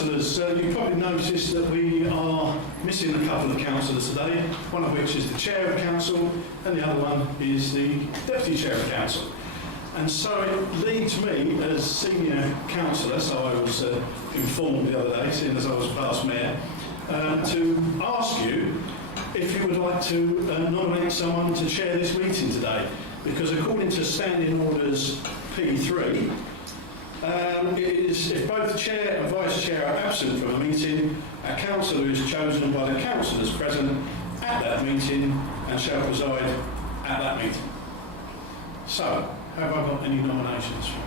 councillors, you've probably noticed that we are missing a couple of councillors today, one of which is the Chair of Council and the other one is the Deputy Chair of Council. And so it leads me as Senior Councillor, so I was informed the other day, seeing as I was past Mayor, to ask you if you would like to nominate someone to chair this meeting today. Because according to Standing Orders P3, it is if both the Chair and Vice Chair are absent from a meeting, a councillor is chosen by the councillors present at that meeting and shall preside at that meeting. So, have I got any nominations from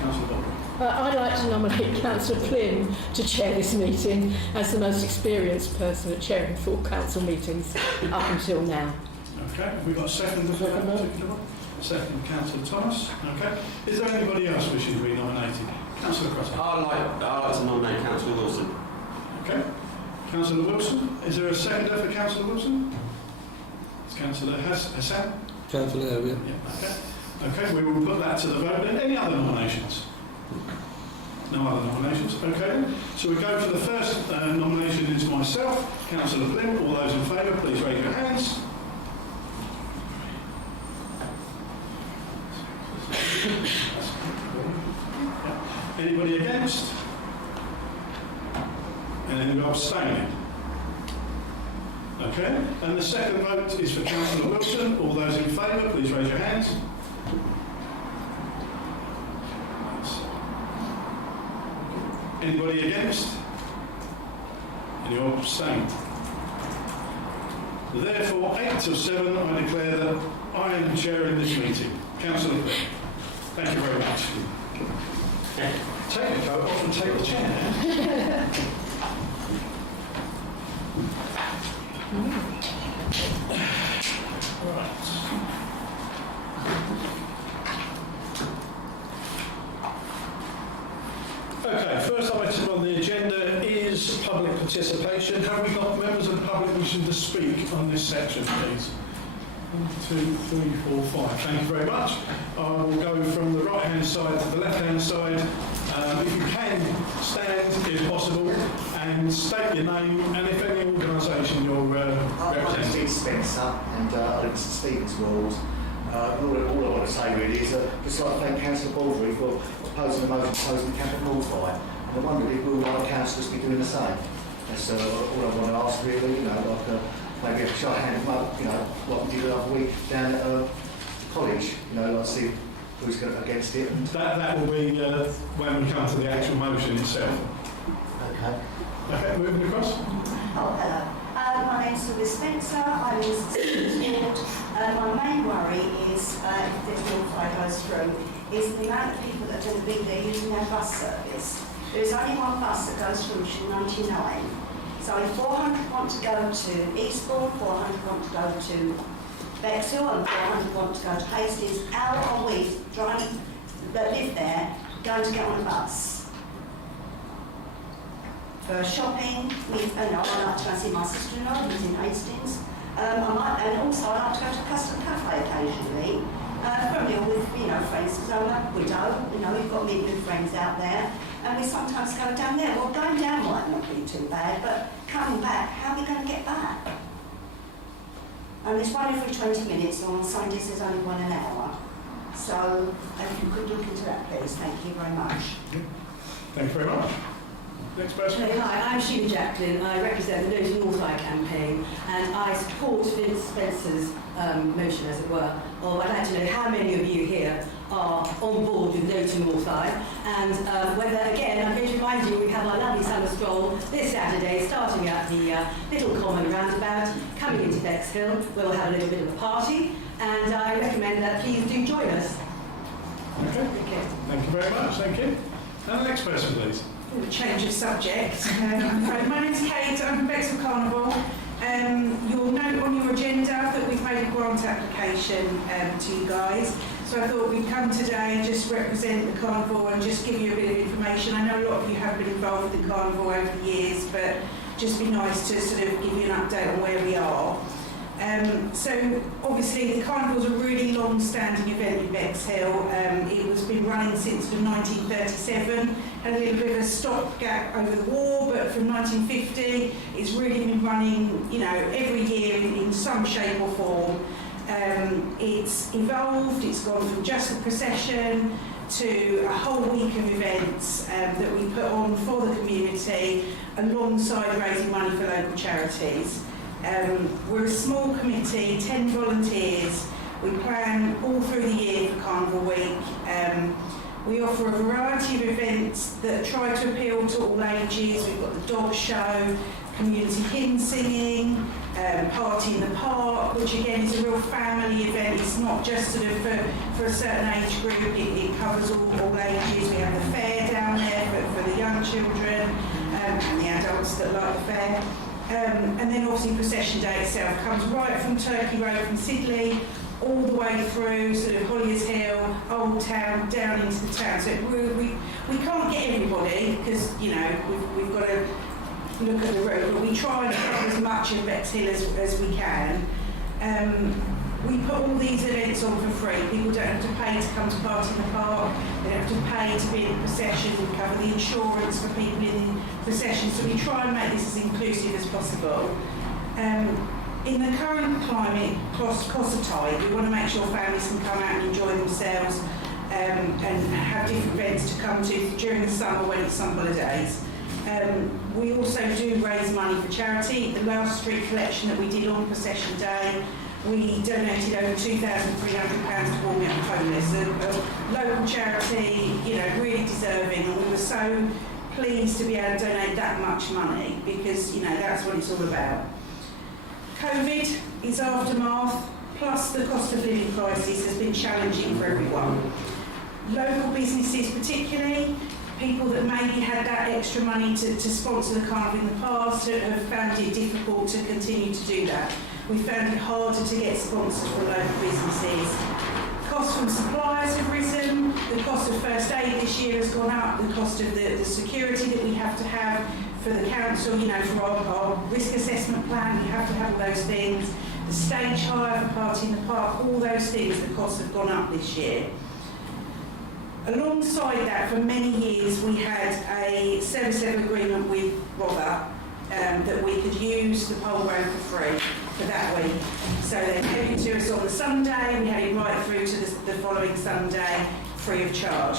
Councillor Baldwin? I'd like to nominate Councillor Flynn to chair this meeting as the most experienced person at chairing full council meetings up until now. Okay, have we got a second? Second, Councillor Thomas. Okay. Is there anybody else wishing to be nominated? Councillor Crossan. I'd like to nominate Councillor Wilson. Okay. Councillor Wilson. Is there a seconder for Councillor Wilson? It's Councillor Hassan. Councillor Area. Yeah. Okay. Okay, we will put that to the vote. And any other nominations? No other nominations. Okay. So we go for the first nomination is myself, Councillor Flynn. All those in favour, please raise your hands. Anybody against? And anybody abstaining? Okay, and the second vote is for Councillor Wilson. All those in favour, please raise your hands. Anybody against? Any abstained? Therefore, 8 to 7, I declare that I am chairing this meeting. Councillor Flynn, thank you very much. Take the coat off and take the chair. Right. Okay, first item on the agenda is public participation. Have we got members of the public wishing to speak on this section, please? 1, 2, 3, 4, 5. Thank you very much. I will go from the right-hand side to the left-hand side. If you can, stand if possible and state your name and if any organisation you're representing. I'm Spencer and I live in St Stephen's Ward. All I want to say really is just like to thank Councillor Baldry for opposing the motion opposing capital by. And I wondered if all other councillors be doing the same. That's all I want to ask really, you know, like maybe a show hand them up, you know, like we did the other week down at college, you know, like see who's against it. And That will be when we come to the actual motion itself. okay. Okay, moving across. Oh, hello. My name's Sylvia Spencer. I live in St Ward. My main worry is, if this bill goes through, is the amount of people that are going to be there using our bus service. There is only one bus that goes through, which is 99. So if 400 want to go to Eastbourne, 400 want to go to Bexhill and 400 want to go to Hastings, how are we driving that live there going to get on a bus? For shopping, I like to go and see my sister-in-law who's in Hastings. And also I like to go to Custom Cafe occasionally. For a meal with, friends, because I'm a widow, you've got many good friends out there. And we sometimes go down there. Well, going down might not be too bad, but coming back, how are we going to get back? And there's one every 20 minutes, and on Sundays there's only one an hour. So, if you could look into that, please. Thank you very much. Thank you very much. Next person. Hi, I'm Sheila Jacklin. I represent the No to North Eye campaign and I support Vince Spencer's motion, as it were. Or I'd like to know how many of you here are on board with No to North Eye and whether, again, I'm going to remind you we have our lovely summer stroll this Saturday starting at the Little Common roundabout, coming into Bexhill, where we'll have a little bit of a party and I recommend that please do join us. Okay. Thank you very much. Thank you. And the next person, please. Change of subject. My name's Kate, I'm from Bexhill Carnival. You'll note on your agenda that we've made a grant application to you guys. So I thought we'd come today and just represent the Carnival and just give you a bit of information. I know a lot of you have been involved with the Carnival over the years, but just be nice to sort of give you an update on where we are. So obviously the Carnival's a really long-standing event in Bexhill. It was been running since 1937, had a little bit of a stopgap over the war, but from 1950 it's really been running, you know, every year in some shape or form. It's evolved, it's gone from just a procession to a whole week of events that we put on for the community alongside raising money for local charities. We're a small committee, 10 volunteers. We plan all through the year for Carnival Week. We offer a variety of events that try to appeal to all ages. We've got the dog show, community hymn singing, party in the park, which again is a real family event. It's not just sort of for a certain age group, it covers all ages. We have the fair down there for the young children and the adults that like the fair. And then obviously Procession Day itself comes right from Turkey Road from Sidley all the way through sort of Holliers Hill, Old Town, down into the town. So we can't get everybody because, you know, we've got to look at the route, but we try and cover as much of Bexhill as we can. We put all these events on for free. People don't have to pay to come to party in the park. They don't have to pay to be in the procession. We cover the insurance for people in the procession. So we try and make this as inclusive as possible. In the current climate, costs are tight. We want to make sure families can come out and enjoy themselves and have different events to come to during the summer when it's summer holidays. We also do raise money for charity. The last street collection that we did on Procession Day, we donated over £2,300 to Warming Up Homeless, a local charity, you know, really deserving, and we were so pleased to be able to donate that much money because, you know, that's what it's all about. COVID, its aftermath, plus the cost of living crisis has been challenging for everyone. Local businesses particularly, people that maybe had that extra money to sponsor the Carnival in the past have found it difficult to continue to do that. We found it harder to get sponsors from local businesses. Costs from suppliers have risen, the cost of first aid this year has gone up, the cost of the security that we have to have for the council, you know, for our risk assessment plan, we have to have all those things. The stage hire for Party in the Park, all those things, the costs have gone up this year. Alongside that, for many years, we had a service level agreement with Rother that we could use the pole ground for free for that week. So they came it to us on the Sunday, we had it right through to the following Sunday, free of charge.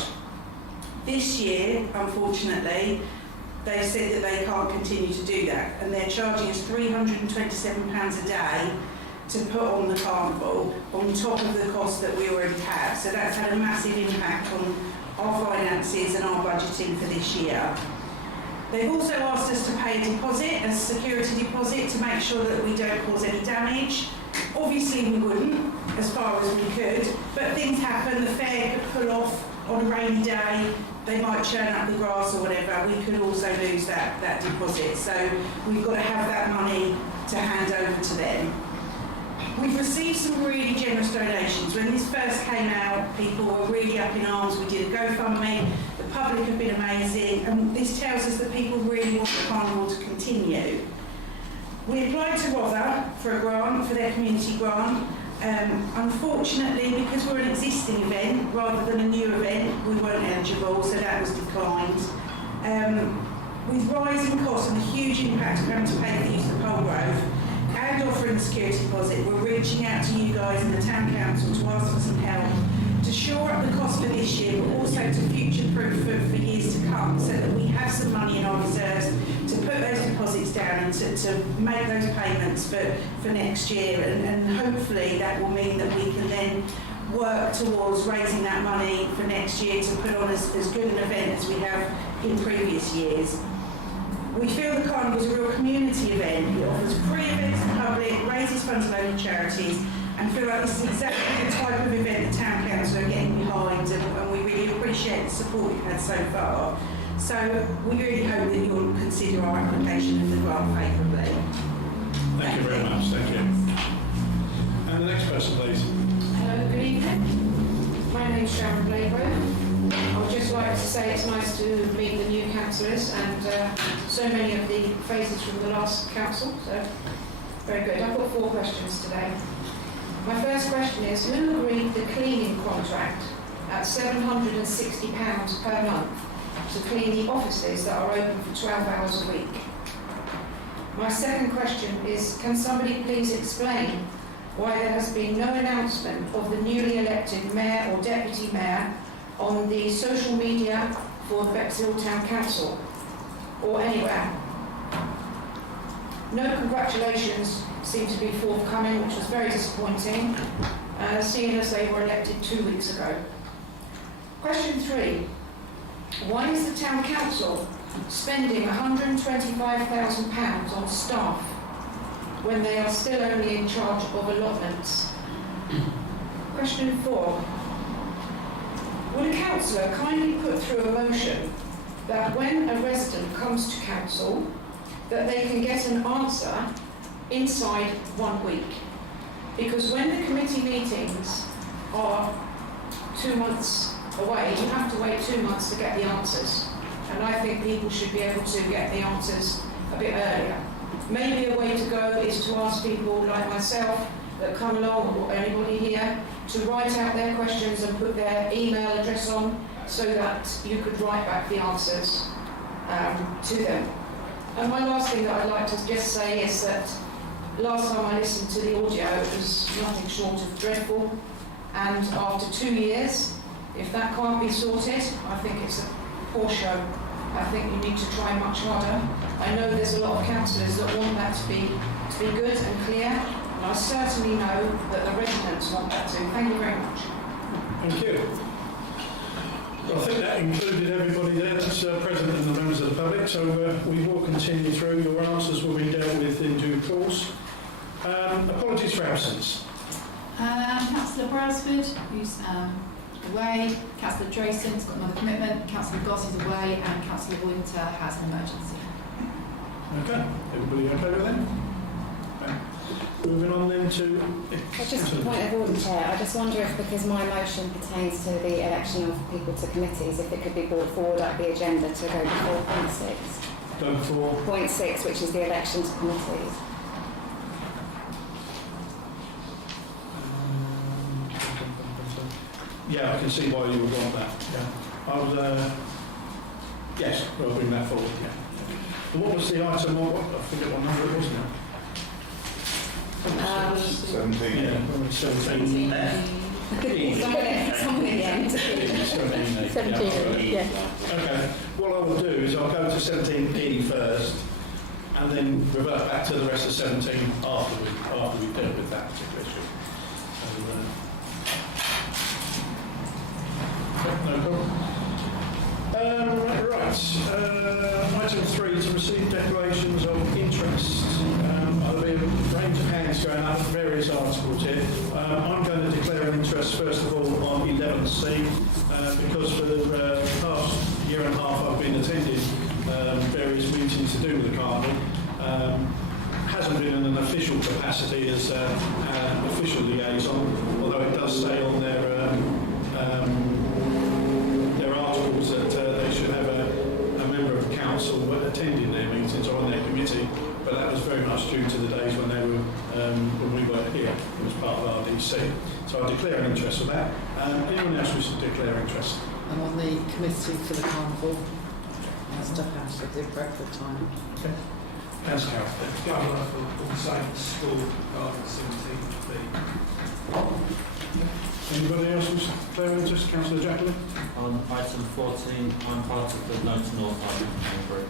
This year, unfortunately, they've said that they can't continue to do that, and they're charging us £327 a day to put on the Carnival on top of the cost that we already have. So that's had a massive impact on our finances and our budgeting for this year. They've also asked us to pay a deposit, a security deposit, to make sure that we don't cause any damage. Obviously we wouldn't, as far as we could, but things happen, the fair could pull off on a rainy day, they might churn up the grass or whatever, we could also lose that deposit. So we've got to have that money to hand over to them. We've received some really generous donations. When this first came out, people were really up in arms. We did a GoFundMe. The public have been amazing, and this tells us that people really want the Carnival to continue. We applied to Rother for a grant, for their community grant. Unfortunately, because we're an existing event rather than a new event, we weren't eligible, so that was declined. With rising costs and the huge impact of having to pay for the use of Pole Grove, and offering the security deposit, we're reaching out to you guys in the Town Council to ask for some help to shore up the cost for this year, but also to future-proof for years to come, so that we have some money in our reserves to put those deposits down and to make those payments for next year, and hopefully that will mean that we can then work towards raising that money for next year to put on as good an event as we have in previous years. We feel the Carnival is a real community event. It offers free events to the public, raises funds for local charities, and feel like this is exactly the type of event the Town Council are getting behind, and we really appreciate the support we've had so far. So we really hope that you'll consider our application of the grant favourably. Thank you very much. Thank you. And the next person, please. Hello, good evening. My name is Sharon Blagrove. I would just like to say it's nice to meet the new councillors and so many of the faces from the last council. So Very good. I've got 4 questions today. My first question is, who agreed the cleaning contract at £760 per month to clean the offices that are open for 12 hours a week? My second question is, can somebody please explain why there has been no announcement of the newly elected mayor or deputy mayor on the social media for the Bexhill Town Council or anywhere? No congratulations seem to be forthcoming, which was very disappointing, seeing as they were elected 2 weeks ago. Question 3. Why is the Town Council spending £125,000 on staff when they are still only in charge of allotments? Question 4. Would a councillor kindly put through a motion that when a resident comes to council, that they can get an answer inside 1 week? Because when the committee meetings are 2 months away, you have to wait 2 months to get the answers. And I think people should be able to get the answers a bit earlier. Maybe a way to go is to ask people like myself that come along, or anybody here, to write out their questions and put their email address on so that you could write back the answers to them. And my last thing that I'd like to just say is that last time I listened to the audio, it was nothing short of dreadful. And after 2 years, if that can't be sorted, I think it's a poor show. I think you need to try much harder. I know there's a lot of councillors that want that to be good and clear, and I certainly know that the residents want that too. Thank you very much. Thank you. Well, I think that included everybody there that's present and the members of the public, so we will continue through. Your answers will be dealt with in due course. Apologies for absence. Councillor Brailsford, who's away, Councillor Drayson's got another commitment, Councillor Goss is away, and Councillor Winter has an emergency. Okay, everybody okay with that? Okay. Moving on then to... Just a point of order, Chair. I just wonder if, because my motion pertains to the election of people to committees, if it could be brought forward up the agenda to go before point 6. Go for... Point 6, which is the election to committees. Yeah, I can see why you would want that. Yeah. I would, yes, we'll bring that forward. Yeah. And what was the item? I forget what number it was now. 17. Yeah, 17. Someone in the end. 17, yeah. Okay. What I will do is I'll go to 17E first, and then revert back to the rest of 17 after we've dealt with that particular issue. So, no problem. Right. Item 3 to receive declarations of interest. There'll be a range of hands going up for various articles here. I'm going to declare an interest first of all on 11C because for the past year and a half I've been attending various meetings to do with the carnival. Hasn't been in an official capacity as an official liaison, although it does say on their articles that they should have a member of the council attending their meetings or on their committee, but that was very much due to the days when they were when we weren't here. It was part of RDC. So I declare an interest for that. Anyone else wish to declare interest? I'm on the committee for the carnival. I'll step out at the appropriate time. Okay. Councillor Carroll. Governor for All Saints School Garden 17B. Anybody else wish to declare interest? Councillor Jacqueline? On item 14, I'm part of the North Island group.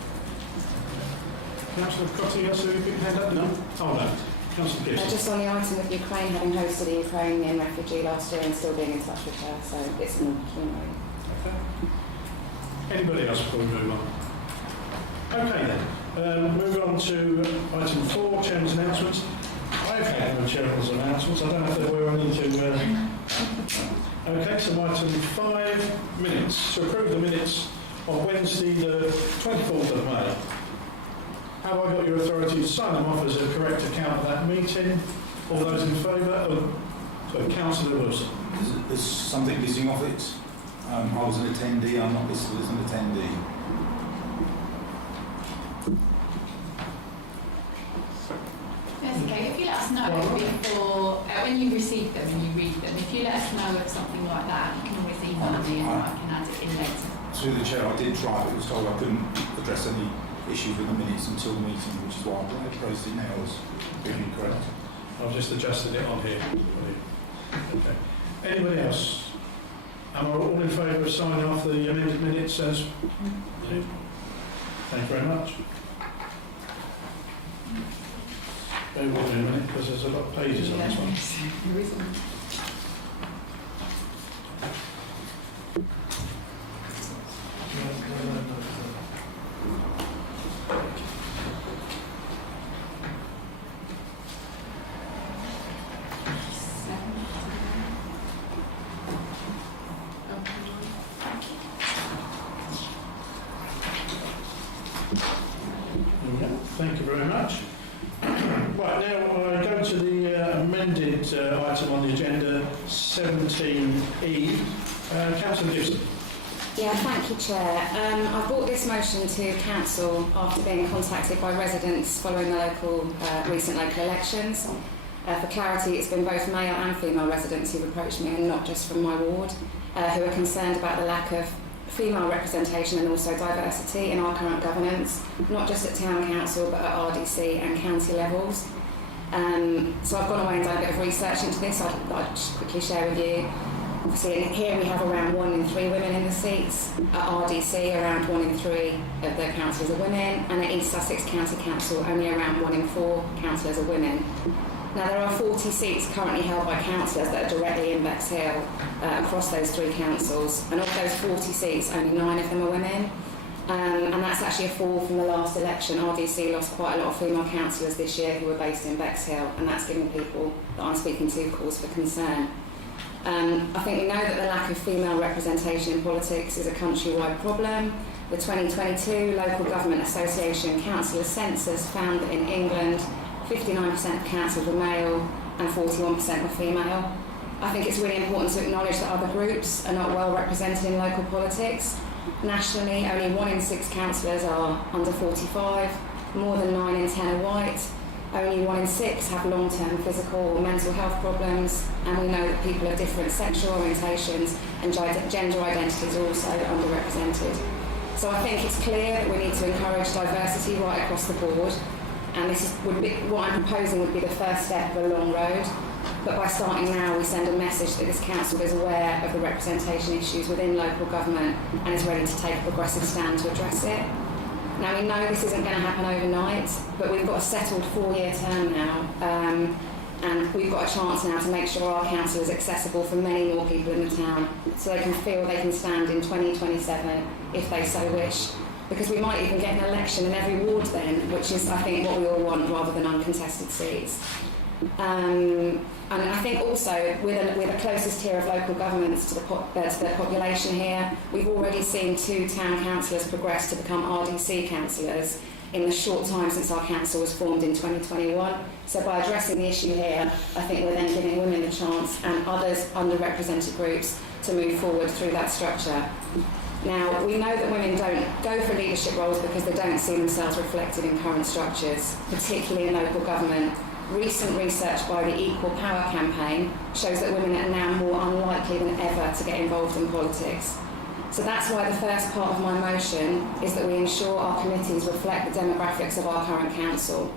Councillor Crotty, else who picked hand up? No? Oh no. Councillor Pearson. Just on the item with Ukraine having hosted a Ukrainian refugee last year and still being in touch with her, so it's an opportunity. Okay. Anybody else before we move on? Okay then. Move on to item 4, Chairman's announcements. I've had no Chairman's announcements. I don't know if there were any to... Okay, so item 5, minutes. To approve the minutes on Wednesday the 24th of May. Have I got your authority to sign them off as a correct account of that meeting? All those in favour? So Councillor Wilson. There's something missing off it. I was an attendee, I'm not listed as an attendee. Yes, okay. If before, when you receive them and you read them, if you let us know of something like that, you can always email me and I can add it in later. Through the chair, I did try, but it was told I couldn't address any issues with the minutes until the meeting, which is why I proposed it now as being incorrect. I've just adjusted it on here. Okay. Anybody else? Am I all in favour of signing off the amended minutes as... Thank you very much. Bear with me a minute, because there's a lot of pages on this one. There is one. Thank you very much. Right, now I go to the amended item on the agenda, 17E. Councillor Gibson. Yeah, thank you, Chair. I brought this motion to Council after being contacted by residents following the recent local elections. For clarity, it's been both male and female residents who've approached me, and not just from my ward, who are concerned about the lack of female representation and also diversity in our current governance, not just at Town Council but at RDC and county levels. So I've gone away and done a bit of research into this. I'd just quickly share with you. Obviously here we have around 1 in 3 women in the seats. At RDC around 1 in 3 of the councillors are women, and at East Sussex County Council only around 1 in 4 councillors are women. Now there are 40 seats currently held by councillors that are directly in Bexhill across those 3 councils, and of those 40 seats only 9 of them are women. And that's actually a fall from the last election. RDC lost quite a lot of female councillors this year who were based in Bexhill, and that's giving people that I'm speaking to cause for concern. I think we know that the lack of female representation in politics is a countrywide problem. The 2022 Local Government Association Councillor Census found that in England 59% of councils were male and 41% were female. I think it's really important to acknowledge that other groups are not well represented in local politics. Nationally, only 1 in 6 councillors are under 45, more than 9 in 10 are white, only 1 in 6 have long-term physical or mental health problems, and we know that people of different sexual orientations and gender identities are also underrepresented. So I think it's clear that we need to encourage diversity right across the board, and what I'm proposing would be the first step of a long road. But by starting now, we send a message that this council is aware of the representation issues within local government and is ready to take a progressive stand to address it. Now, we know this isn't going to happen overnight, but we've got a settled 4-year term now, and we've got a chance now to make sure our council is accessible for many more people in the town, so they can feel they can stand in 2027 if they so wish. Because we might even get an election in every ward then, which is, I think, what we all want rather than uncontested seats. And I think also we're the closest tier of local governments to the population here. We've already seen 2 town councillors progress to become RDC councillors in the short time since our council was formed in 2021. So by addressing the issue here, I think we're then giving women the chance and others underrepresented groups to move forward through that structure. Now, we know that women don't go for leadership roles because they don't see themselves reflected in current structures, particularly in local government. Recent research by the Equal Power campaign shows that women are now more unlikely than ever to get involved in politics. So that's why the first part of my motion is that we ensure our committees reflect the demographics of our current council.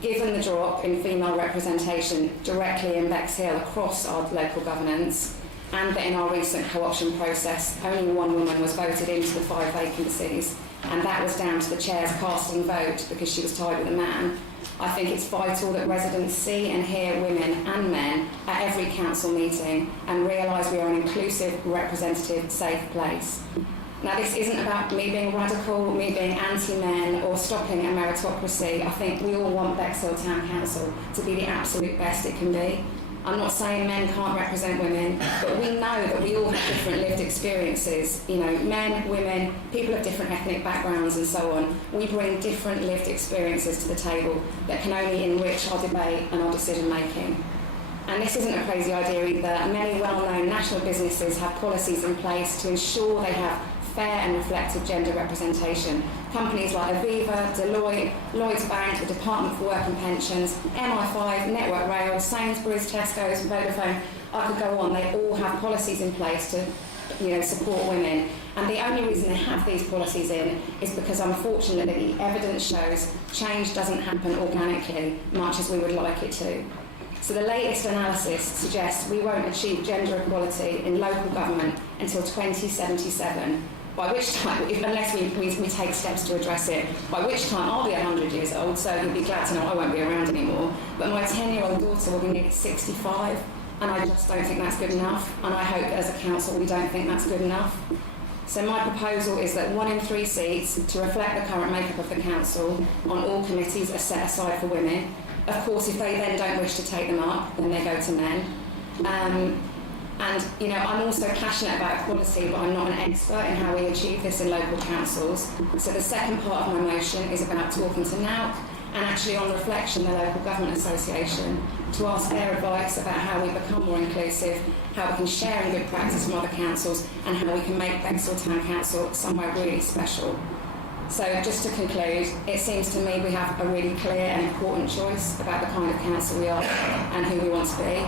Given the drop in female representation directly in Bexhill across our local governance, and that in our recent co-option process only 1 woman was voted into the 5 vacancies, and that was down to the chair's casting vote because she was tied with a man, I think it's vital that residents see and hear women and men at every council meeting and realise we are an inclusive, representative, safe place. Now, this isn't about me being radical, me being anti-men or stopping a meritocracy. I think we all want Bexhill Town Council to be the absolute best it can be. I'm not saying men can't represent women, but we know that we all have different lived experiences. You know, men, women, people of different ethnic backgrounds and so on. We bring different lived experiences to the table that can only enrich our debate and our decision making. And this isn't a crazy idea either. Many well-known national businesses have policies in place to ensure they have fair and reflective gender representation. Companies like Aviva, Deloitte, Lloyds Bank, the Department for Work and Pensions, MI5, Network Rail, Sainsbury's, Tesco's, Vodafone, I could go on. They all have policies in place to support women. And the only reason they have these policies in is because, unfortunately, the evidence shows change doesn't happen organically, much as we would like it to. So the latest analysis suggests we won't achieve gender equality in local government until 2077, by which time, unless we take steps to address it, by which time I'll be 100 years old, so you'll be glad to know I won't be around anymore. But my 10-year-old daughter will be nearly 65, and I just don't think that's good enough, and I hope as a council we don't think that's good enough. So my proposal is that 1 in 3 seats, to reflect the current makeup of the council, on all committees are set aside for women. Of course, if they then don't wish to take them up, then they go to men. I'm also passionate about equality, but I'm not an expert in how we achieve this in local councils. So the second part of my motion is about talking to NOUT and actually, on reflection, the Local Government Association, to ask their advice about how we become more inclusive, how we can share in good practice from other councils, and how we can make Bexhill Town Council somewhere really special. So just to conclude, it seems to me we have a really clear and important choice about the kind of council we are and who we want to be.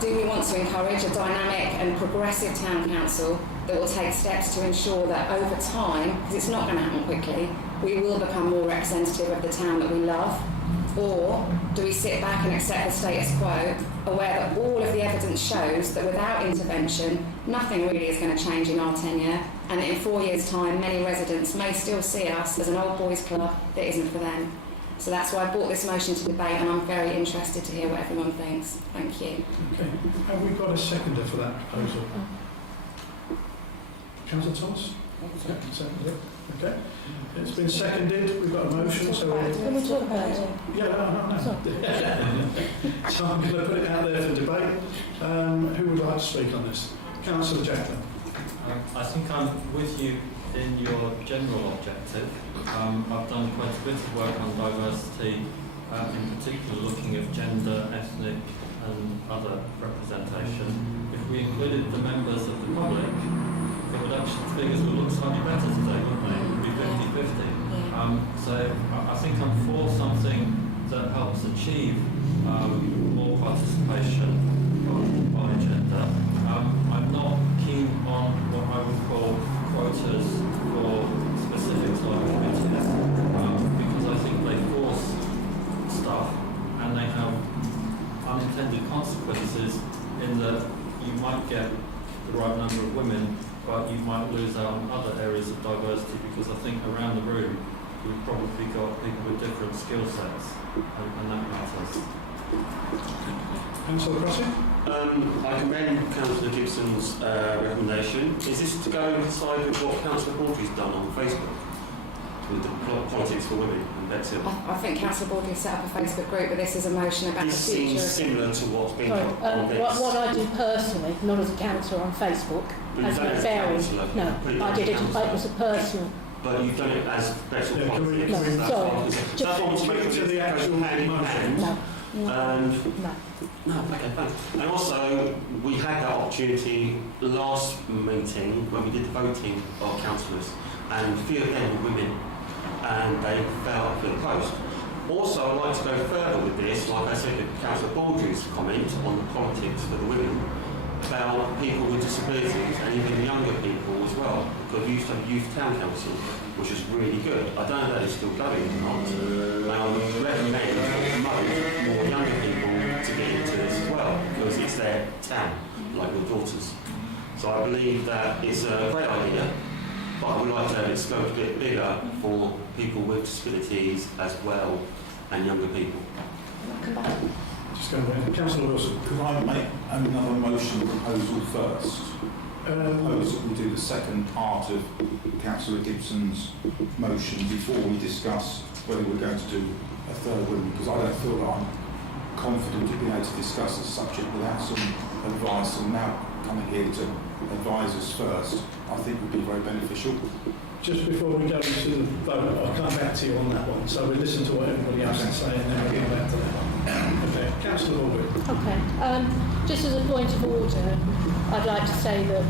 Do we want to encourage a dynamic and progressive town council that will take steps to ensure that over time, because it's not going to happen quickly, we will become more representative of the town that we love? Or do we sit back and accept the status quo, aware that all of the evidence shows that without intervention, nothing really is going to change in our tenure, and that in 4 years' time, many residents may still see us as an old boys' club that isn't for them? So that's why I brought this motion to debate, and I'm very interested to hear what everyone thinks. Thank you. Okay. Have we got a seconder for that proposal? Councillor Thomas? Seconded. Okay. It's been seconded. We've got a motion. So Can we talk about it? yeah, no. So I'm going to put it out there for debate. Who would like to speak on this? Councillor Jacklin. I think I'm with you in your general objective. I've done quite a bit of work on diversity, in particular looking at gender, ethnic and other representation. If we included the members of the public, the reduction figures would look slightly better today, wouldn't they? It would be 50-50. So I think I'm for something that helps achieve more participation by gender. I'm not keen on what I would call quotas for specific type of committees, because I think they force stuff and they have unintended consequences in that you might get the right number of women, but you might lose out on other areas of diversity, because I think around the room we've probably got people with different skill sets, and that matters. Councillor Crossing? I commend Councillor Gibson's recommendation. Is this to go inside with what Councillor Baldry's done on Facebook with the politics for women in Bexhill? I think Councillor Baldry set up a Facebook group, but this is a motion about This the future. seems similar to what's been Sorry, on this. what I do personally, not as a councillor on Facebook, But has you've done it no as a bearing. councillor. No, Pretty I much did it. councillor. It was a personal. But you've done it as Bexhill Yeah, can we- politics. can we- That's sorry. what- Just- that's what I want to make to sure the it actual goes hand in motion. hand. No. And No. no, okay, thanks. And also, we had that opportunity last meeting when we did the voting of councillors, and a few of them were women, and they felt a bit close. Also, I'd like to go further with this, like I said, with Councillor Baldry's comment on the politics for the women, about people with disabilities, and even younger people as well, because we used to have a youth town council, which is really good. I don't know that it's still going or not. I would recommend or promote more younger people to get into this as well, because it's their town, like your daughters. So I believe that it's a great idea, but I would like to have it scoped a bit bigger for people with disabilities as well, and younger people. Just going to Councillor Wilson. Could I make another motion proposal first? Propose that we do the second part of Councillor Gibson's motion before we discuss whether we're going to do a third one, because I don't feel that I'm confident of being able to discuss the subject without some advice, and now coming here to advise us first, I think would be very beneficial. Just before we go to the vote, I'll come back to you on that one. So we listen to what everybody else is saying, and then we'll come back to that one. Okay, Councillor Baldry. Okay. Just as a point of order, I'd like to say that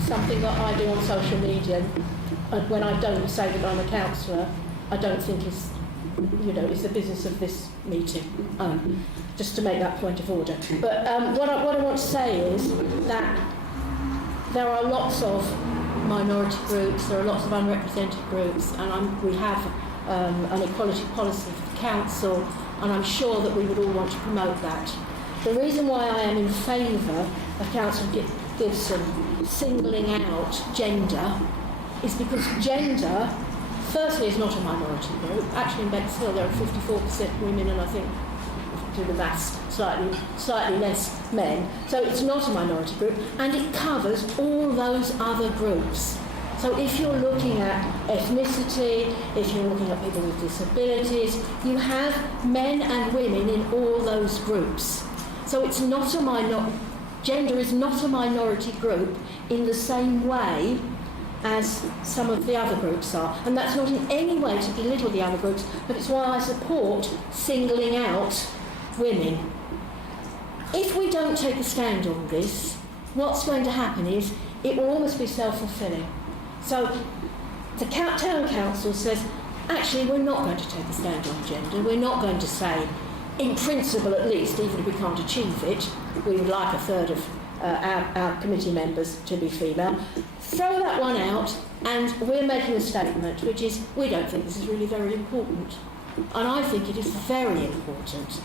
something that I do on social media, when I don't say that I'm a councillor, I don't think is, is the business of this meeting. Just to make that point of order. But what I want to say is that there are lots of minority groups, there are lots of unrepresented groups, and we have an equality policy for the council, and I'm sure that we would all want to promote that. The reason why I am in favour of Councillor Gibson singling out gender is because gender, firstly, is not a minority group. Actually, in Bexhill there are 54% women, and I think, to the maths, slightly less men. So it's not a minority group, and it covers all those other groups. So if you're looking at ethnicity, if you're looking at people with disabilities, you have men and women in all those groups. So it's not gender is not a minority group in the same way as some of the other groups are. And that's not in any way to belittle the other groups, but it's why I support singling out women. If we don't take a stand on this, what's going to happen is it will almost be self-fulfilling. So the town council says, actually, we're not going to take a stand on gender. We're not going to say, in principle at least, even if we can't achieve it, we would like a third of our committee members to be female. Throw that one out, and we're making a statement, which is, we don't think this is really very important. And I think it is very important.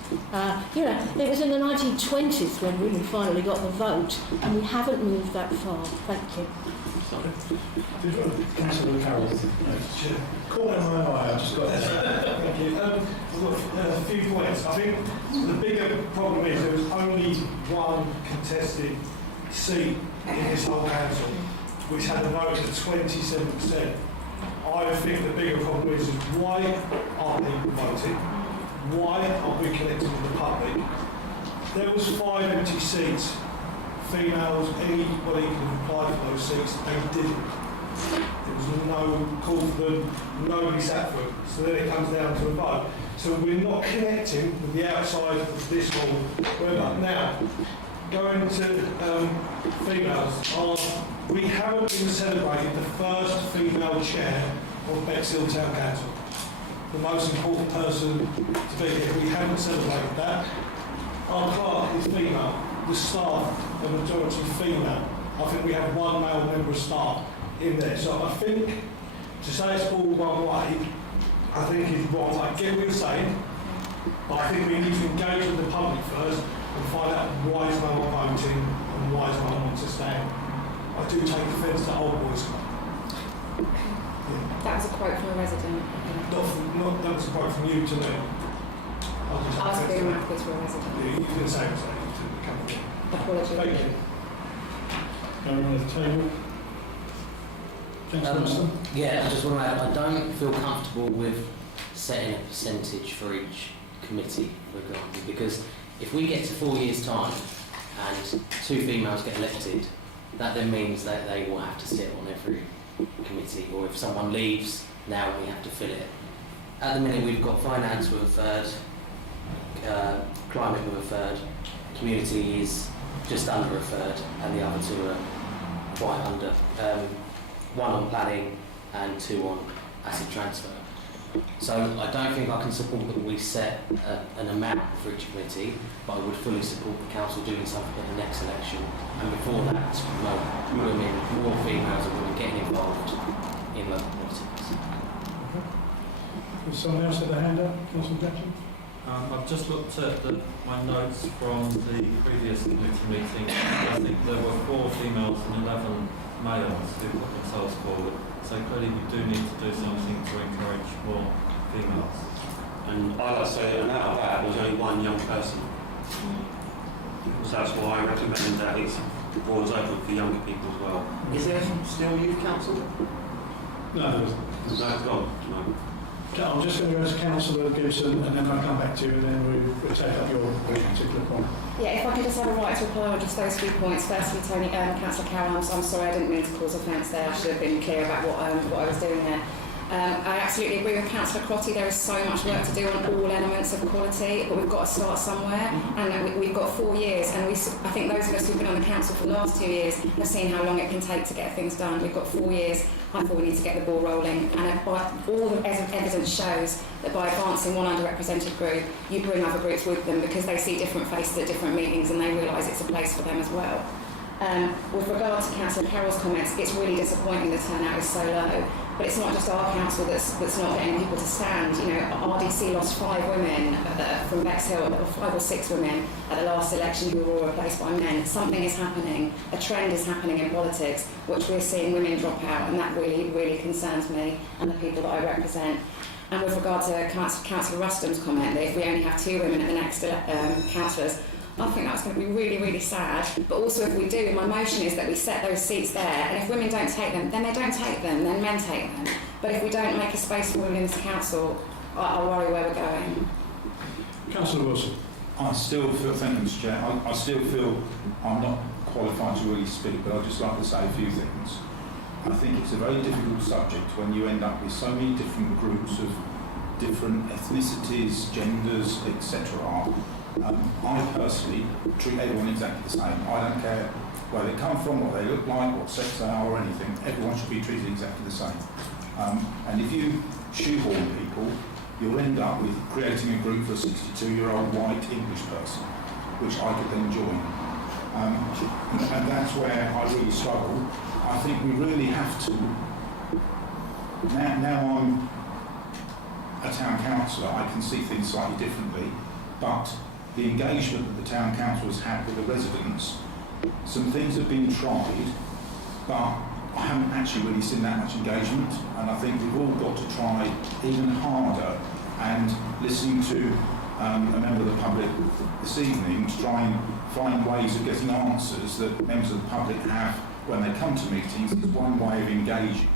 It was in the 1920s when women finally got the vote, and we haven't moved that far. Thank you. Councillor Carroll. Corner of my eye, I've just got to say. Thank you. I've got a few points. I think the bigger problem is there was only one contested seat in this whole council, which had a vote of 27%. I think the bigger problem is why aren't people voting? Why aren't we connected with the public? There was 5 empty seats. Females, anybody could have applied for those seats, they didn't. There was no call for them, nobody sat for it. So then it comes down to a vote. So we're not connecting with the outside of this hall. Now, going to females, we haven't been celebrating the first female chair of Bexhill Town Council. The most important person to be here. We haven't celebrated that. Our clerk is female. The staff, the majority female. I think we have one male member of staff in there. So I think to say it's all one way, I think is wrong. I get what you're saying, but I think we need to engage with the public first and find out why is no one voting and why is no one wants to stand. I do take offence to Old Boys Club. That was a quote from a resident. That was a quote from you to me. I was being happy to a resident. Yeah, you can say it. Apologies. Thank you. Going on the table. I just want to add, I don't feel comfortable with setting a percentage for each committee, regardless, because if we get to 4 years' time and 2 females get elected, that then means that they will have to sit on every committee, or if someone leaves, now we have to fill it. At the minute we've got finance with a third, climate with a third, community is just under a third, and the other 2 are quite under. 1 on planning and 2 on asset transfer. So I don't think I can support that we set an amount for each committee, but I would fully support the council doing something at the next election. And before that, more females and women getting involved in local politics. Has someone else had their hand up? Councillor Jackson? I've just looked at my notes from the previous committee meeting. I think there were 4 females and 11 males who put themselves forward. So clearly we do need to do something to encourage more females. And I like to say, and out of that, there's only 1 young person. So that's why I recommend that it's the board's open for younger people as well. Is there still youth council? No, there isn't. No, it's gone. No. I'm just going to go to Councillor Gibson and then I'll come back to you and then we'll take up your particular point. Yeah, if I could just have a right to reply on just those 2 points. Firstly, Councillor Carroll, I'm sorry, I didn't mean to cause offence there. I should have been clear about what I was doing there. I absolutely agree with Councillor Crotty. There is so much work to do on all elements of equality, but we've got to start somewhere. And we've got 4 years, and I think those of us who've been on the council for the last 2 years have seen how long it can take to get things done. We've got 4 years. I thought we need to get the ball rolling. And all the evidence shows that by advancing one underrepresented group, you bring other groups with them because they see different faces at different meetings and they realise it's a place for them as well. With regard to Councillor Carroll's comments, it's really disappointing the turnout is so low. But it's not just our council that's not getting people to stand. You know, RDC lost 5 women from Bexhill, 5 or 6 women at the last election who were all replaced by men. Something is happening, a trend is happening in politics, which we're seeing women drop out, and that really, really concerns me and the people that I represent. And with regard to Councillor Rustam's comment that if we only have 2 women at the next councillors, I think that's going to be really, really sad. But also if we do, my motion is that we set those seats there, and if women don't take them, then they don't take them, then men take them. But if we don't make a space for women in this council, I worry where we're going. Councillor Wilson. I still feel, thank you, Mr. Chair, I still feel I'm not qualified to really speak, but I'd just like to say a few things. I think it's a very difficult subject when you end up with so many different groups of different ethnicities, genders, etc. I personally treat everyone exactly the same. I don't care where they come from, what they look like, what sex they are or anything. Everyone should be treated exactly the same. And if you shoehorn people, you'll end up with creating a group for a 62-year-old white English person, which I could then join. And that's where I really struggle. I think we really have to... Now I'm a town councillor, I can see things slightly differently, but the engagement that the town council has had with the residents, some things have been tried, but I haven't actually really seen that much engagement, and I think we've all got to try even harder and listen to a member of the public this evening to try and find ways of getting answers that members of the public have when they come to meetings. Is one way of engaging.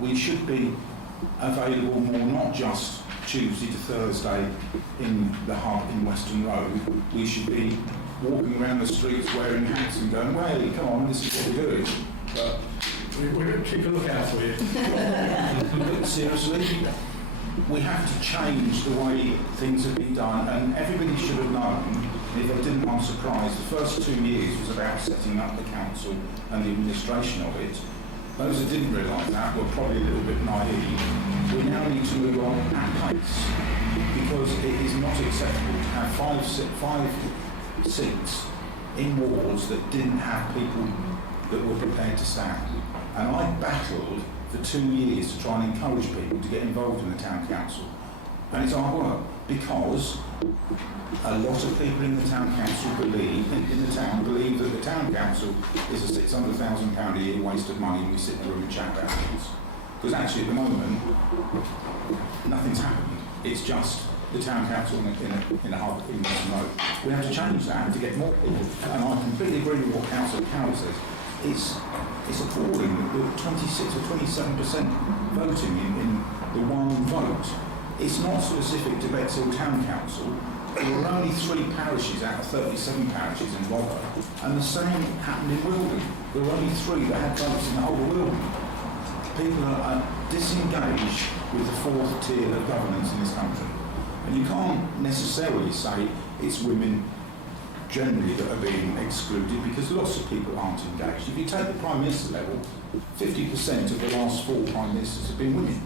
We should be available more, not just Tuesday to Thursday in the hub in Western Road. We should be walking around the streets wearing hats and going, well, come on, this is what we're doing. But we're going to keep a lookout for you. But seriously, we have to change the way things have been done, and everybody should have known. If they didn't, I'm surprised. The first 2 years was about setting up the council and the administration of it. Those that didn't realise that were probably a little bit naive. We now need to move on at pace, because it is not acceptable to have five seats in wards that didn't have people that were prepared to stand. And I battled for 2 years to try and encourage people to get involved in the town council. And it's hard work, because a lot of people in the town council believe that the town council is a £600,000 a year waste of money, and we sit in a room and chat about things. Because actually at the moment, nothing's happened. It's just the town council in a hub in Western Road. We have to change that to get more people. And I completely agree with what Councillor Carroll says. It's appalling that 26 or 27% voting in the one vote. It's not specific to Bexhill Town Council. There were only 3 parishes out of 37 parishes in Rother, and the same happened in Wildon. There were only 3 that had votes in the whole of Wildon. People are disengaged with the 4th tier of governance in this country. And you can't necessarily say it's women generally that are being excluded, because lots of people aren't engaged. If you take the Prime Minister level, 50% of the last 4 Prime Ministers have been women.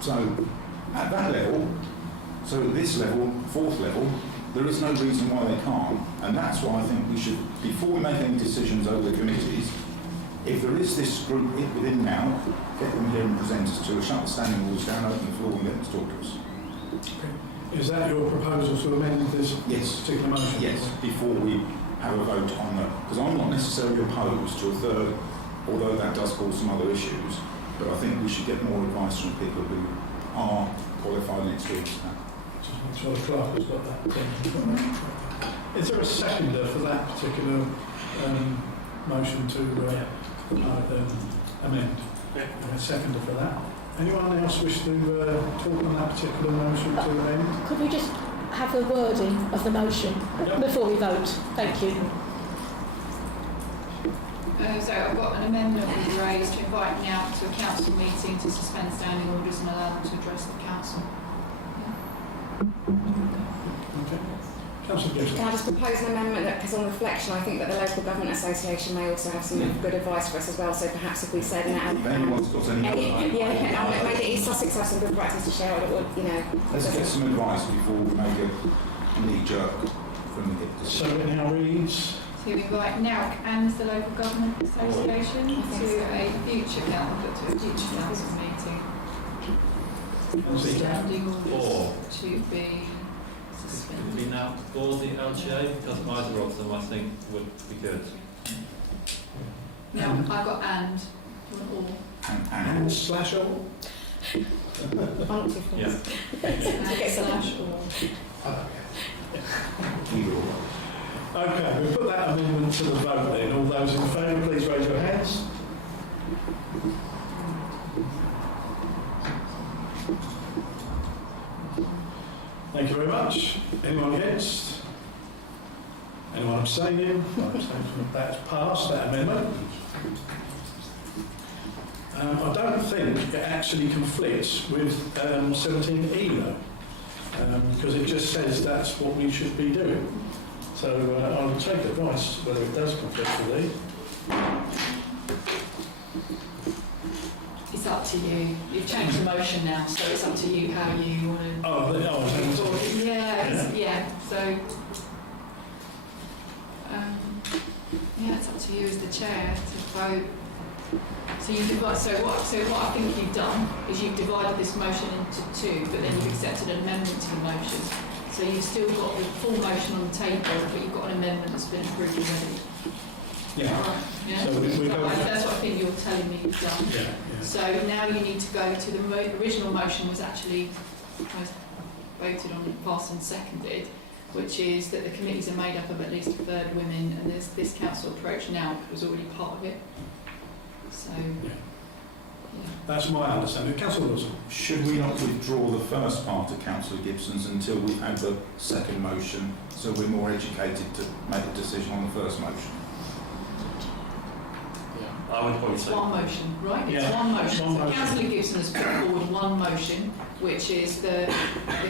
So at that level, so at this level, 4th level, there is no reason why they can't. And that's why I think we should, before we make any decisions over the committees, if there is this group within now, get them here and present us to us, shut the standing walls down, open the floor and get them to talk to us. Okay. Is that your proposal to amend this particular motion? Yes, before we have a vote on that. Because I'm not necessarily opposed to a third, although that does cause some other issues. But I think we should get more advice from people who are qualified and experienced now. Just make sure the clerk has got that. Is there a seconder for that particular motion to amend? A seconder for that. Anyone else wish to talk on that particular motion to amend? Could we just have the wording of the motion before we vote? Thank you. So I've got an amendment we've raised to invite now to a council meeting to suspend standing orders and allow them to address the council. Okay. Councillor Gibson. Can I just propose an amendment that, because on reflection, I think that the Local Government Association may also have some good advice for us as well. So perhaps if we said now, If anyone's got any other maybe East Sussex have some good practice to share. It would, let's get some advice before we make a knee-jerk from the get. So it now reads. To invite NOWC and the Local Government Association to a future council meeting. Standing orders to be Could be now or the LGA, because either of them I think would be good. No, I've got and. You want all? And slash all? Yeah. And slash all. Okay, we'll put that amendment to the vote then. All those in favour, please raise your hands. Thank you very much. Anyone against? Anyone abstaining? That's passed, that amendment. I don't think it actually conflicts with 17E though, because it just says that's what we should be doing. So I will take advice whether it does conflict with these. It's up to you. You've changed the motion now, so it's up to you how you want to. Yeah. So, it's up to you as the chair to vote. So you divide. So what I think you've done is you've divided this motion into two, but then you've accepted an amendment to the motion. So you've still got the full motion on the table, but you've got an amendment that's been approved already. Yeah. Yeah. So that's what I think you're telling me you've done. Yeah. So now you need to go to the original motion was actually voted on and passed and seconded, which is that the committees are made up of at least a third women, and there's this council approach now was already part of it. So. Yeah. That's my understanding. Councillor Wilson. Should we not withdraw the first part of Councillor Gibson's until we've had the second motion, so we're more educated to make a decision on the first motion? I would probably It's say one motion, right? It's Yeah. one motion. One So motion. Councillor Gibson has put forward one motion, which is the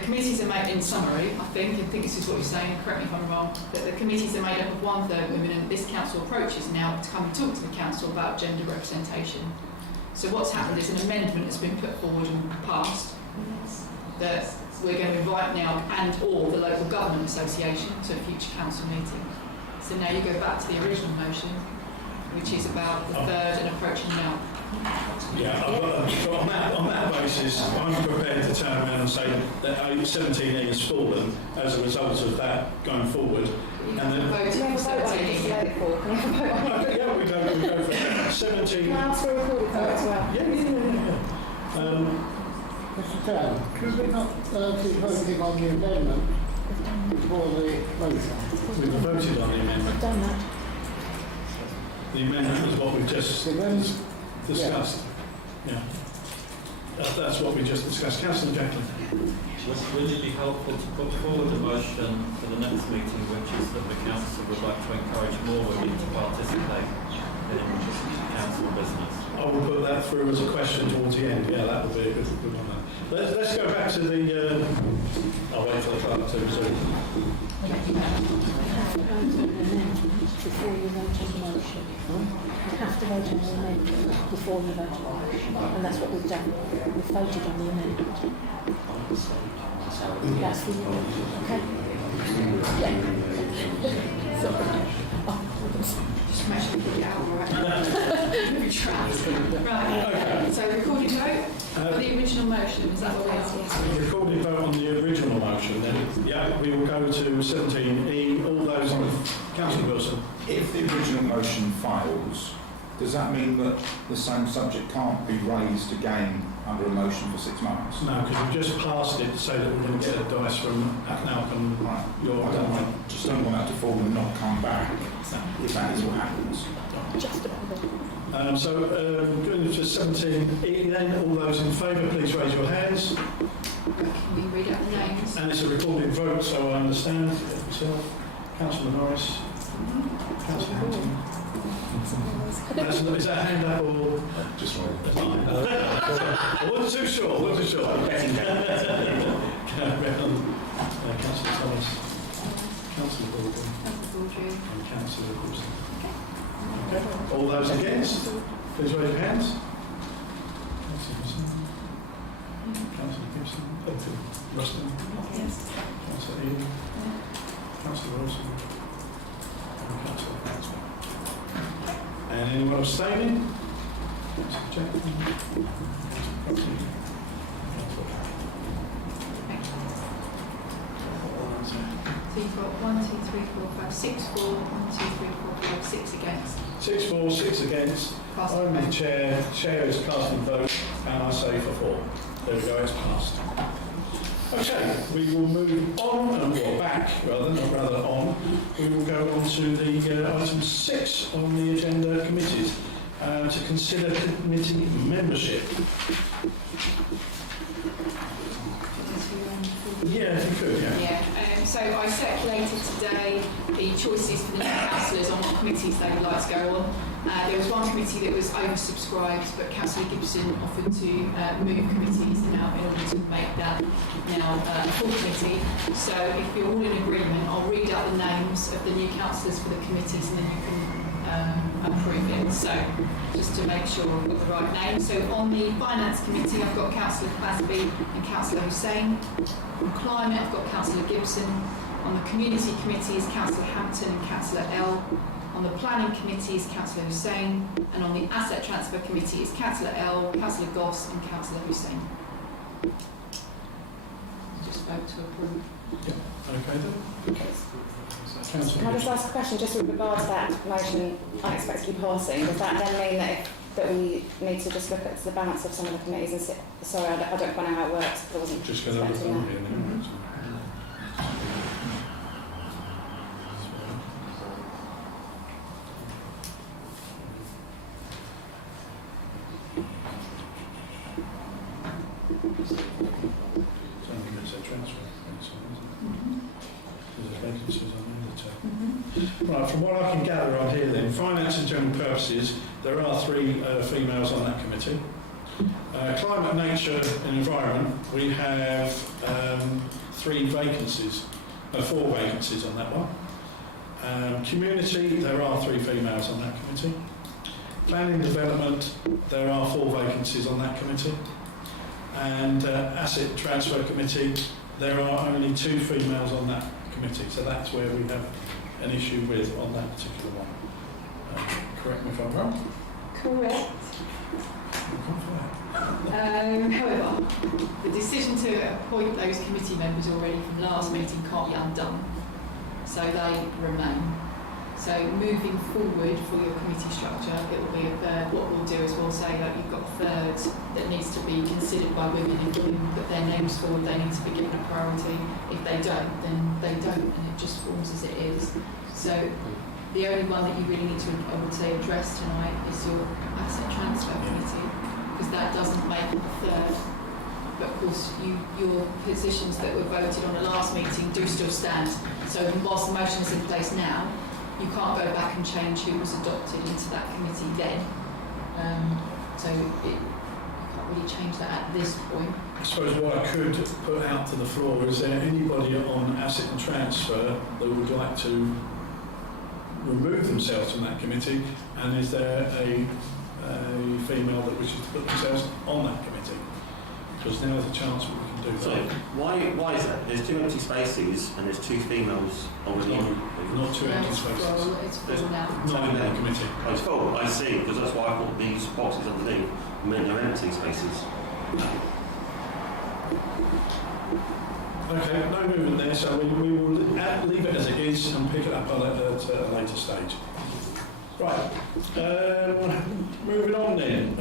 committees are made, in summary, I think this is what you're saying, correct me if I'm wrong, that the committees are made up of 1/3 women, and this council approaches now to come and talk to the council about gender representation. So what's happened is an amendment has been put forward and passed that we're going to invite now and or the Local Government Association to a future council meeting. So now you go back to the original motion, which is about the third and approaching now. Yeah, so on that basis, I'm prepared to turn around and say that 17E has fallen as a result of that going forward. You And then, voted for 17. yeah, we go for 17. Can I ask for a recorded vote as well? Yeah. Mr. Chairman, could we not be voting on the amendment before the motion? We've voted on the amendment. Done that. The amendment is what we've just discussed. Yeah. That's what we just discussed. Councillor Jacklin. Would it be helpful to put forward a motion for the next meeting, which is that the council would like to encourage more women to participate in council business? I will put that through as a question towards the end. Yeah, that would be a good one. Let's go back to the. I'll wait for the clerk to resume. Before you vote on the motion. You have to vote on the amendment before you vote on the motion. And that's what we've done. We've voted on the amendment. That's the amendment. Okay? Yeah. Sorry. Just make sure you get it out right. Right. So recorded vote for the original motion. Is that what we are? Recorded vote on the original motion. Then, yeah, we will go to 17E. All those on Councillor Wilson. If the original motion fails, does that mean that the same subject can't be raised again under a motion for 6 months? No, because we've just passed it to say that we're going to get advice from Malcolm. Right. I just don't want that to fall and not come back if that is what happens. Just about going to 17E then. All those in favour, please raise your hands. Can we read out the names? And it's a recorded vote, so I understand. Councillor Norris. Councillor Hampton. Is that a hand up or Just right. I wasn't too sure. Councillor Thomas, Councillor Baldwin, and Councillor Wilson. Okay. All those against, please raise your hands. Councillor Gibson, Ruston, Councillor Eden, Councillor Wilson, and Councillor Hansford. And anyone abstaining? Councillor Jackson. So you've got 1, 2, 3, 4, 5, 6 for, 1, 2, 3, 4, 5, 6 against. 6 for, 6 against. I'm the chair. Chair is casting vote, and I say for 4. There we go, it's passed. Okay, we will move on, or back rather, not rather on. We will go on to the item 6 on the agenda, committees, to consider committee membership. Yeah, if you could, yeah. So I circulated today the choices for the new councillors on what committees they would like to go on. There was one committee that was oversubscribed, but Councillor Gibson offered to move committees now in order to make that now a full committee. So if you're all in agreement, I'll read out the names of the new councillors for the committees and then you can approve it. So just to make sure I've got the right name. So on the Finance Committee, I've got Councillor Clasby and Councillor Hussain. On Climate, I've got Councillor Gibson. On the Community Committee is Councillor Hampton and Councillor L. On the Planning Committee is Councillor Hussain. And on the Asset Transfer Committee is Councillor L, Councillor Goss and Councillor Hussain. Just vote to approve. Yeah. Okay then. Can I just ask a question, just with regard to that motion unexpectedly passing, does that then mean that we need to just look at the balance of some of the committees and sit? Sorry, I don't quite know how it works. I wasn't just going to look expecting on that. here. Right, from what I can gather on here then, finance and general purposes, there are 3 females on that committee. Climate, nature and environment, we have 3 vacancies, 4 vacancies on that one. Community, there are 3 females on that committee. Planning and development, there are 4 vacancies on that committee. And asset transfer committee, there are only 2 females on that committee, so that's where we have an issue with on that particular one. Correct me if I'm wrong. Correct. However, the decision to appoint those committee members already from last meeting can't be undone, so they remain. So moving forward for your committee structure, it will be a third. What we'll do is we'll say that you've got a third that needs to be considered by women. If you put their names forward, they need to be given a priority. If they don't, then they don't, and it just forms as it is. So the only one that you really need to, I would say, address tonight is your asset transfer committee, because that doesn't make a third. But of course, your positions that were voted on the last meeting do still stand. So whilst the motion is in place now, you can't go back and change who was adopted into that committee then. So you can't really change that at this point. I suppose what I could put out to the floor is there anybody on asset and transfer that would like to remove themselves from that committee, and is there a female that wishes to put themselves on that committee? Because now there's a chance we can do So that. why is that? There's 2 empty spaces and there's 2 females already. Not 2 empty spaces. It's full now. Not in that committee. Oh, it's full. I see, because that's why I thought these boxes underneath meant they're empty spaces. Okay, no movement there, so we will leave it as it is and pick it up at a later stage. Right, moving on then.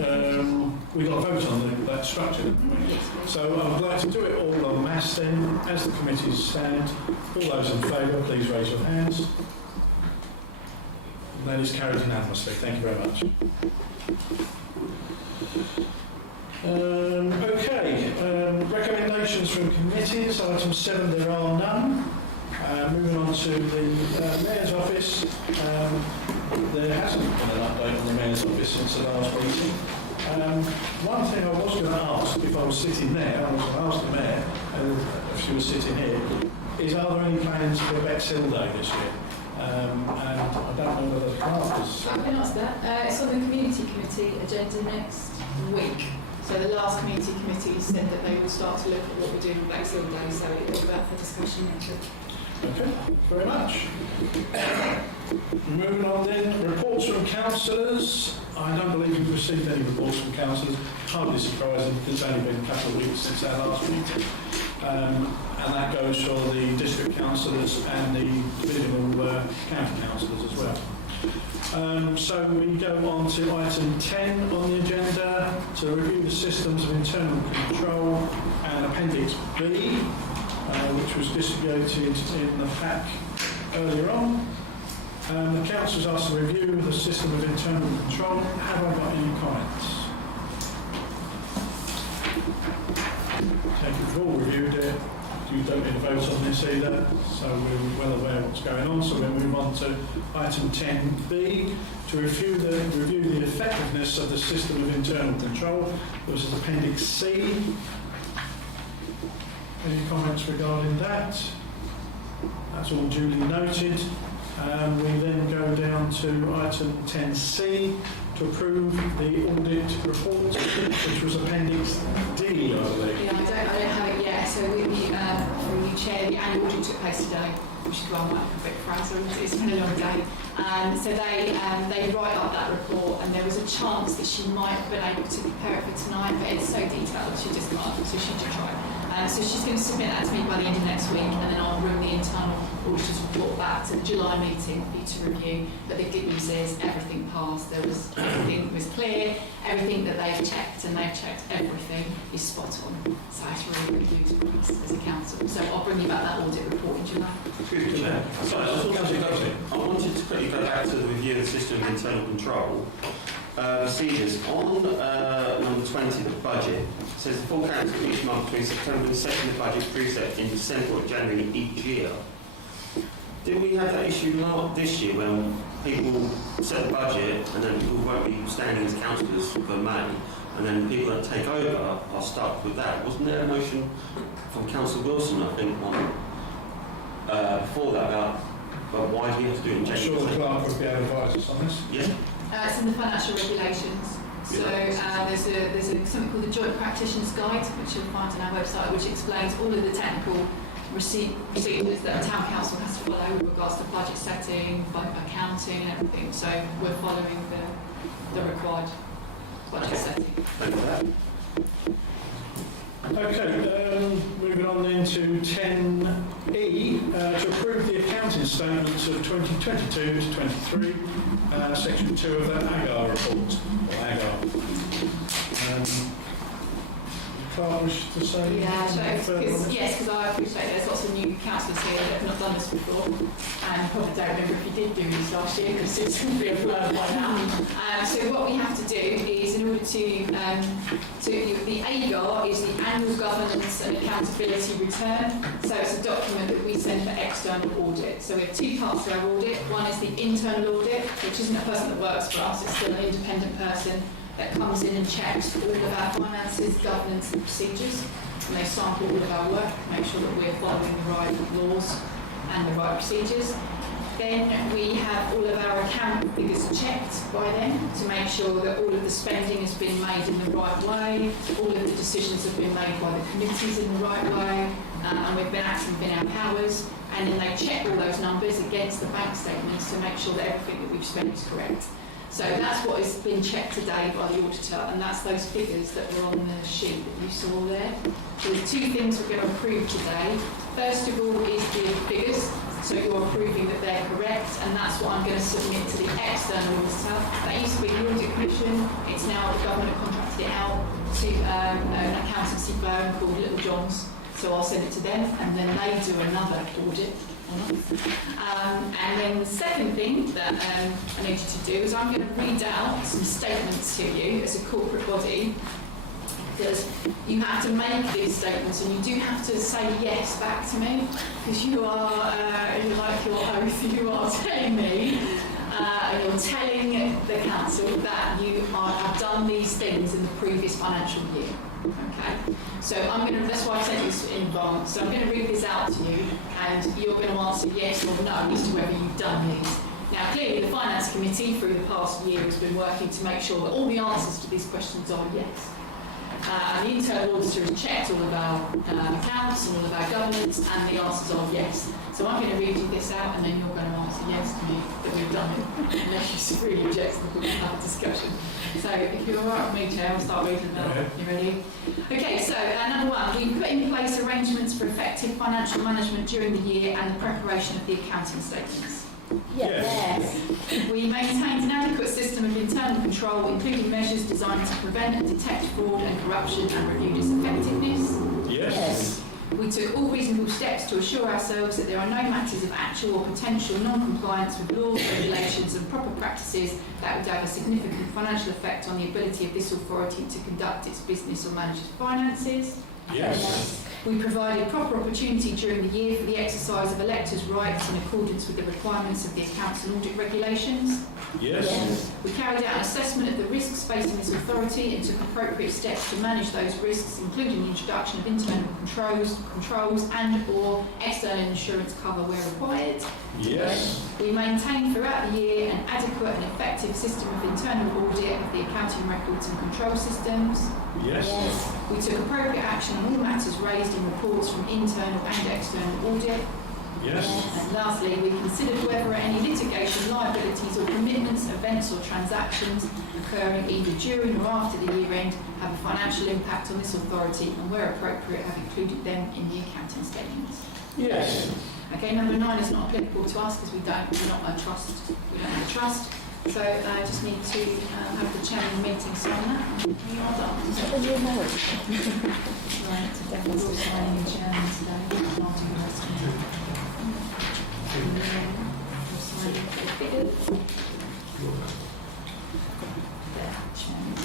We've got a vote on that structure, haven't we? So I'd like to do it all en masse then, as the committees stand. All those in favour, please raise your hands. And that is carried unanimously. Thank you very much. Okay, recommendations from committees. Item 7, there are none. Moving on to the Mayor's office, there hasn't been an update on the Mayor's office since the last meeting. One thing I was going to ask, if I was sitting there, I was going to ask the Mayor, if she was sitting here, is are there any plans for Bexhill Day this year? And I don't know whether the clerk is... I can ask that. It's on the Community Committee agenda next week. So the last Community Committee said that they would start to look at what we're doing with Bexhill Day, so it will be about for discussion next week. Okay, very much. Moving on then, reports from councillors. I don't believe we've received any reports from councillors. Hardly surprising because it's only been a couple of weeks since our last meeting. And that goes for the district councillors and the divisional county councillors as well. So we go on to item 10 on the agenda, to review the systems of internal control and Appendix B, which was distributed in the pack earlier on. The council was asked to review the system of internal control. Have I got any comments? I think we've all reviewed it. You don't need to vote on this either, so we're well aware of what's going on. So we'll move on to item 10B, to review the effectiveness of the system of internal control. This is Appendix C. Any comments regarding that? That's all duly noted. We then go down to item 10C, to approve the audit report, which was Appendix D, I believe. Yeah, I don't have it yet. So from you, Chair, the annual audit took place today, which is why I might have a bit frazzled. It's been a long day. So they write up that report, and there was a chance that she might have been able to prepare it for tonight, but it's so detailed she just can't. So she should try. So she's going to submit that to me by the end of next week, and then I'll bring the internal auditor's report back to the July meeting for you to review. But the good news is everything passed. Everything was clear. Everything that they've checked, and they've checked everything, is spot on. So it's really good news for us as a council. So I'll bring you back that audit report in July. Excuse me, Chair. Sorry, I wanted to quickly go back to the review of the system of internal control. Procedures. On number 20, the budget, says the full council each month between September and setting the budget preset in December or January each year. Did we have that issue this year when people set the budget and then people won't be standing as councillors for May, and then the people that take over are stuck with that? Wasn't there a motion from Councillor Wilson, I think, before that about why do we have to do it in January? I'm sure the clerk would be able to advise us on this. Yeah. It's in the financial regulations. So there's something called the Joint Practitioners Guide, which you'll find on our website, which explains all of the technical procedures that a town council has to follow with regards to budget setting, accounting, and everything. So we're following the required budget setting. Thank you for that. Okay, moving on then to 10E, to approve the accounting statements of 2022 to 23, section 2 of the AGAR report, or AGAR. Clerk wish to say? Yeah, because I appreciate there's lots of new councillors here that have not done this before, and probably don't remember if you did do this last year because it's going to be a blur by now. So what we have to do is, in order to the AGAR is the Annual Governance and Accountability Return. So it's a document that we send for external audit. So we have two parts to our audit. One is the internal audit, which isn't a person that works for us, it's still an independent person that comes in and checks all of our finances, governance and procedures, and they sample all of our work, make sure that we're following the right laws and the right procedures. Then we have all of our account figures checked by them to make sure that all of the spending has been made in the right way, all of the decisions have been made by the committees in the right way, and we've been acting within our powers, and then they check all those numbers against the bank statements to make sure that everything that we've spent is correct. So that's what has been checked today by the auditor, and that's those figures that were on the sheet that you saw there. So there's two things we're going to approve today. First of all is the figures, so you're approving that they're correct, and that's what I'm going to submit to the external auditor. That used to be the audit commission, it's now the government contracted it out to an accountancy firm called Little John's, so I'll send it to them, and then they do another audit. And then the second thing that I need you to do is I'm going to read out some statements to you as a corporate body because you have to make these statements and you do have to say yes back to me, because you are, like your oath, you are telling me, and you're telling the council that you have done these things in the previous financial year. Okay, so that's why I sent this in advance. So I'm going to read this out to you, and you're going to answer yes or no as to whether you've done these. Now, clearly, the Finance Committee through the past year has been working to make sure that all the answers to these questions are yes. And the internal auditor has checked all of our accounts and all of our governance, and the answers are yes. So I'm going to read you this out, and then you're going to answer yes to me that we've done it, unless you really object and we can have a discussion. So if you're all right with me, Chair, I'll start reading them out. You ready? Okay, so number one, we put in place arrangements for effective financial management during the year and the preparation of the accounting statements. Yes. We maintained an adequate system of internal control, including measures designed to prevent and detect fraud and corruption and review its effectiveness. Yes. We took all reasonable steps to assure ourselves that there are no matters of actual or potential non-compliance with laws, regulations and proper practices that would have a significant financial effect on the ability of this authority to conduct its business or manage its finances. Yes. We provided proper opportunity during the year for the exercise of electors' rights in accordance with the requirements of the accounts and audit regulations. Yes. We carried out an assessment of the risks facing this authority and took appropriate steps to manage those risks, including the introduction of internal controls and or external insurance cover where required. Yes. We maintained throughout the year an adequate and effective system of internal audit of the accounting records and control systems. Yes. We took appropriate action on all matters raised in reports from internal and external audit. Yes. And lastly, we considered whether any litigation liabilities or commitments, events or transactions occurring either during or after the year end have a financial impact on this authority and where appropriate have included them in the accounting statements. Yes. Okay, number 9 is not applicable to us because we're not a trust. We don't have a trust. So I just need to have the chairman meeting sign that. You are done. Is that when you're married? Right, so definitely all signing the chairman today. Martin Weston. We'll sign the figures. There, chairman.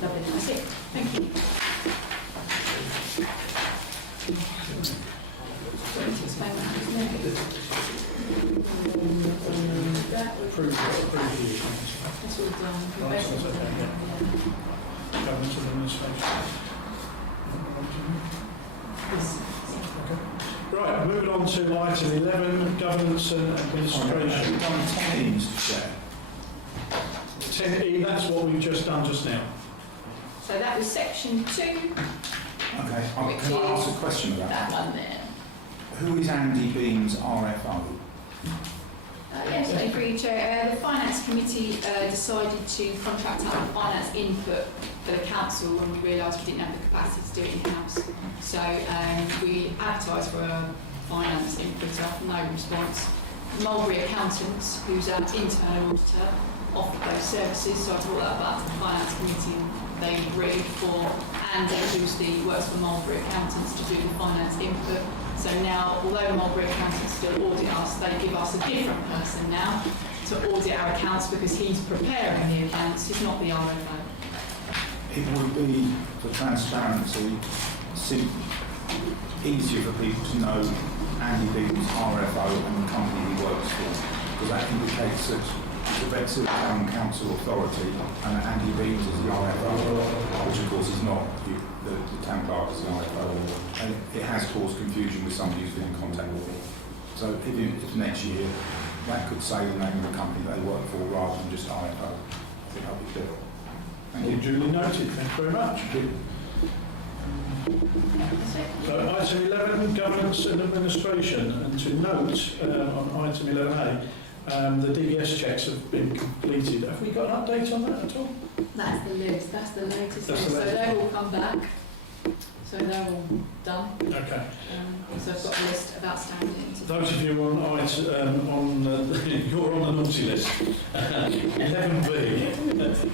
Lovely, that's it. Thank you. So to explain what happens next. That's all done. Governance and administration. Right, moving on to item 11, governance and administration. We've done 10 Mr. Chair. 10E, that's what we've just done just now. So that was section 2. Okay, can I ask a question about that that? one there. Who is Andy Bean's RFO? Yes, I agree, Chair. The Finance Committee decided to contract out the finance input for the council when we realised we didn't have the capacity to do it in-house. So we advertised for a finance inputter, no response. Mulberry Accountants, who's our internal auditor, offered those services, so I brought that back to the Finance Committee and they agreed for Andy, who's works for Mulberry Accountants, to do the finance input. So now, although Mulberry Accountants still audit us, they give us a different person now to audit our accounts because he's preparing the accounts, he's not the RFO. It would be, for transparency, easier for people to know Andy Bean's RFO and the company he works for, because that indicates that the Bexhill-on-Sea Council Authority and Andy Beans is the RFO, which of course is not. The town clerk is the RFO. And it has caused confusion with somebody who's been in contact with me. So if next year that could say the name of the company they work for rather than just RFO, I think that would be clear. Thank you. Duly noted, thank you very much. So item 11, governance and administration, and to note on item 11A, the DBS checks have been completed. Have we got an update on that at all? That's the list, that's the latest That's list. the So latest. they've all come back. So they're all done. Okay. So I've got a list of outstanding. Those of you on you're on the naughty list. 11B.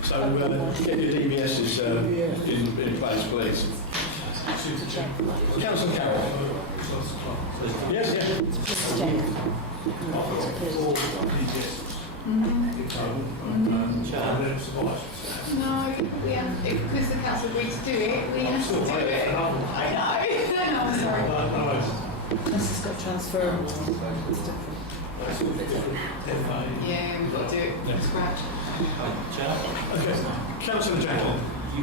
So get your DBSs in place, please. Councillor Carroll. Yes, yes. No, because the council agreed to do it, we have to do it. I know. No, I'm sorry. This has got transfer. Yeah, we've got to do it from scratch. Chair? Okay. Councillor Jackal.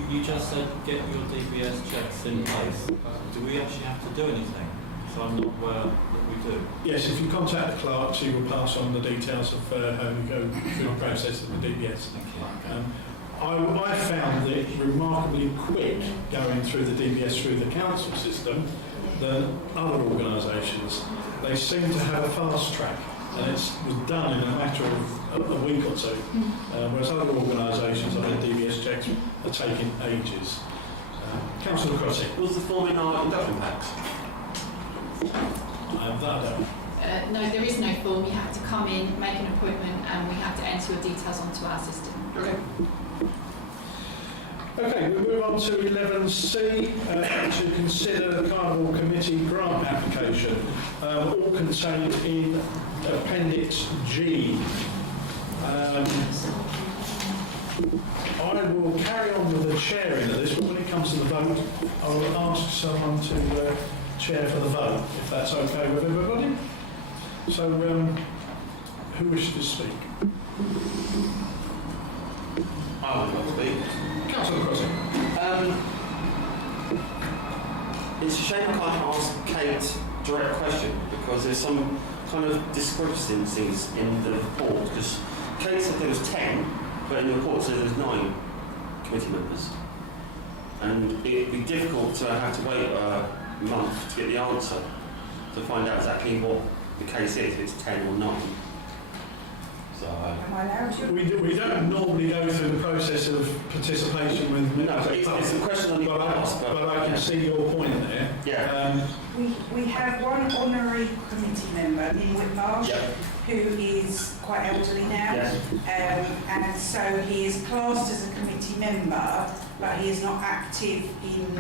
You just said get your DBS checks in place. Do we actually have to do anything? So I'm not aware that we do. Yes, if you contact the clerk, she will pass on the details of how you go through the process of the DBS. I found it remarkably quick going through the DBS through the council system than other organisations. They seem to have a fast track, and it was done in a matter of a week or two, whereas other organisations on their DBS checks are taking ages. Councillor Crossing. Was the form in our induction packs? No, there is no form. You have to come in, make an appointment, and we have to enter your details onto our system. Okay. Okay, we move on to 11C, to consider the Carnival Committee grant application, all contained in Appendix G. I will carry on with the chairing of this, but when it comes to the vote, I will ask someone to chair for the vote, if that's okay with everybody. So, who wishes to speak? I would like to speak. Councillor Crossing. It's a shame I can't ask Kate a direct question because there's some kind of discrepancies in the report. Because Kate said there was 10, but in the report said there was 9 committee members, and it'd be difficult to have to wait a month to get the answer to find out exactly what the case is, if it's 10 or 9. So, Am I allowed to? We don't normally go through the process of participation with... No, but it's a question I need to ask. But I can see your point there. Yeah. We have one honorary committee member in Whitmarsh who is quite elderly now, and so he is classed as a committee member, but he is not active in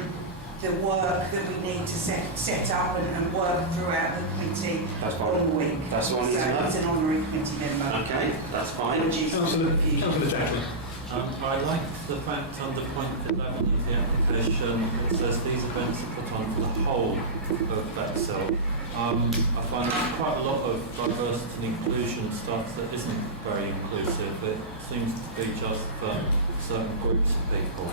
the work that we need to set up and work throughout the committee all week. That's one. So he's an honorary committee member. Okay, that's fine. Councillor Jackson. I like the fact under point 11 of the application it says these events are put on for the whole of Bexhill. I find there's quite a lot of diversity and inclusion stuff that isn't very inclusive. It seems to be just for certain groups of people.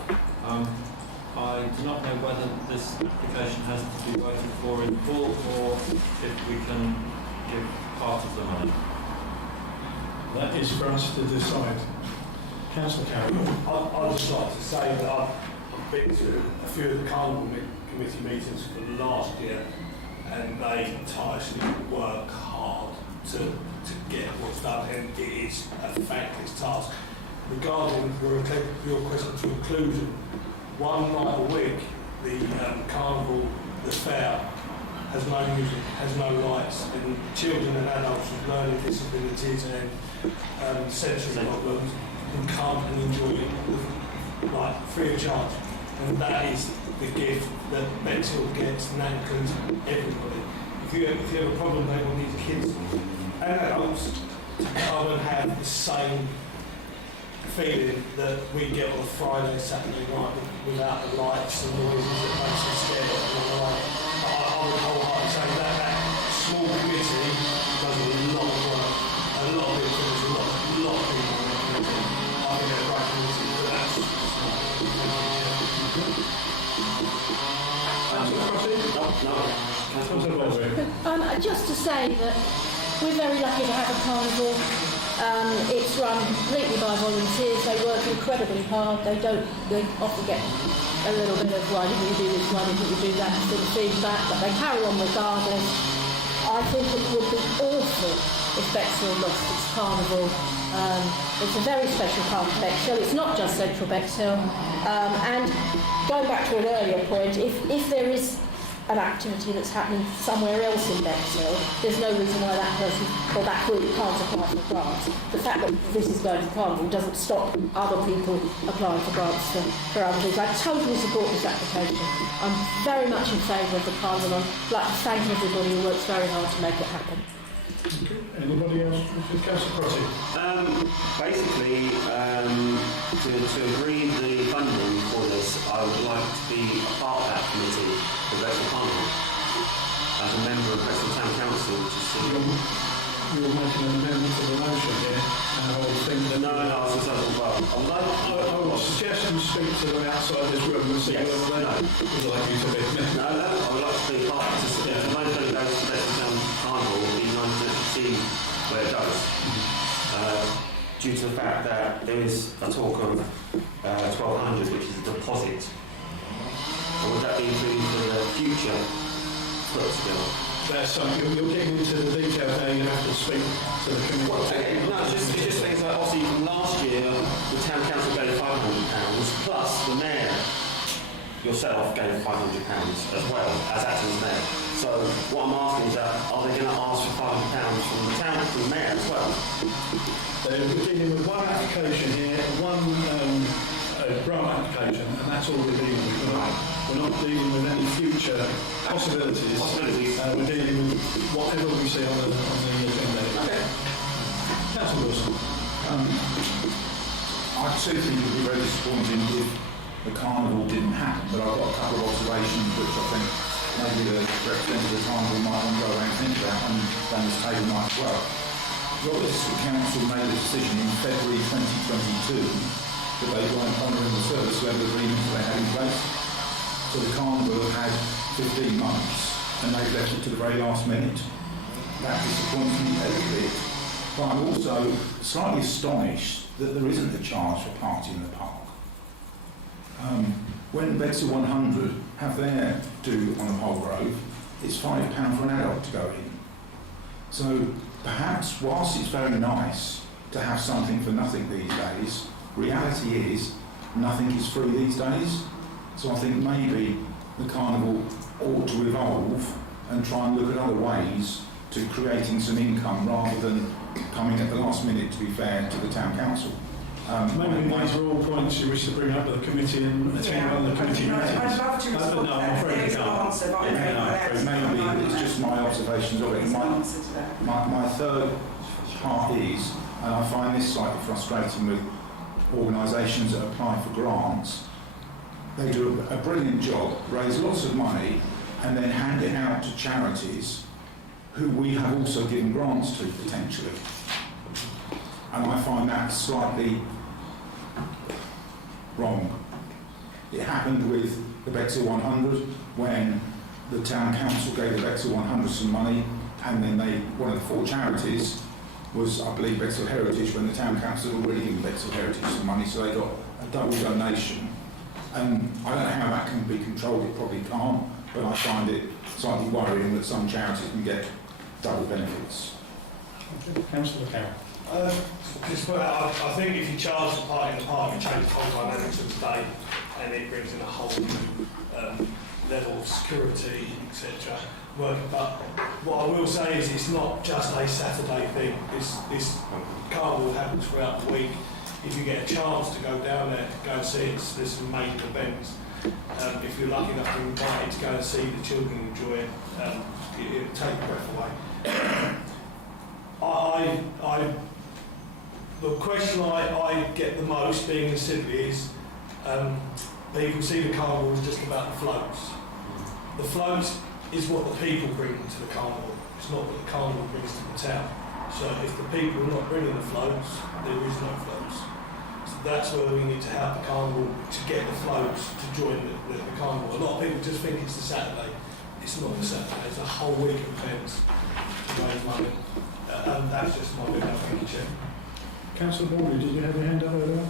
I do not know whether this application has to be voted for in full or if we can give part of the money. That is for us to decide. Councillor Carroll. I'd just like to say that I've been to a few of the Carnival Committee meetings for the last year, and they tirelessly work hard to get what's done, and it is a thankless task. Regarding your question to inclusion, one night a week, the carnival, the fair, has no music, has no lights, and children and adults with learning disabilities and sensory problems can come and enjoy it like free of charge. And that is the gift that Bexhill gets, and that includes everybody. If you have a problem, they will need kids and adults to come and have the same feeling that we get on a Friday, Saturday night without the lights and noises that makes us scared along the way. But I would wholeheartedly say that small committee does a lot of work, a lot of people, a lot of people in the committee. I think they're a great committee, but that's just to say that we're very lucky to have a carnival. It's run completely by volunteers. They work incredibly hard. They often get a little bit of why didn't you do this, why didn't you do that sort of feedback, but they carry on regardless. I think it would be awful if Bexhill lost its carnival. It's a very special part of Bexhill. It's not just central Bexhill. And going back to an earlier point, if there is an activity that's happening somewhere else in Bexhill, there's no reason why that person or that group can't apply for grants. The fact that this is going to Carnival doesn't stop other people applying for grants for other things. I totally support this application. I'm very much in favour of the Carnival. I'd like to thank everybody who works very hard to make it happen. Anybody else? Councillor Crotty. Basically, to agree the funding for this, I would like to be a part of that committee, the Bexhill Carnival, as a member of Bexhill Town Council to see. You're making an amendment to the motion here, and I would think that... No, I was just saying, well, I would suggest you speak to them outside this room and see whether they would like you to be. No, I would like to be part of this. If the money's going to go to the Bexhill Town Carnival, it would be nice to see where it goes. Due to the fact that there is a talk of 1,200, which is a deposit. Or would that be included for the future put together? That's something you're getting into the detail now. You have to speak to the committee. Well, no, it's just things like obviously last year the town council gave £500 plus the mayor yourself gave £500 as well as acting mayor. So what I'm asking is that are they going to ask for £500 from the town, from the mayor as well? We're dealing with one application here, one grant application, and that's all we're dealing with tonight. We're not dealing with any future possibilities. We're dealing with whatever we see on the agenda. Okay. Councillor Wilson. I too think it would be very disappointing if the carnival didn't happen, but I've got a couple of observations which I think maybe the representative of the carnival might want to go away and think about, and down this table might as well. The Council made a decision in February 2022 that they weren't honouring the service level agreements they had in place. So the carnival have had 15 months and they've left it to the very last minute. That disappoints me a little bit. But I'm also slightly astonished that there isn't a charge for parking in the park. When Bexhill 100 have their do on a whole grove, it's £5 for an adult to go in. So perhaps whilst it's very nice to have something for nothing these days, reality is nothing is free these days. So I think maybe the carnival ought to evolve and try and look at other ways to creating some income rather than coming at the last minute, to be fair, to the town council. Maybe these are all points you wish to bring up with the committee and attend one of the committee meetings. I'd love to respond no, I'm afraid we can't. Maybe it's just my observations of it. My third part is, and I find this slightly frustrating with organisations that apply for grants, they do a brilliant job, raise lots of money, and then hand it out to charities who we have also given grants to, potentially. And I find that slightly wrong. It happened with the Bexhill 100 when the town council gave the Bexhill 100 some money, and then one of the four charities was, I believe, Bexhill Heritage, when the town council had already given Bexhill Heritage some money, so they got a double donation. And I don't know how that can be controlled, it probably can't, but I find it slightly worrying that some charities can get double benefits. Councillor Carroll. Just put out, I think if you charge the party in the park, it changes the whole dynamics of the day, and it brings in a whole new level of security, etc. But what I will say is it's not just a Saturday thing. This carnival happens throughout the week. If you get a chance to go down there, go and see it, there's some major events. If you're lucky enough to be invited to go and see the children enjoy it, it'll take your breath away. The question I get the most, being in the city, is people see the carnival as just about the floats. The floats is what the people bring to the carnival. It's not what the carnival brings to the town. So if the people are not bringing the floats, there is no floats. So that's where we need to help the carnival to get the floats to join the carnival. A lot of people just think it's the Saturday. It's not the Saturday. It's a whole week of events to raise money. And that's just my big opinion, Chair. Councillor Baldry, did you have your hand up over there?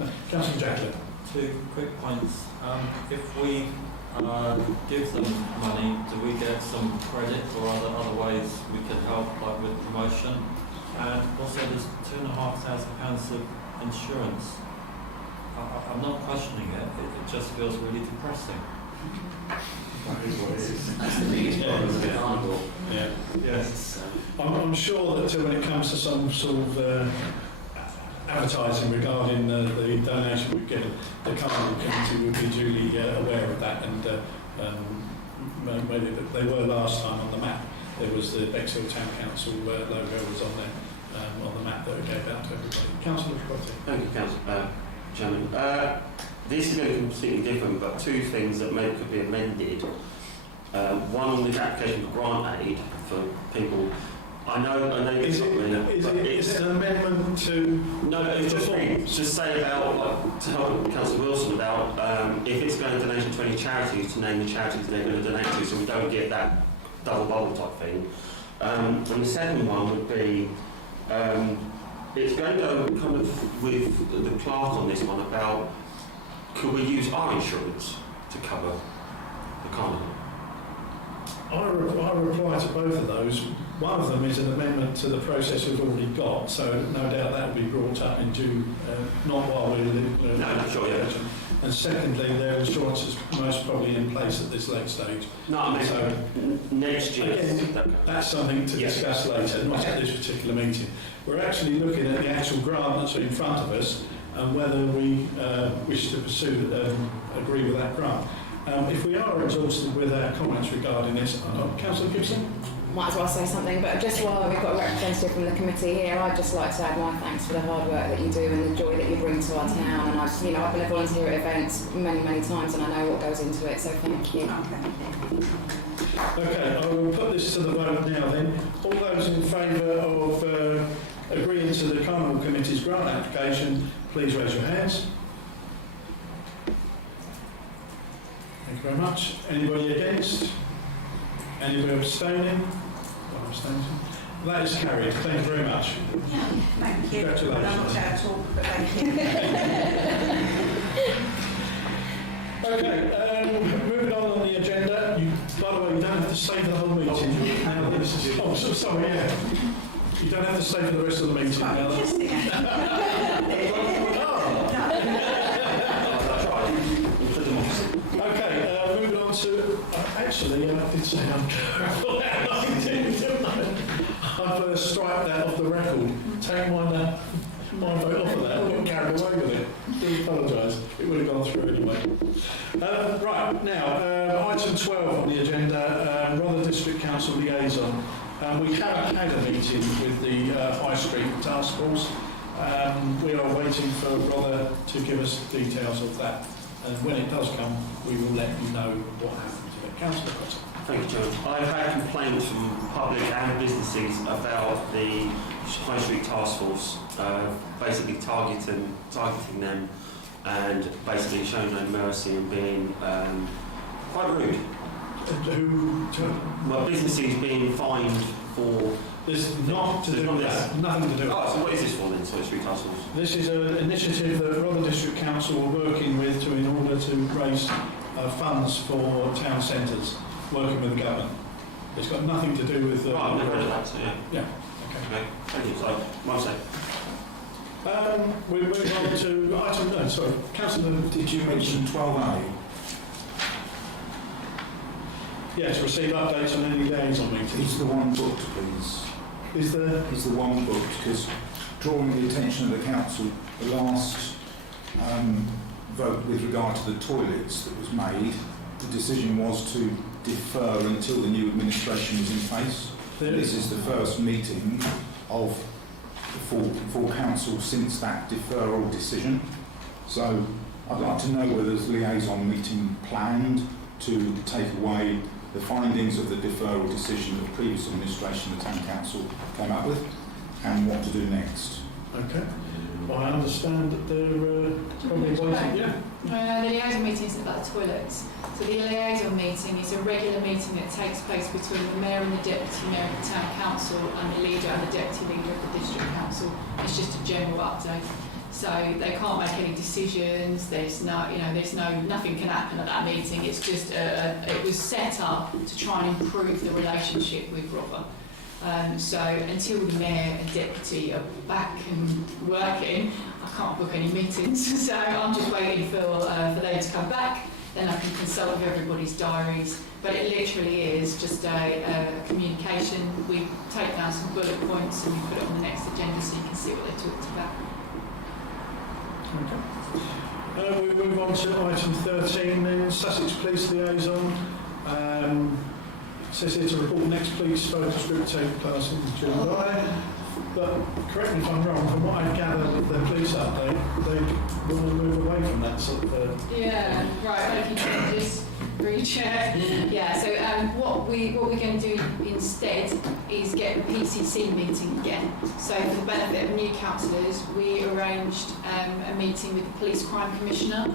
No. Councillor Jacklin. Two quick points. If we give them money, do we get some credit or other ways we can help, like with promotion? And also there's £2,500 of insurance. I'm not questioning it, it just feels really depressing. That's the biggest problem with the carnival. Yeah. Yes. I'm sure that when it comes to some sort of advertising regarding the donation we get, the carnival committee would be duly aware of that, and maybe they were last time on the map. there was the Bexhill Town Council logo was on there, on the map that we gave out to everybody. Councillor Crotty. Thank you, Chairman. This is going to be completely different, but two things that maybe could be amended. One on the application for grant aid for people. I know it's not really, but is it an amendment to? No, it's just say about, like, to help Councillor Wilson about if it's going to donation to any charities, to name the charities they're going to donate to, so we don't get that double bubble type thing. And the second one would be, it's going to go kind of with the clerk on this one about could we use our insurance to cover the carnival? I reply to both of those. One of them is an amendment to the process we've already got, so no doubt that will be brought up in due, not while we're living. Sure, yeah. And secondly, their insurance is most probably in place at this late stage. No, I mean, so next year. Again, that's something to discuss later, not at this particular meeting. We're actually looking at the actual grant that's in front of us and whether we wish to pursue, agree with that grant. If we are exhausted with our comments regarding this, Councillor Gibson? Might as well say something, but just while we've got a representative from the committee here, I'd just like to add my thanks for the hard work that you do and the joy that you bring to our town. And I've been a volunteer at events many times, and I know what goes into it. So thank you. Okay, I will put this to the vote now then. All those in favour of agreeing to the Carnival Committee's grant application, please raise your hands. Thank you very much. Anybody against? Anybody abstaining? One abstention. That is carried. Thank you very much. Thank you. Congratulations. I'm not allowed to talk, but thank you. Okay, moving on the agenda. By the way, you don't have to stay for the whole meeting. Now, this is, sorry, yeah. You don't have to stay for the rest of the meeting. Now. Okay, moving on to... actually, I did say I'm terrible. I've striped that off the record. Take my vote off of that. I got carried away with it. I do apologise. It would have gone through anyway. Right, now, item 12 on the agenda, Rother District Council Liaison. We haven't had a meeting with the High Street Task Force. We are waiting for Rother to give us details of that. And when it does come, we will let you know what happens to it. Councillor Cotter. Thank you, John. I've had complaints from public and businesses about the High Street Task Force basically targeting them and basically showing no mercy and being quite rude. Well, businesses being fined for... There's nothing to do with that. Oh, so what is this for then, High Street Task Force? This is an initiative that Rother District Council are working with in order to raise funds for town centres, working with the government. It's got nothing to do with... I've never heard of that, so yeah. Yeah, okay. Thank you. So, one sec. We move on to item... No, sorry. Councillor... Did you mention 12A? Yes, receive updates on any liaison meetings. Is the one booked, please? Is the one booked? Because drawing the attention of the council, the last vote with regard to the toilets that was made, the decision was to defer until the new administration is in place. This is the first meeting of the full council since that deferral decision. So I'd like to know whether there's a liaison meeting planned to take away the findings of the deferral decision that the previous administration, the town council, came up with, and what to do next. Okay. Well, I understand that they're probably waiting. Yeah. The liaison meeting isn't about the toilets. So the liaison meeting is a regular meeting that takes place between the mayor and the deputy mayor of the town council and the leader and the deputy leader of the district council. It's just a general update. So they can't make any decisions. There's nothing can happen at that meeting. It's just it was set up to try and improve the relationship with Rother. So until the mayor and deputy are back and working, I can't book any meetings. So I'm just waiting for them to come back. Then I can consult with everybody's diaries. But it literally is just a communication. We take down some bullet points and we put it on the next agenda so you can see what they talked about. Okay. We move on to item 13 then, Sussex Police Liaison. says here to report next police focus group take place in July. But correct me if I'm wrong, from what I gather with the police update, they want to move away from that sort of... Yeah, right, making changes. Chair. Yeah, so what we're going to do instead is get the PCC meeting again. So for the benefit of new councillors, we arranged a meeting with the Police Crime Commissioner.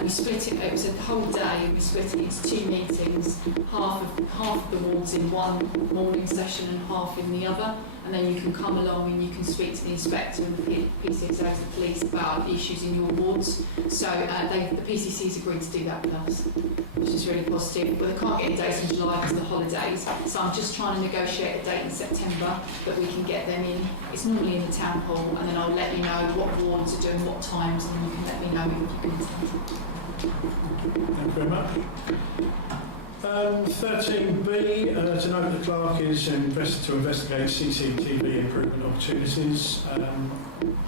We split it was a whole day, we split it into two meetings, half of the wards in one morning session and half in the other. And then you can come along and you can speak to the inspector and the PCCs, the police, about the issues in your wards. So the PCC's agreed to do that with us, which is really positive. But they can't get a date in July because of the holidays. So I'm just trying to negotiate a date in September that we can get them in. It's normally in the town hall, and then I'll let you know what wards are doing what times, and then you can let me know if you can attend. Thank you very much. 13B, to note the clerk is to investigate CCTV improvement opportunities. I don't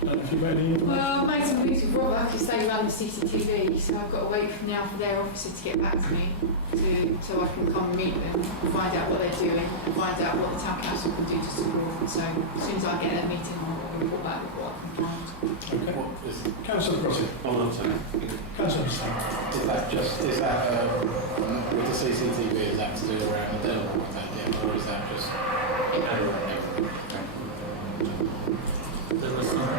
know if you've got any... Well, I've made some moves with Robert because they run the CCTV, so I've got to wait for now for their officer to get back to me so I can come and meet them and find out what they're doing and find out what the town council can do to support them. So as soon as I get that meeting, I'll report back with what I can find. Okay. Councillor Crosby. Councillor Is that with the CCTV, is that still around the Delaware, or is that just...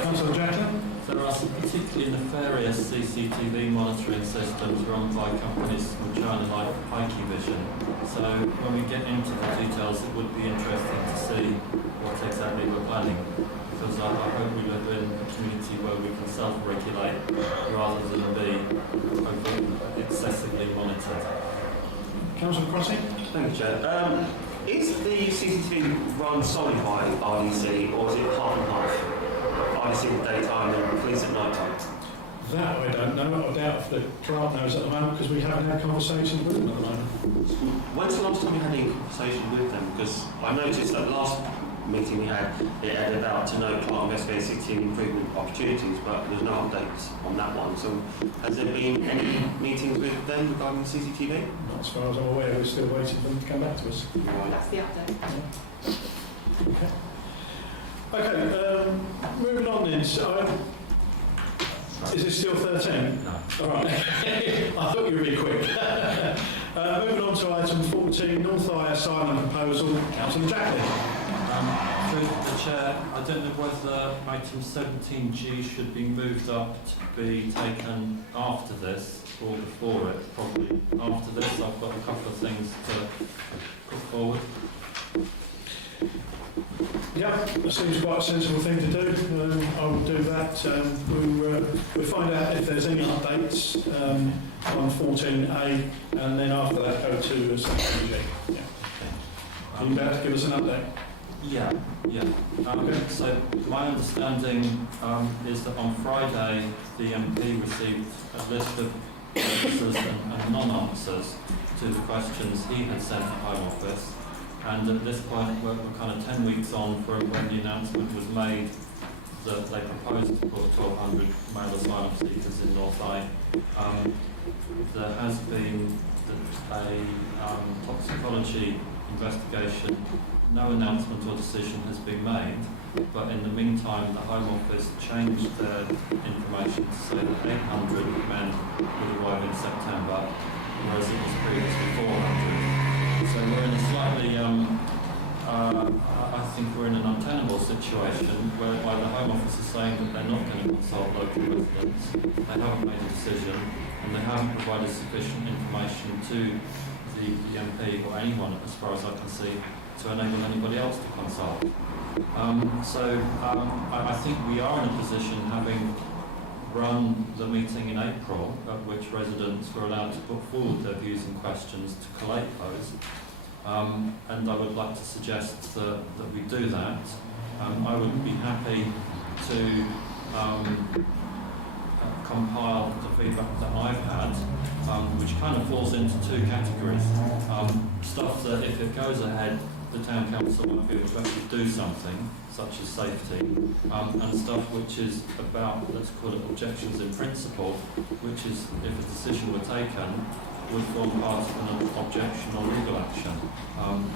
Councillor Jackson? There are some particularly nefarious CCTV monitoring systems run by companies from China like Vision. So when we get into the details, it would be interesting to see what exactly we're planning. Because I hope we live in a community where we can self-regulate rather than be excessively monitored. Councillor Crossing? Thank you, Chair. Is the CCTV run solely by RDC, or is it half and half? RDC in the daytime and police at night time? That I don't know. I doubt if the clerk knows at the moment because we haven't had conversations with them at the moment. When's the last time you had any conversation with them? Because I noticed at the last meeting we had, it had about to know clerk investigating CCTV improvement opportunities, but there's no updates on that one. So has there been any meetings with them regarding the CCTV? Not as far as I'm aware, we're still waiting for them to come back to us. That's the update. Yeah. Okay, moving on then. So, is it still 13? No. All right. I thought you were really quick. Moving on to item 14, North Eye Asylum Proposal. Councillor Jacklin. Through the Chair, I don't know whether item 17G should be moved up to be taken after this or before it. Probably after this. I've got a couple of things to put forward. Yeah, that seems quite a sensible thing to do. I will do that. We'll find out if there's any updates on 14A, and then after that go to 17G. Yeah. Are you about to give us an update? Yeah. So my understanding is that on Friday the MP received a list of answers and non-answers to the questions he had sent to Home Office. And at this point, we're kind of 10 weeks on from when the announcement was made that they proposed to put 1,200 male asylum seekers in North Eye. There has been a toxicology investigation. No announcement or decision has been made, but in the meantime, the Home Office changed their information to say that 800 men would arrive in September, whereas it was previously 400. So we're in a slightly, I think we're in an untenable situation whereby the Home Office is saying that they're not going to consult local residents, they haven't made a decision, and they haven't provided sufficient information to the MP or anyone, as far as I can see, to enable anybody else to consult. I think we are in a position, having run the meeting in April, at which residents were allowed to put forward their views and questions to collate those. And I would like to suggest that we do that. I would be happy to compile the feedback that I've had, which kind of falls into two categories. Stuff that if it goes ahead, the Town Council might be able to actually do something, such as safety, and stuff which is about, let's call it objections in principle, which is if a decision were taken, would form part of an objection or legal action.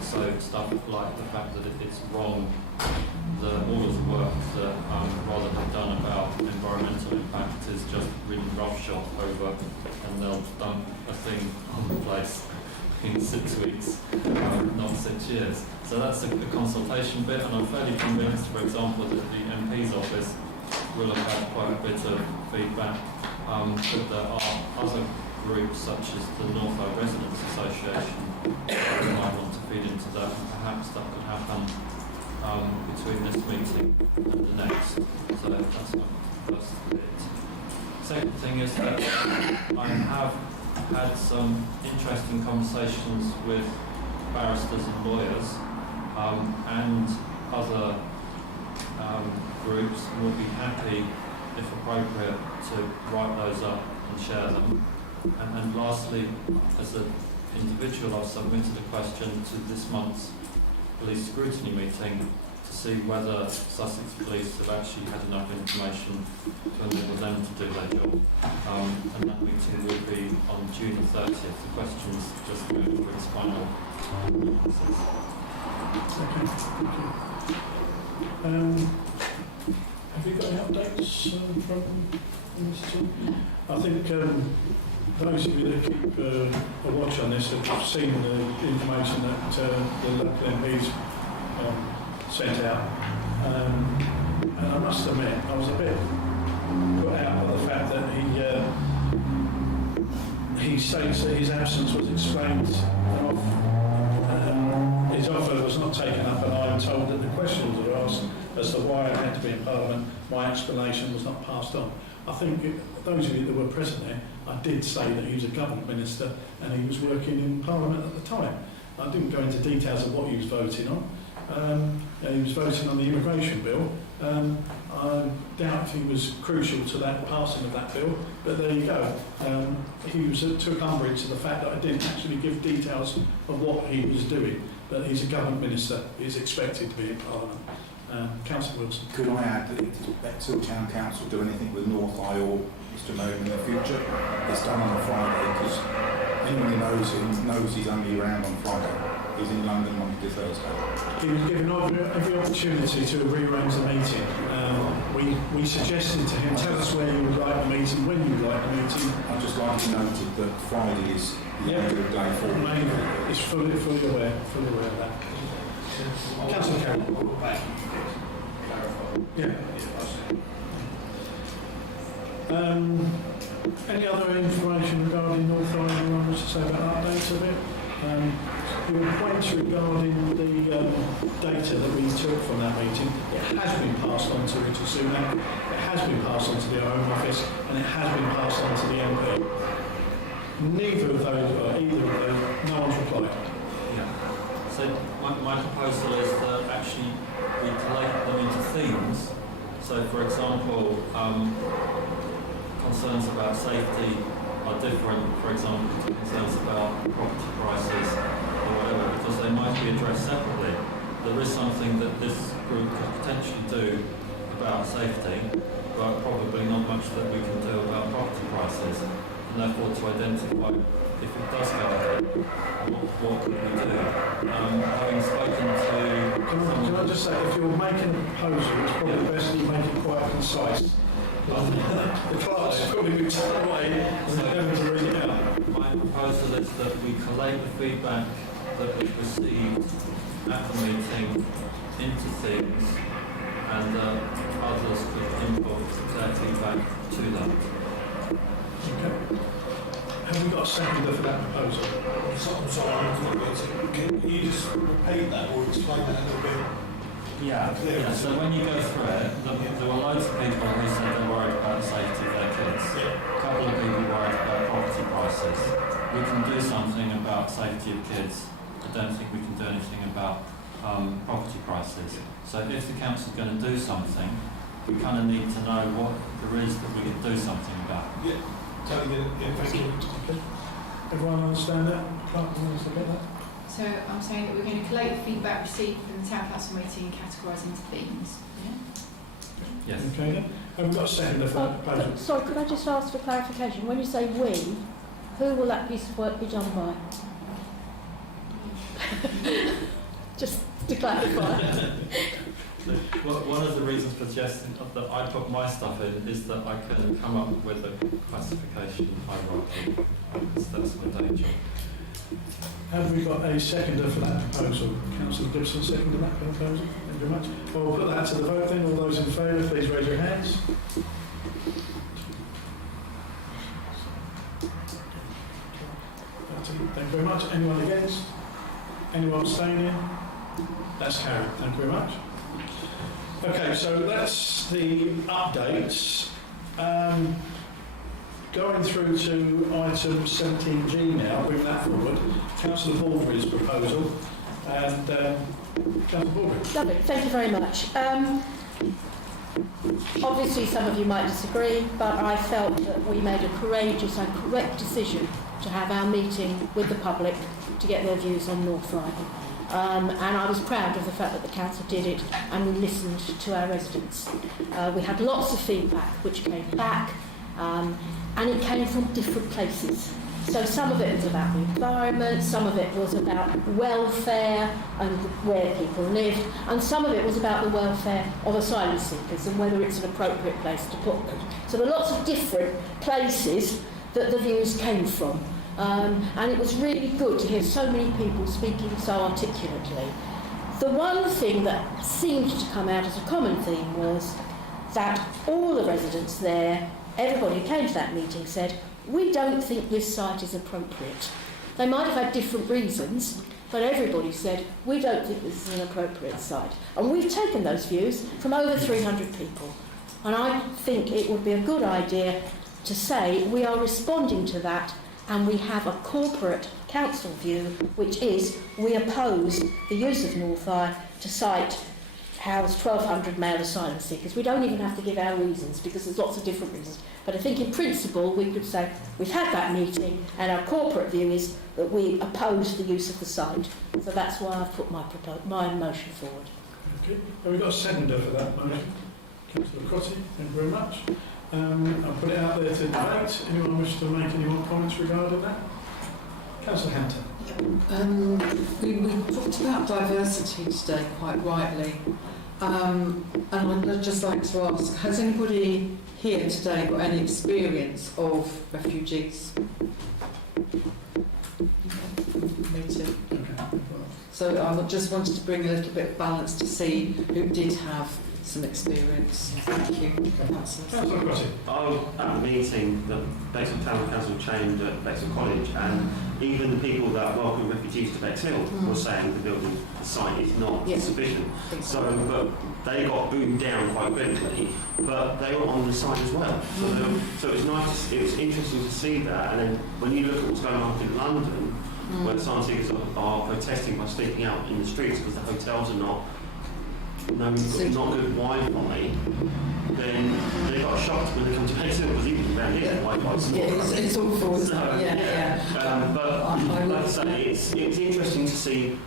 So stuff like the fact that it's wrong that all of the work that rather than done about environmental impact is just really roughshod over, and they'll dump a thing on the place in 6 weeks, not 6 years. So that's a consultation bit, and I'm fairly convinced, for example, that the MP's office will have had quite a bit of feedback, but there are other groups such as the Norfolk Residents Association who might want to feed into that, and perhaps that could happen between this meeting and the next. So that's my first bit. Second thing is that I have had some interesting conversations with barristers and lawyers and other groups, and would be happy, if appropriate, to write those up and share them. And lastly, as an individual, I've submitted a question to this month's police scrutiny meeting to see whether Sussex Police have actually had enough information to enable them to do their job. And that meeting will be on June 30th. The question's just going for its final answers. Okay, thank you. Have you got any updates from this team? I think those of you that keep a watch on this have seen the information that the local MPs sent out. And I must admit, I was a bit put out by the fact that he states that his absence was explained off. His offer was not taken up, and I am told that the questions that were asked as to why I had to be in Parliament, my explanation was not passed on. I think those of you that were present there, I did say that he was a government minister and he was working in Parliament at the time. I didn't go into details of what he was voting on. He was voting on the immigration bill. I doubt he was crucial to that passing of that bill, but there you go. He took umbrage to the fact that I didn't actually give details of what he was doing, but he's a government minister. He's expected to be in Parliament. Councillor Wilson. Could I add that if Bexhill Town Council do anything with North Eye or Mr Merriam in the future, it's done on a Friday, because anyone who knows him knows he's only around on Friday. He's in London Monday to Thursday. He was given every opportunity to rearrange the meeting. We suggested to him, tell us where you would like the meeting, when you would like the meeting. I'd just like to note that Friday is the end of the day for me. He's fully aware of that. Councillor Carroll. Yeah. Any other information regarding North Eye you want us to say about updates of it? Your points regarding the data that we took from that meeting, it has been passed on to Richard Sunak, it has been passed on to the Home Office, and it has been passed on to the MP. Neither of those, or either of those, no one's replied. Yeah. So my proposal is that actually we collate them into themes. So, for example, concerns about safety are different, for example, to concerns about property prices or whatever, because they might be addressed separately. There is something that this group could potentially do about safety, but probably not much that we can do about property prices. And therefore, to identify if it does go ahead, what could we do? Having spoken to... Can I just say, if you're making a proposal, it's probably best that you make it quite concise. The clerks have probably been taken away and they're going to read it out. My proposal is that we collate the feedback that we've received at the meeting into themes, and others could input their feedback to that. Okay. Have we got a seconder for that proposal? I'm sorry, I'm not getting. Can you just repeat that or explain that a little bit? Yeah. So when you go through it, there were loads of people who said they're worried about the safety of their kids. A couple of people worried about property prices. We can do something about safety of kids. I don't think we can do anything about property prices. So if the council's going to do something, we kind of need to know what there is that we can do something about. Yeah, totally get it. Thank you. Everyone understand that? Clark, you understand that? So I'm saying that we're going to collate the feedback received from the Town Council meeting and categorise into themes. Yeah? Yes. Okay then. Have we got a seconder for that proposal? Sorry, could I just ask for clarification? When you say we, Who will that piece of work be done by? Just to clarify. One of the reasons for suggesting that I put my stuff in is that I can come up with a classification hierarchy. That's my day job. Have we got a seconder for that proposal? Councillor Gibson seconded that proposal. Thank you very much. Well, we'll put that to the vote then. All those in favour, please raise your hands. Thank you very much. Anyone against? Anyone abstaining? That's carried. Thank you very much. Okay, so that's the updates. Going through to item 17G now, bring that forward. Councillor Baldry's proposal. And Councillor Baldry. Lovely, thank you very much. Obviously some of you might disagree, but I felt that we made a courageous and correct decision to have our meeting with the public to get their views on North Riding. And I was proud of the fact that the council did it and we listened to our residents. We had lots of feedback which came back and it came from different places. So some of it was about the environment, some of it was about welfare and where people lived, and some of it was about the welfare of asylum seekers and whether it's an appropriate place to put them. So there are lots of different places that the views came from. And it was really good to hear so many people speaking so articulately. The one thing that seemed to come out as a common theme was that all the residents there, everybody who came to that meeting said, we don't think this site is appropriate. They might have had different reasons, but everybody said, we don't think this is an appropriate site. And we've taken those views from over 300 people. And I think it would be a good idea to say we are responding to that and we have a corporate council view, which is we oppose the use of North Eye to site house 1,200 male asylum seekers. We don't even have to give our reasons because there's lots of different reasons. But I think in principle we could say we've had that meeting and our corporate view is that we oppose the use of the site. So that's why I've put my motion forward. Okay. Have we got a seconder for that motion? Councillor Crotty, thank you very much. I'll put it out there to debate. Anyone wish to make any more comments regarding that? Councillor Hampton. We talked about diversity today quite rightly, and I'd just like to ask, has anybody here today got any experience of refugees? Me too. So I just wanted to bring a little bit of balance to see who did have some experience. Thank you. I was at a meeting that Bexhill Town Council chained at Bexhill College, and even the people that welcome refugees to Bexhill were saying the building site is not sufficient. So, but they got boomed down quite quickly, but they were on the site as well. So it's nice. It was interesting to see that. And then when you look at what's going on in London, where asylum seekers are protesting by speaking out in the streets because the hotels are not good Wi-Fi, then they got shocked when they come to Bexhill because even around here Wi-Fi is not. It's awful, isn't it? But like I say, it's interesting to see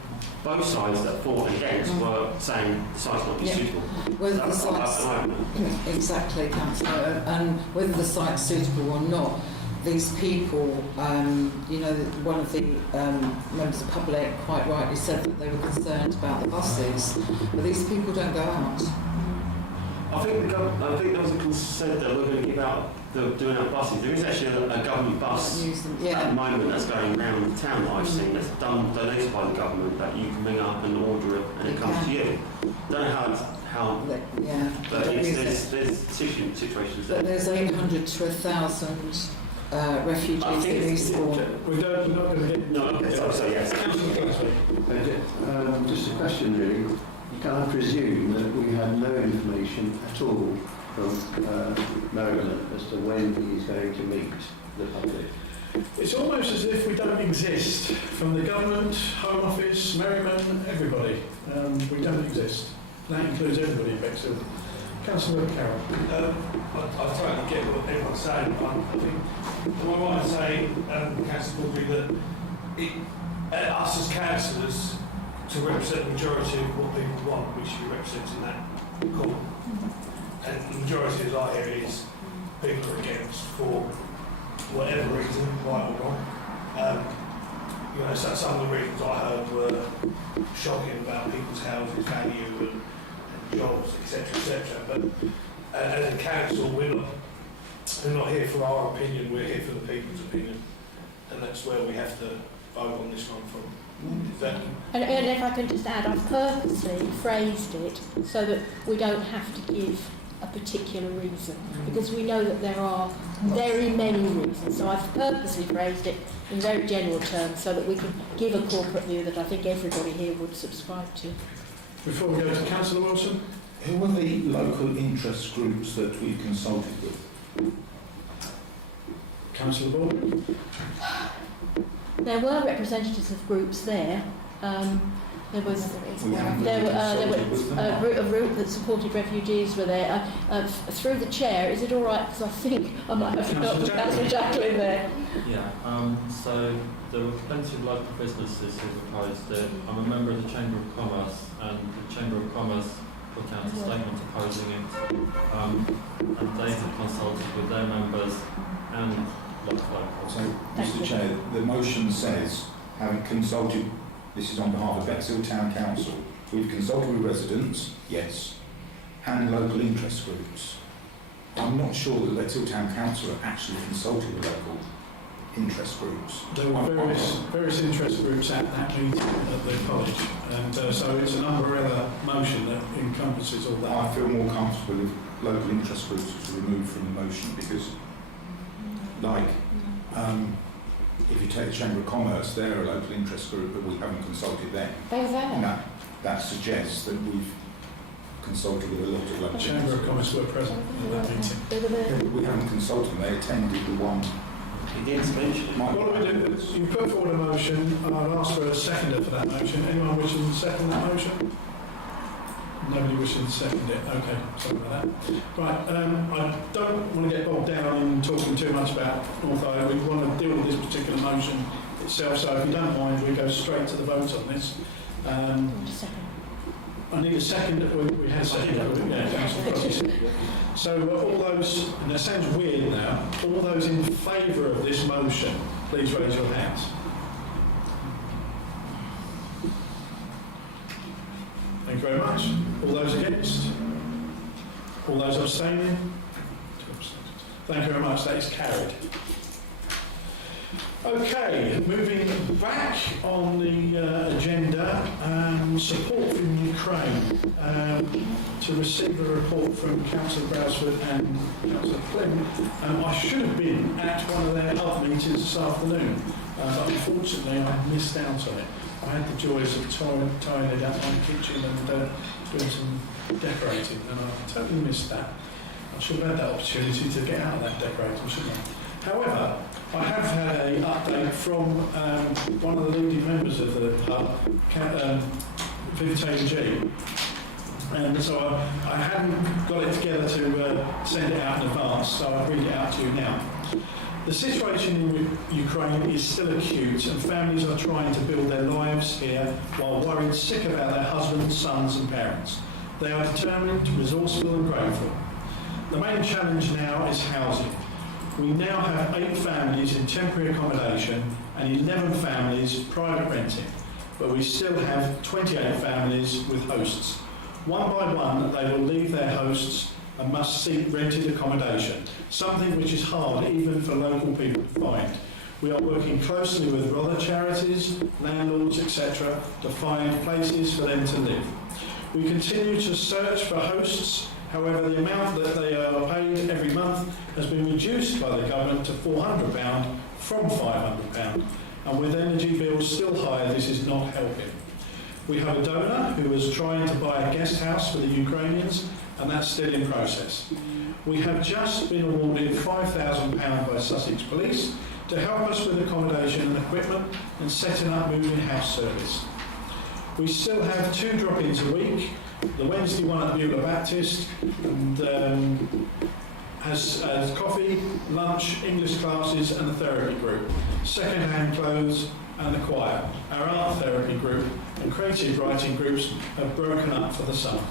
both sides that for and against were saying the site's not suitable. Whether the site's exactly, Councillor, and whether the site's suitable or not. These people, one of the members of the public quite rightly said that they were concerned about the buses, but these people don't go out. I think there was a concern that we're going to give out doing out buses. There is actually a government bus at the moment that's going around the town that I've seen that's donated by the government that you can ring up and order it and it comes to you. Don't know how but there's situations there. But there's 800 to 1,000 refugees in Eastbourne. We're not going to get... No, okay, so yes. Just a question really. Can I presume that we had no information at all from Merriman as to when he's going to meet the public? It's almost as if we don't exist. From the government, Home Office, Merriman, everybody. We don't exist. That includes everybody in Bexhill. Councillor Carroll. I totally get what everyone's saying. I think, am I right in saying, Councillor Baldry, that us as councillors, to represent the majority of what people want, we should be representing that call. And the majority, as I hear, is people are against, for, whatever reason, right or wrong. You know, so some of the reasons I heard were shocking about people's houses value and jobs, etc. But as a council, we're not here for our opinion, we're here for the people's opinion. And that's where we have to vote on this one from. And if I can just add, I've purposely phrased it so that we don't have to give a particular reason, because we know that there are very many reasons. So I've purposely phrased it in very general terms so that we can give a corporate view that I think everybody here would subscribe to. Before we go to Councillor Wilson. Who are the local interest groups that we've consulted with? Councillor Baldwin. There were representatives of groups there. There was a group that supported refugees were there. Through the chair, is it all right? Because I think I might have forgotten Councillor Jacqueline there. Yeah. So there were plenty of local businesses who opposed it. I'm a member of the Chamber of Commerce, and the Chamber of Commerce put out a statement opposing it. And they had consulted with their members and local. So, Mr. Chair, the motion says, having consulted, this is on behalf of Bexhill Town Council, we've consulted with residents, yes, and local interest groups. I'm not sure that Bexhill Town Council have actually consulted with local interest groups. There were various interest groups at that meeting at the college, and so it's an umbrella motion that encompasses all that. I feel more comfortable if local interest groups are removed from the motion, because like if you take the Chamber of Commerce, they're a local interest group, but we haven't consulted them. They were there. And that suggests that we've consulted with a lot of local. The Chamber of Commerce were present at that meeting. They were there. Yeah, but we haven't consulted them. They attended the one. What do we do? You put forward a motion, and I'll ask for a seconder for that motion. Anyone wishing to second that motion? Nobody wishing to second it. Okay, sorry about that. Right, I don't want to get bogged down in talking too much about North Island. We want to deal with this particular motion itself, so if you don't mind, we go straight to the vote on this. I need a second. We had a second. Yeah, Councillor Crosby. So all those, and that sounds weird now, all those in favour of this motion, please raise your hands. Thank you very much. All those against? All those abstaining? Thank you very much. That is carried. Okay, moving back on the agenda, support from Ukraine. To receive a report from Councillor Brailsford and Councillor Flynn. I should have been at one of their hub meetings this afternoon, but unfortunately I missed out on it. I had the joys of tying it up in the kitchen and doing some decorating, and I totally missed that. I should have had that opportunity to get out of that decorating, shouldn't I? However, I have had an update from one of the leading members of the hub, Vivian G. And so I hadn't got it together to send it out in advance, so I'll read it out to you now. The situation in Ukraine is still acute, and families are trying to build their lives here while worried sick about their husbands, sons and parents. They are determined, resourceful and grateful. The main challenge now is housing. We now have 8 families in temporary accommodation and 11 families private renting, but we still have 28 families with hosts. One by one, they will leave their hosts and must seek rented accommodation, something which is hard even for local people to find. We are working closely with other charities, landlords, etc. to find places for them to live. We continue to search for hosts. However, the amount that they are paid every month has been reduced by the government to £400 from £500, and with energy bills still higher, this is not helping. We have a donor who is trying to buy a guest house for the Ukrainians, and that's still in process. We have just been awarded £5,000 by Sussex Police to help us with accommodation and equipment and setting up moving house service. We still have 2 drop-ins a week. The Wednesday one at Beulah Baptist and has coffee, lunch, English classes and a therapy group, second-hand clothes and the choir. Our art therapy group and creative writing groups have broken up for the summer.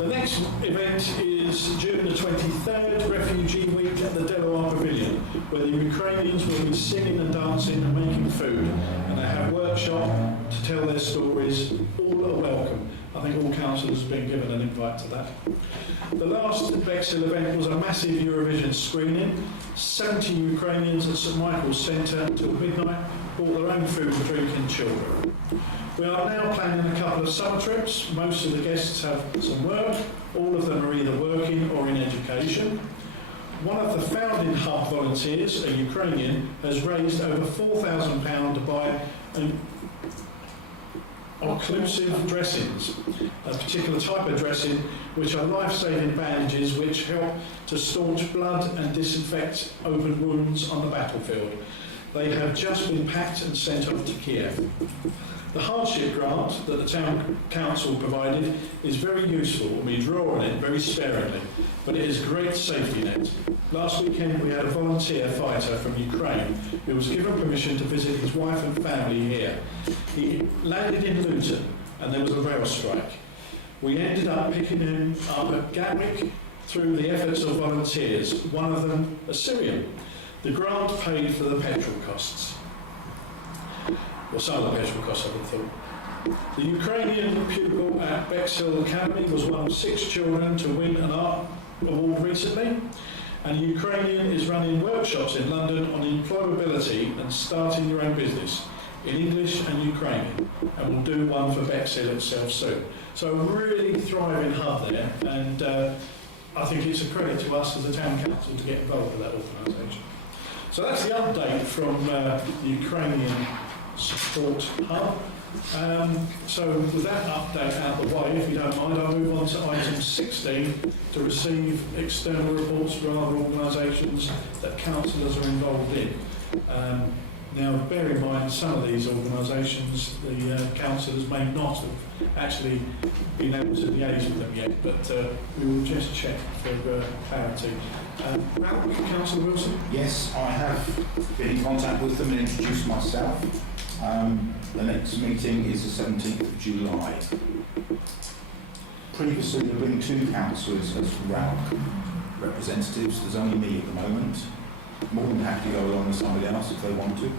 The next event is June the 23rd, Refugee Week at the Delaware Pavilion, where the Ukrainians will be singing and dancing and making food, and they have a workshop to tell their stories. All are welcome. I think all councillors have been given an invite to that. The last Bexhill event was a massive Eurovision screening. 70 Ukrainians at St Michael's Centre until midnight brought their own food, drink and children. We are now planning a couple of summer trips. Most of the guests have some work. All of them are either working or in education. One of the founding hub volunteers, a Ukrainian, has raised over £4,000 to buy occlusive dressings, a particular type of dressing which are life-saving bandages which help to staunch blood and disinfect open wounds on the battlefield. They have just been packed and sent off to Kiev. The hardship grant that the Town Council provided is very useful, and we draw on it very sparingly, but it is a great safety net. Last weekend we had a volunteer fighter from Ukraine who was given permission to visit his wife and family here. He landed in Luton and there was a rail strike. We ended up picking him up at Gatwick through the efforts of volunteers, one of them a Syrian. The grant paid for the petrol costs. Well, some of the petrol costs, I would have thought. The Ukrainian pupil at Bexhill Academy was one of 6 children to win an art award recently, and a Ukrainian is running workshops in London on employability and starting your own business in English and Ukrainian, and will do one for Bexhill itself soon. So a really thriving hub there, and I think it's a credit to us as a Town Council to get involved with that organisation. So that's the update from the Ukrainian Support Hub. So with that update out of the way, if you don't mind, I'll move on to item 16 to receive external reports from other organisations that councillors are involved in. Now, bear in mind, some of these organisations, the councillors may not have actually been able to liaise with them yet, but we will just check for clarity. Ralph, Councillor Wilson? Yes, I have been in contact with them and introduced myself. The next meeting is the 17th of July. Previously, there have been 2 councillors as RALC representatives. There's only me at the moment. More than happy to go along with somebody else if they want to.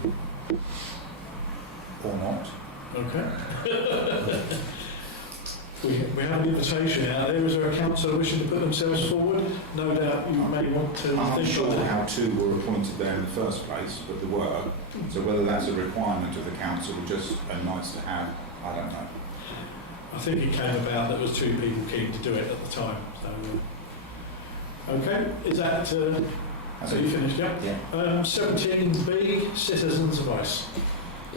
Or not. Okay. we have an invitation out there. Is there a councillor wishing to put themselves forward? No doubt you may want to. I'm not sure how 2 were appointed there in the first place, but there were. So whether that's a requirement of the council or just a nice to have, I don't know. I think it came about that there was 2 people keen to do it at the time. So, okay, is that... so you finished, yeah? Yeah. 17B, Citizens' Advice.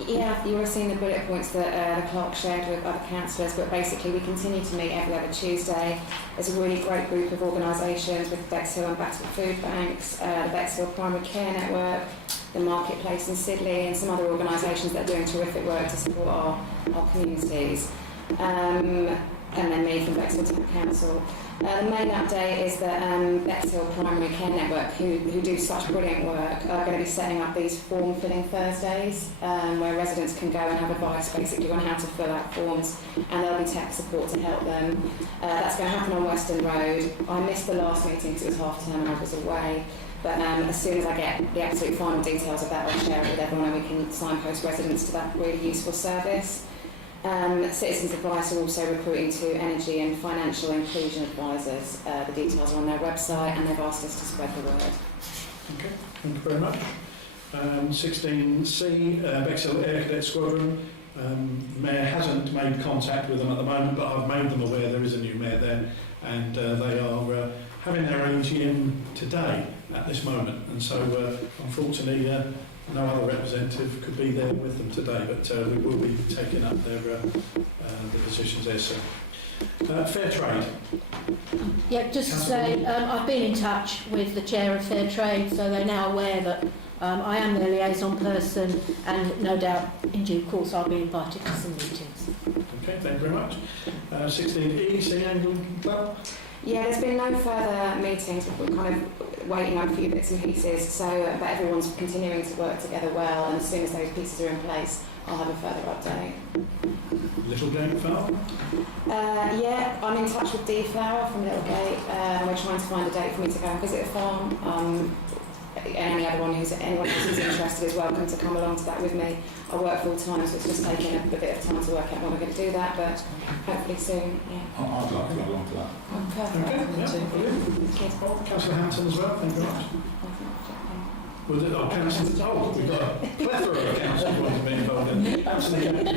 Yeah, you would have seen the bullet points that the clerk shared with other councillors, but basically we continue to meet every other Tuesday. There's a really great group of organisations with the Bexhill and Battle Food Banks, the Bexhill Primary Care Network, the Marketplace in Sidley, and some other organisations that are doing terrific work to support our communities. And then me from Bexhill Town Council. The main update is that Bexhill Primary Care Network, who do such brilliant work, are going to be setting up these form filling Thursdays where residents can go and have advice basically on how to fill out forms, and there'll be tech support to help them. That's going to happen on Western Road. I missed the last meeting because it was half term and I was away, but as soon as I get the absolute final details of that, I'll share it with everyone and we can signpost residents to that really useful service. Citizens Advice are also recruiting to energy and financial inclusion advisors. The details are on their website and they've asked us to spread the word. Okay, thank you very much. 16C, Bexhill Air Cadet Squadron. The Mayor hasn't made contact with them at the moment, but I've made them aware there is a new Mayor there, and they are having their AGM today at this moment, and so unfortunately no other representative could be there with them today, but we will be taking up their the positions there soon. Fair trade. Yeah, just to say, I've been in touch with the chair of Fair Trade, so they're now aware that I am their liaison person, and no doubt in due course I'll be invited to some meetings. Okay, thank you very much. 16E, Sea Anglican Club. Yeah, there's been no further meetings. We're kind of waiting on a few bits and pieces, so but everyone's continuing to work together well, and as soon as those pieces are in place, I'll have a further update. Littlegate Farm? Yeah, I'm in touch with D-Flower from Littlegate. We're trying to find a date for me to go and visit the farm. Anyone else who's interested is welcome to come along to that with me. I work full time, so it's just taking a bit of time to work out when we're going to do that, but hopefully soon, yeah. I'd like to go along to that. Oh, perfect. Okay, yeah, brilliant. Councillor Hampton as well, thank you very much. Was it our councillors? Oh, we've got a plethora of councillors wanting to be involved in it. Absolutely. Okay,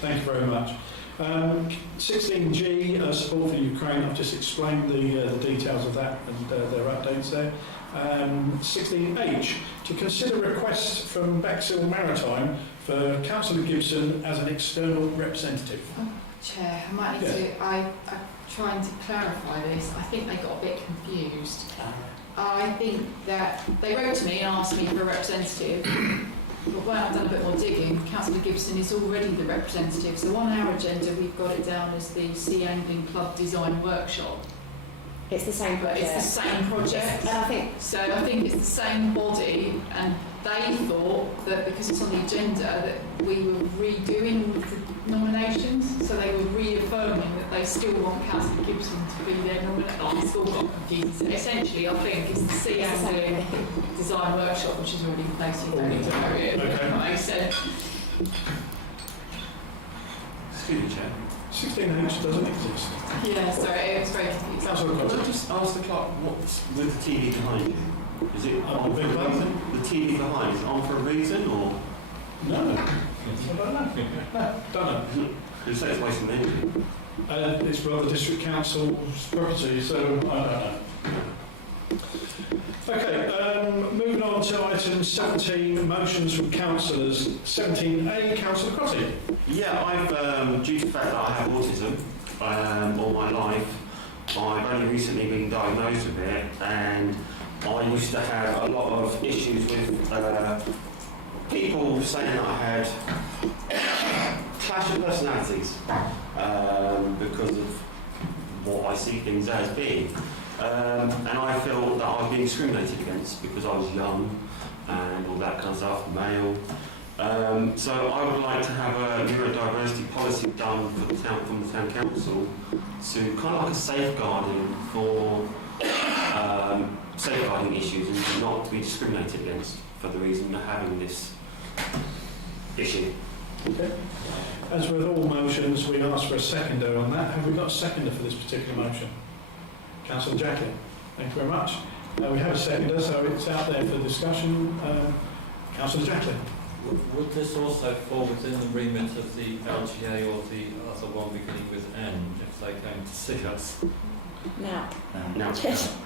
thank you very much. 16G, support for Ukraine. I've just explained the details of that and their updates there. 16H, to consider requests from Bexhill Maritime for Councillor Gibson as an external representative. Chair, I might need to. I'm trying to clarify this. I think they got a bit confused. I think that they wrote to me and asked me for a representative, but when I've done a bit more digging, Councillor Gibson is already the representative. So on our agenda, we've got it down as the Sea Angling Club Design Workshop. It's the same project. It's the same project. And I think it's the same body, and they thought that because it's on the agenda that we were redoing the nominations, so they were reaffirming that they still want Councillor Gibson to be their nominee. Oh, it's all got confused. So essentially, I think it's the Sea Angling Design Workshop, which is already in place in that area. Okay. That makes sense. Excuse me, Chair. 16H doesn't exist. Yeah, sorry, it was very confusing. Councillor Could I Crosby. just ask the clerk what's with the TV behind you? Is it on for a beg your reason? The TV behind, is it on for a reason or? No. I don't know. Don't know. You say it's wasting energy. It's rather district council's property, so I don't know. Okay, moving on to item 17, motions from councillors. 17A, Councillor Crotty. Yeah, I've, due to the fact that I have autism all my life, I've only recently been diagnosed with it, and I used to have a lot of issues with people saying that I had clash of personalities because of what I see things as being. And I feel that I've been discriminated against because I was young and all that kind of stuff, male. So I would like to have a neurodiversity policy done for the town, from the town council to kind of like a safeguarding for safeguarding issues and not to be discriminated against for the reason of having this issue. Okay. As with all motions, we ask for a seconder on that. Have we got a seconder for this particular motion? Councillor Jacklin. Thank you very much. We have a seconder, so it's out there for discussion. Councillor Jacklin. Would this also fall within the remit of the LGA or the other one beginning with N if they came to see us? Now. No. Yes.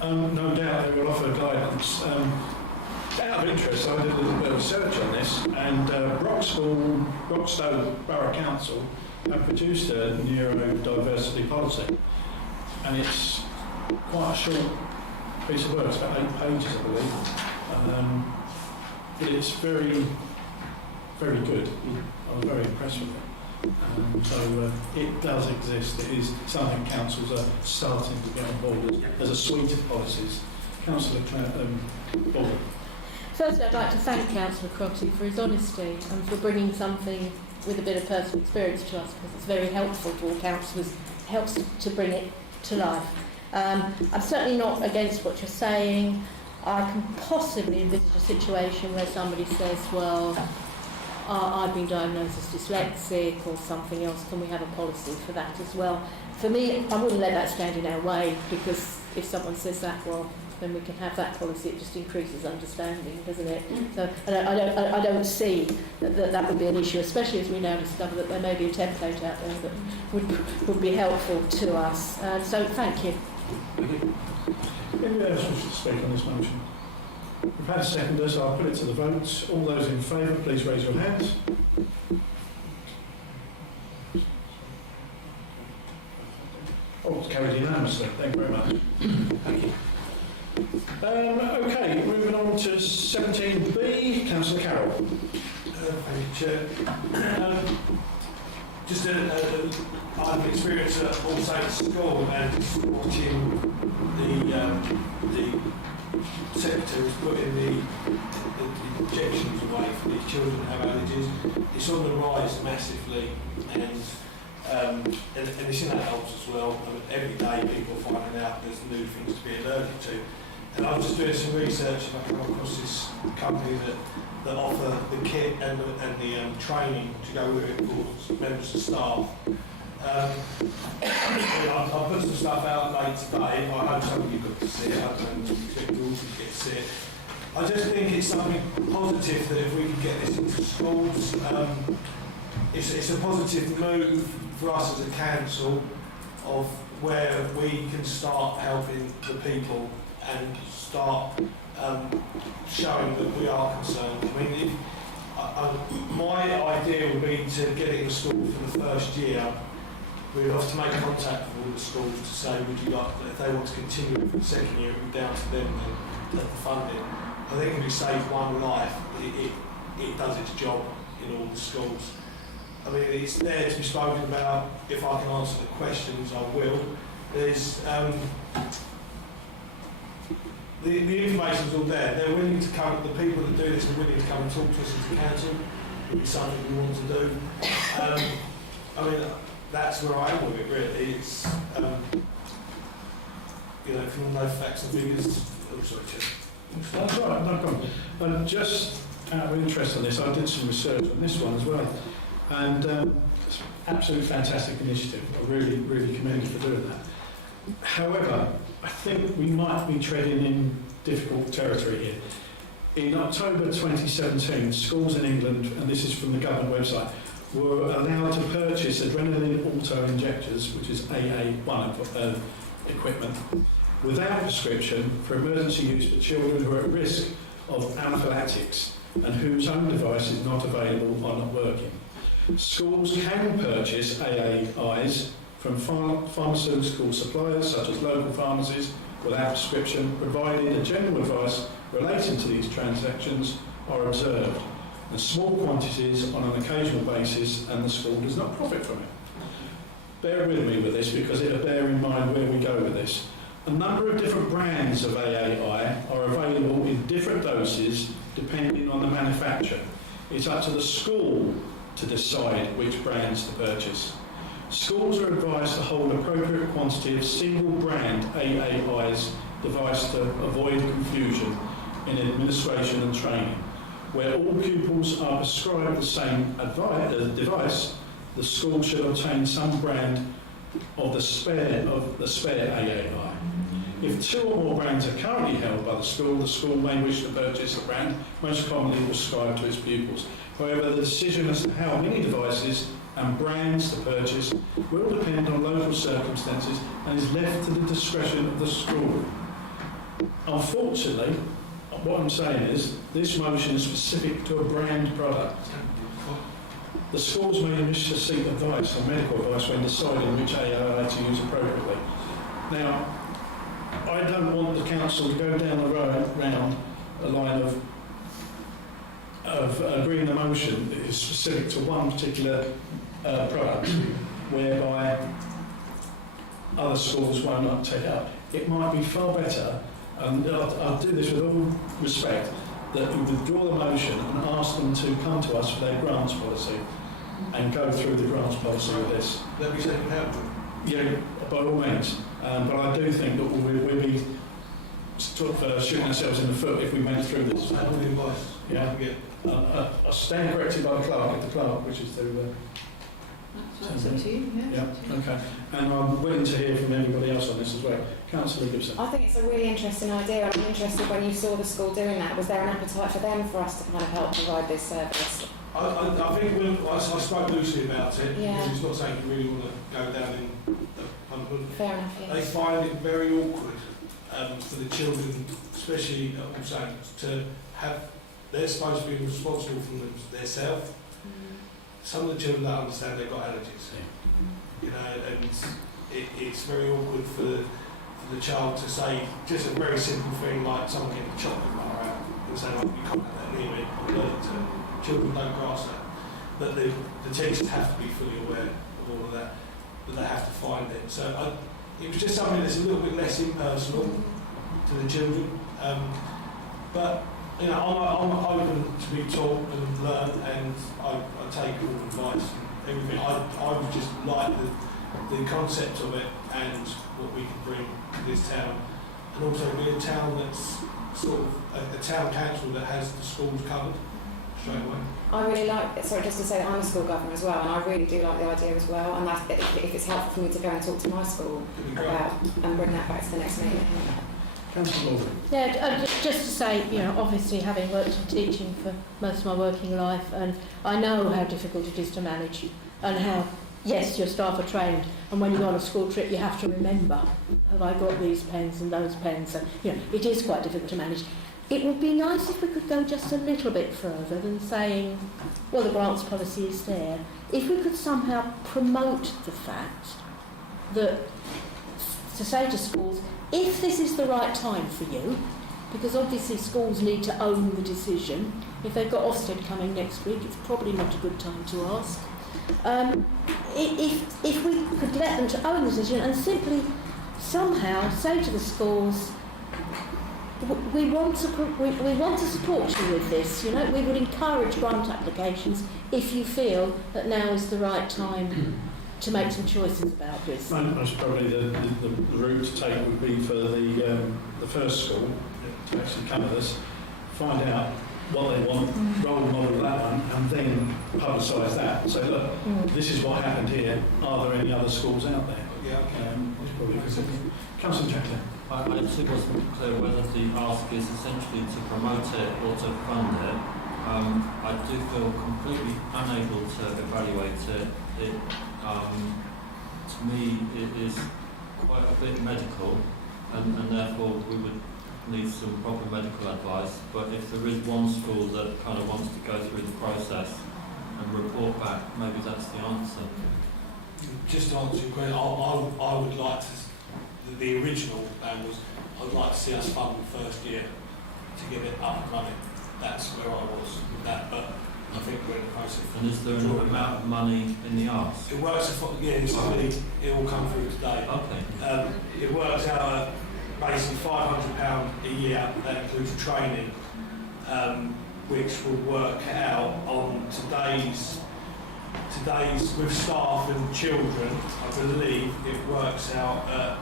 No doubt they will offer guidance. Out of interest, I did a little bit of research on this, and Broxtowe Borough Council have produced a neurodiversity policy, and it's quite a short piece of work. It's about 8 pages, I believe. But it's very, very good. I was very impressed with it. So it does exist. It is something councils are starting to get on board as a suite of policies. Councillor Baldwin. Firstly, I'd like to thank Councillor Crotty for his honesty and for bringing something with a bit of personal experience to us, because it's very helpful to all councillors. It helps to bring it to life. I'm certainly not against what you're saying. I can possibly envisage a situation where somebody says, well, I've been diagnosed as dyslexic or something else, can we have a policy for that as well? For me, I wouldn't let that stand in our way, because if someone says that, well, then we can have that policy. It just increases understanding, doesn't it? So I don't see that would be an issue, especially as we now discover that there may be a template out there that would be helpful to us. So thank you. Anybody else wish to speak on this motion? We've had a seconder, so I'll put it to the vote. All those in favour, please raise your hands. Oh, it's carried unanimously. Thank you very much. Thank you. Okay, moving on to 17B, Councillor Carroll. Thank you, Chair. I've experienced at All Saints School and just watching the secretaries putting the injections away for these children who have allergies. It's on the rise massively, and it's in adults as well. I mean, every day people are finding out there's new things to be allergic to. And I was just doing some research and I came across this company that offer the kit and the training to go with it for members of staff. I'll put some stuff out late today. I hope some of you got to see it. I don't expect you all to get to see it. I just think it's something positive that if we can get this into schools, it's a positive move for us as a council of where we can start helping the people and start showing that we are concerned. I mean, my idea would be to get it in school for the first year. We'd have to make contact with all the schools to say, would you like, if they want to continue it for the second year, it would be down to them then, the funding. I think if we save one life, it does its job in all the schools. I mean, it's there to be spoken about. If I can answer the questions, I will. There's the information's all there. They're willing to come. The people that do this are willing to come and talk to us as a council. It'd be something we want to do. I mean, that's where I am with it. Really, it's you know, if you want to know facts and figures. Oh, sorry, Chair. That's right, no problem. And just out of interest on this, I did some research on this one as well, and it's an absolutely fantastic initiative. I really, really commend you for doing that. However, I think we might be treading in difficult territory here. In October 2017, schools in England, and this is from the government website, were allowed to purchase adrenaline auto-injectors, which is AA1 equipment, without prescription for emergency use for children who are at risk of anaphylactics and whose own device is not available or not working. Schools can purchase AAIs from pharmaceutical suppliers such as local pharmacies without prescription, provided a general advice relating to these transactions are observed, and small quantities on an occasional basis, and the school does not profit from it. Bear with me with this because it'll bear in mind where we go with this. A number of different brands of AAI are available in different doses depending on the manufacturer. It's up to the school to decide which brands to purchase. Schools are advised to hold appropriate quantity of single brand AAI's device to avoid confusion in administration and training. Where all pupils are prescribed the same device, the school should obtain some brand of the spare AAI. If two or more brands are currently held by the school may wish to purchase a brand most commonly prescribed to its pupils. However, the decision as to how many devices and brands to purchase will depend on local circumstances and is left to the discretion of the school. Unfortunately, what I'm saying is, this motion is specific to a brand product. The schools may wish to seek advice or medical advice when deciding which AAI to use appropriately. Now, I don't want the council to go down the round a line of agreeing a motion that is specific to one particular product, whereby other schools will not take it up. It might be far better, and I'll do this with all respect, that we withdraw the motion and ask them to come to us for their grants policy and go through the grants policy with this. Let me take help. Yeah, by all means. But I do think that we'll be shooting ourselves in the foot if we went through this. Yeah. I stand corrected by the clerk, which is the... That's up to you, yeah. Yeah, okay. And I'm willing to hear from anybody else on this as well. Councillor Gibson. I think it's a really interesting idea, and I'm interested when you saw the school doing that. Was there an appetite for them for us to kind of help provide this service? I think I spoke loosely about it, Yeah. because it's not something you really want to go down in the punishment. Fair enough, yes. They find it very awkward for the children, especially at All Saints, to have, they're supposed to be responsible for themselves. Some of the children don't understand they've got allergies, you know, and it's very awkward for the child to say just a very simple thing like someone getting a chocolate bar out and saying, oh, you can't have that near me, I'm allergic to it. Children don't grasp that. but the teachers have to be fully aware of all of that, but they have to find it. So it was just something that's a little bit less impersonal to the children. But you know, I'm open to be taught and learn, and I take all advice and everything. I would just like the concept of it and what we can bring to this town, and also be a town that's sort of a town council that has the schools covered straight away. I really like, sorry, just to say that I'm a school governor as well, and I really do like the idea as well, and that if it's helpful for me to go and talk to my school about and bring that back to the next meeting. Yeah, just to say, you know, obviously having worked in teaching for most of my working life, and I know how difficult it is to manage, and how, yes, your staff are trained, and when you go on a school trip you have to remember, have I got these pens and those pens, and you know, it is quite difficult to manage. It would be nice if we could go just a little bit further than saying, well, the grants policy is there. If we could somehow promote the fact that, to say to schools, if this is the right time for you, because obviously schools need to own the decision. If they've got Ofsted coming next week, it's probably not a good time to ask. If we could let them to own the decision and simply somehow say to the schools, we want to support you with this. You know, we would encourage grant applications if you feel that now is the right time to make some choices about this. Most probably the route to take would be for the first school to actually come with us, find out what they want, role model that one, and then publicise that. So look, this is what happened here. Are there any other schools out there? Yeah. That's probably good. Councillor Jacklin. I actually wasn't clear whether the ask is essentially to promote it or to fund it. I do feel completely unable to evaluate it. To me, it is quite a bit medical, and therefore we would need some proper medical advice. But if there is one school that kind of wants to go through the process and report back, maybe that's the answer. Just to answer your question, I would like to. The original plan was I'd like to see us fund the first year to get it up and running. That's where I was with that, but I think we're in the process. And is there an amount of money in the ask? It works, it all come through today. Okay. It works out at basically £500 a year. That includes training, which will work out on today's with staff and children. I believe it works out at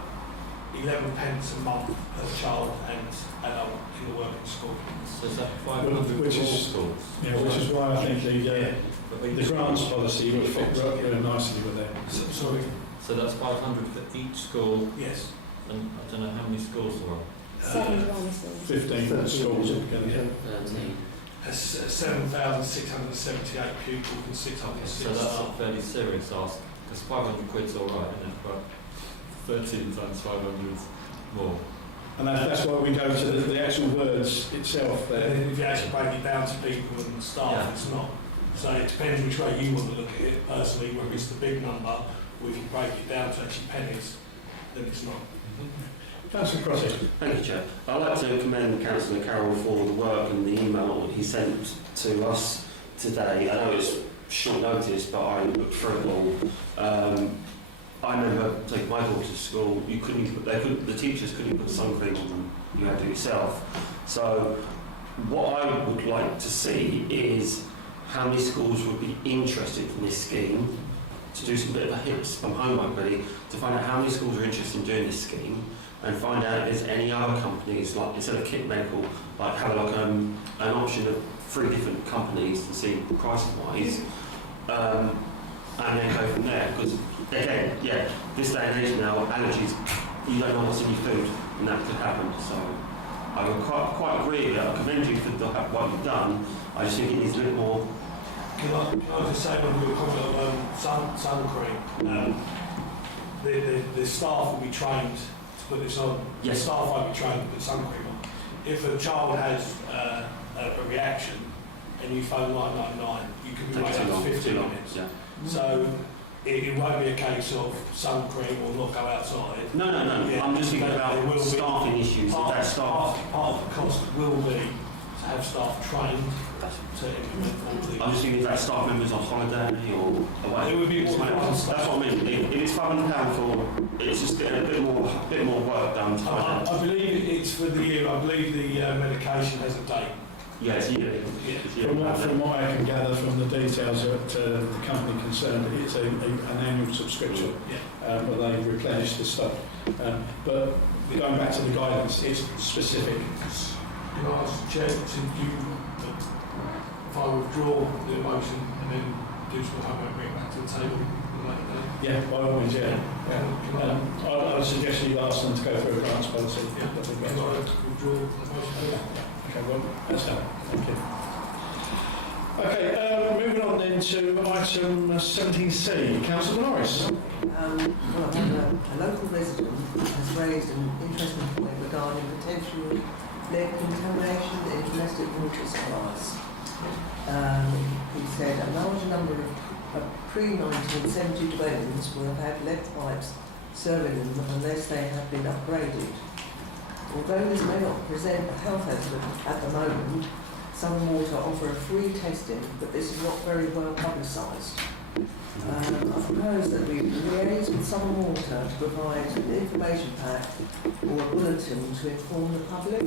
11 pence a month per child and adult in the working school. So is that 500 which is schools? Yeah, which is why I think the grants policy will fit really nicely with it. Sorry. So that's 500 for each school? Yes. And I don't know how many schools there are. 15 schools altogether. 13. 7,678 pupils and 660 So that's a fairly serious ask, because 500 quid's all right, isn't it? But 13 times 500 is more. And that's why we go to the actual words itself there. If you actually break it down to people and staff, it's not. So it depends which way you want to look at it. Personally, whether it's the big number, or if you break it down to actually pennies, then it's not. Councillor Crossley. Thank you, Chair. I'd like to commend Councillor Carroll for the work and the email he sent to us today. I know it's short notice, but I looked through it all. I remember taking my daughter to school. The teachers couldn't put sun cream on them. You had to do it yourself. So, what I would like to see is how many schools would be interested in this scheme. To do some bit of a hits from homework, really, to find out how many schools are interested in doing this scheme. And find out if there's any other companies, like instead of Kit Medical, like have like an option of 3 different companies to see price-wise, and then go from there. Because again, this day and age now, allergies, you don't know what's in your food, and that could happen. So I would quite agree with it. I commend you for what you've done. I just think it needs a bit more. Can I just say when we were talking about sun cream, the staff will be trained put this on. Yes. The staff won't be trained to put sun cream on. If a child has a reaction and you phone 999, you can be waiting for 15 minutes. Yeah. So it won't be a case of sun cream or not go outside. No. Yeah. I'm just thinking about staffing issues. Part of the cost will be have staff trained to implement all the... I'm just thinking if that staff member's on holiday or away. It would be more That's what I mean. If it's £500 for, it's just getting a bit more work done to find out. I believe it's for the year. I believe the medication has a date. Yeah, it's yearly. From what I can gather from the details that the company concerned, it's an annual subscription, but they replenish the stock. But going back to the guidance, it's specific. Can I ask the Chair to do, if I withdraw the motion and then do some homework, bring it back to the table at a later date? Yeah, by all means, yeah. I would suggest you ask them to go through a grants policy. Can I withdraw the motion? Okay, well, that's done. Thank you. Okay, moving on then to item 17C. Councillor Norris. Well, a local resident has raised an interesting point regarding potential lead contamination in domestic water supplies. He said a large number of pre-1970 dwellings will have had lead pipes serving them unless they have been upgraded. Although this may not present a health hazard at the moment, Southern Water offer a free testing, but this is not very well publicised. I propose that we liaise with Southern Water to provide an information pack or a bulletin to inform the public.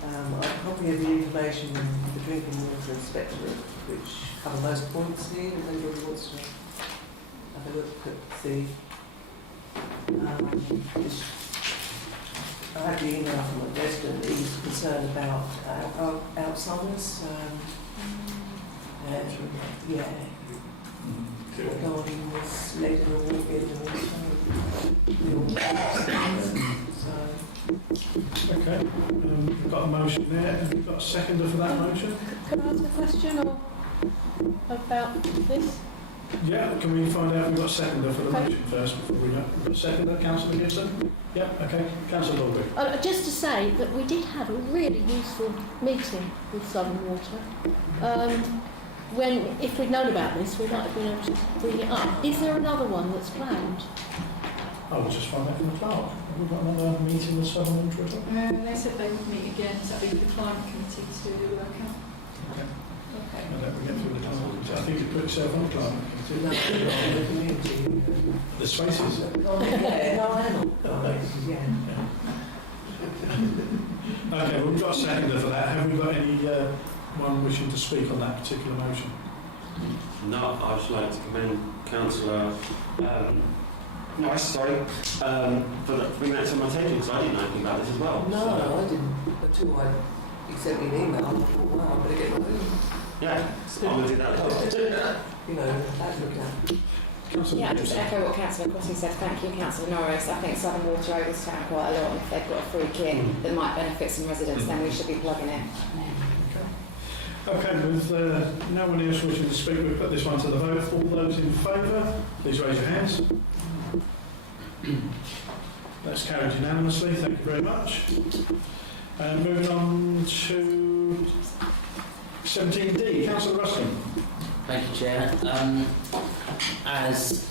I have a copy of the information in the Drinking Water Inspectorate, which cover most points here, if anybody wants to have a look at the... I had the email from a resident who was concerned about Alzheimer's. Regarding this lead in the water Okay, we've got a motion there. Have we got a seconder for that motion? Can I ask a question or about this? Yeah, can we find out if we've got a seconder for the motion first before we go? We've got a seconder, Councillor Gibson? Yeah, okay. Councillor Lawbury. Just to say that we did have a really useful meeting with Southern Water. If we'd known about this, we might have been able to bring it up. Is there another one that's planned? I will just find out from the clerk. Have we got another meeting with Southern Water at all? They said they would meet again, so that'd be the climate committee to work out. Okay. Okay. I'll let me get through the climate. I think you put yourself on the climate committee. No, the community. The spaces. Okay, well, we've got a seconder for that. Have we got anyone wishing to speak on that particular motion? No, I'd just like to commend Councillor Norris, for bringing that to my attention, because I didn't know anything about this as well. No, I didn't. Until he sent me an email, I thought, wow, I better get my own. Yeah, I'm going to do that. You know, that's looked at. Yeah, just echo what Councillor Crossley said. Thank you, Councillor Norris. I think Southern Water owe this town quite a lot. If they've got a free kit that might benefit some residents, then we should be plugging it. Okay, with no one else wishing to speak, we'll put this one to the vote. All those in favour, please raise your hands. That's carried unanimously. Thank you very much. Moving on to 17D, Councillor Ruskin. Thank you, Chair. As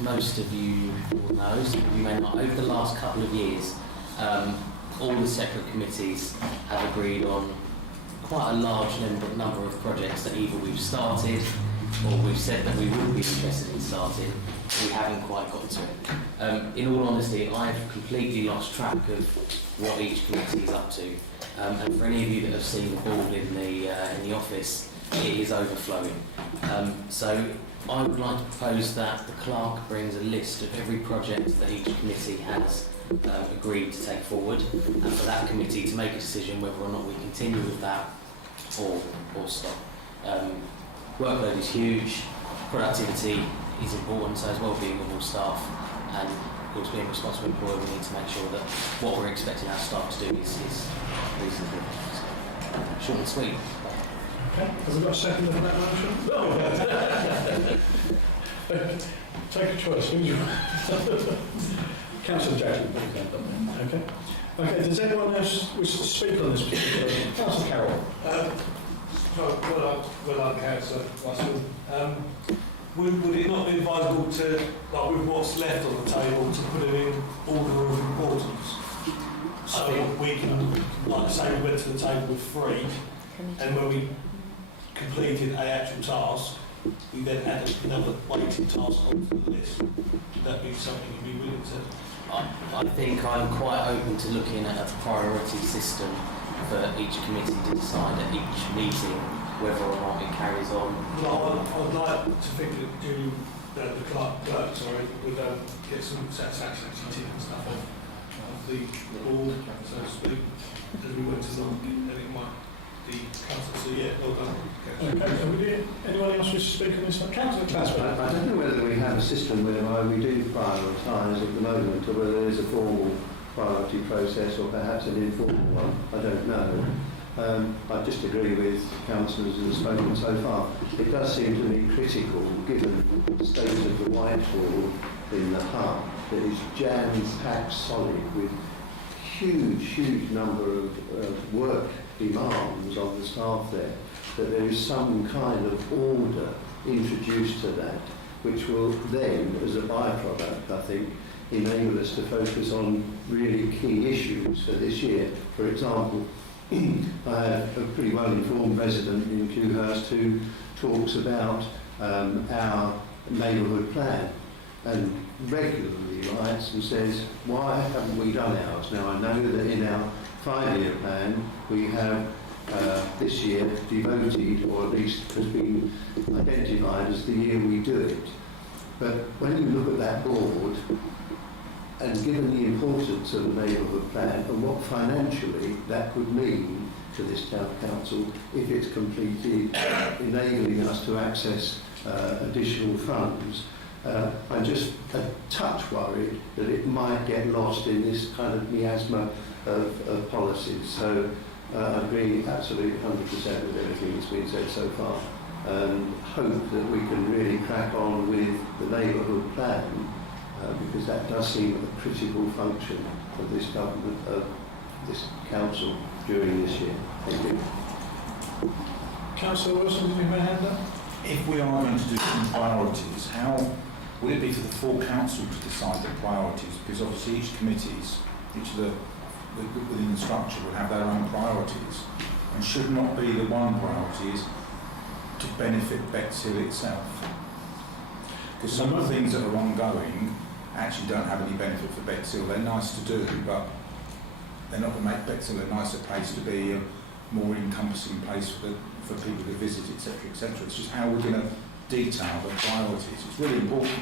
most of you will know, some of you may not, over the last couple of years, all the separate committees have agreed on quite a large number of projects that either we've started or we've said that we would be interested in starting, but we haven't quite got to it. In all honesty, I've completely lost track of what each committee is up to. And for any of you that have seen the board in the office, it is overflowing. So I would like to propose that the clerk brings a list of every project that each committee has agreed to take forward, and for that committee to make a decision whether or not we continue with that or stop. Workload is huge, productivity is important, so as well-being of all staff, and of course being a responsible employer, we need to make sure that what we're expecting our staff to do is reasonable. So, short and sweet. Okay, have we got a second for that motion? No. Take a choice. Who's your... Councillor Jackson. Okay. Okay, does anyone else wish to speak on this particular? Councillor Carroll. Well, Councillor Russell. Would it not be advisable to, like with what's left on the table, to put it in order of importance? So we can, like I say, we went to the table with 3, and when we completed an actual task, we then added another waiting task onto the list. Would that be something you'd be willing to? I think I'm quite open to looking at a priority system for each committee to decide at each meeting whether or not it carries on. Well, I'd like to think that Julie, the clerk, would get some satisfaction actually ticking stuff off of the board, so to speak, as we went along, and it might be council. So yeah, well done. Okay, anyone else wish to speak on this one? Councillor Clasper. I don't know whether we have a system whereby we do prioritise at the moment, or whether there is a formal priority process or perhaps an informal one. I don't know. I just agree with councillors who have spoken so far. It does seem to me critical, given the state of the Whitehall in the hub, that is jam-packed solid with huge number of work demands on the staff there, that there is some kind of order introduced to that, which will then, as a byproduct, I think, enable us to focus on really key issues for this year. For example, I have a pretty well-informed resident in Kewhurst who talks about our neighbourhood plan and regularly writes and says, why haven't we done ours? Now, I know that in our 5-year plan we have this year devoted, or at least has been identified as the year we do it. But when you look at that board, and given the importance of the neighbourhood plan and what financially that could mean to this town council if it's completed, enabling us to access additional funds, I'm just a touch worried that it might get lost in this kind of miasma of policies. So I agree absolutely 100% with everything that's been said so far, and hope that we can really crack on with the neighbourhood plan, because that does seem a critical function of this government, of this council during this year. Thank you. Councillor Wilson, did you have a hand up? If we are going to do some priorities, how will it be for the full council to decide the priorities? Because obviously each committees, each of the within the structure will have their own priorities, and should not be the one priority is to benefit Bexhill itself. Because some of the things that are ongoing actually don't have any benefit for Bexhill. They're nice to do, but they're not going to make Bexhill a nicer place to be, a more encompassing place for people to visit, etc., etc. It's just how we're going to detail the priorities. It's really important,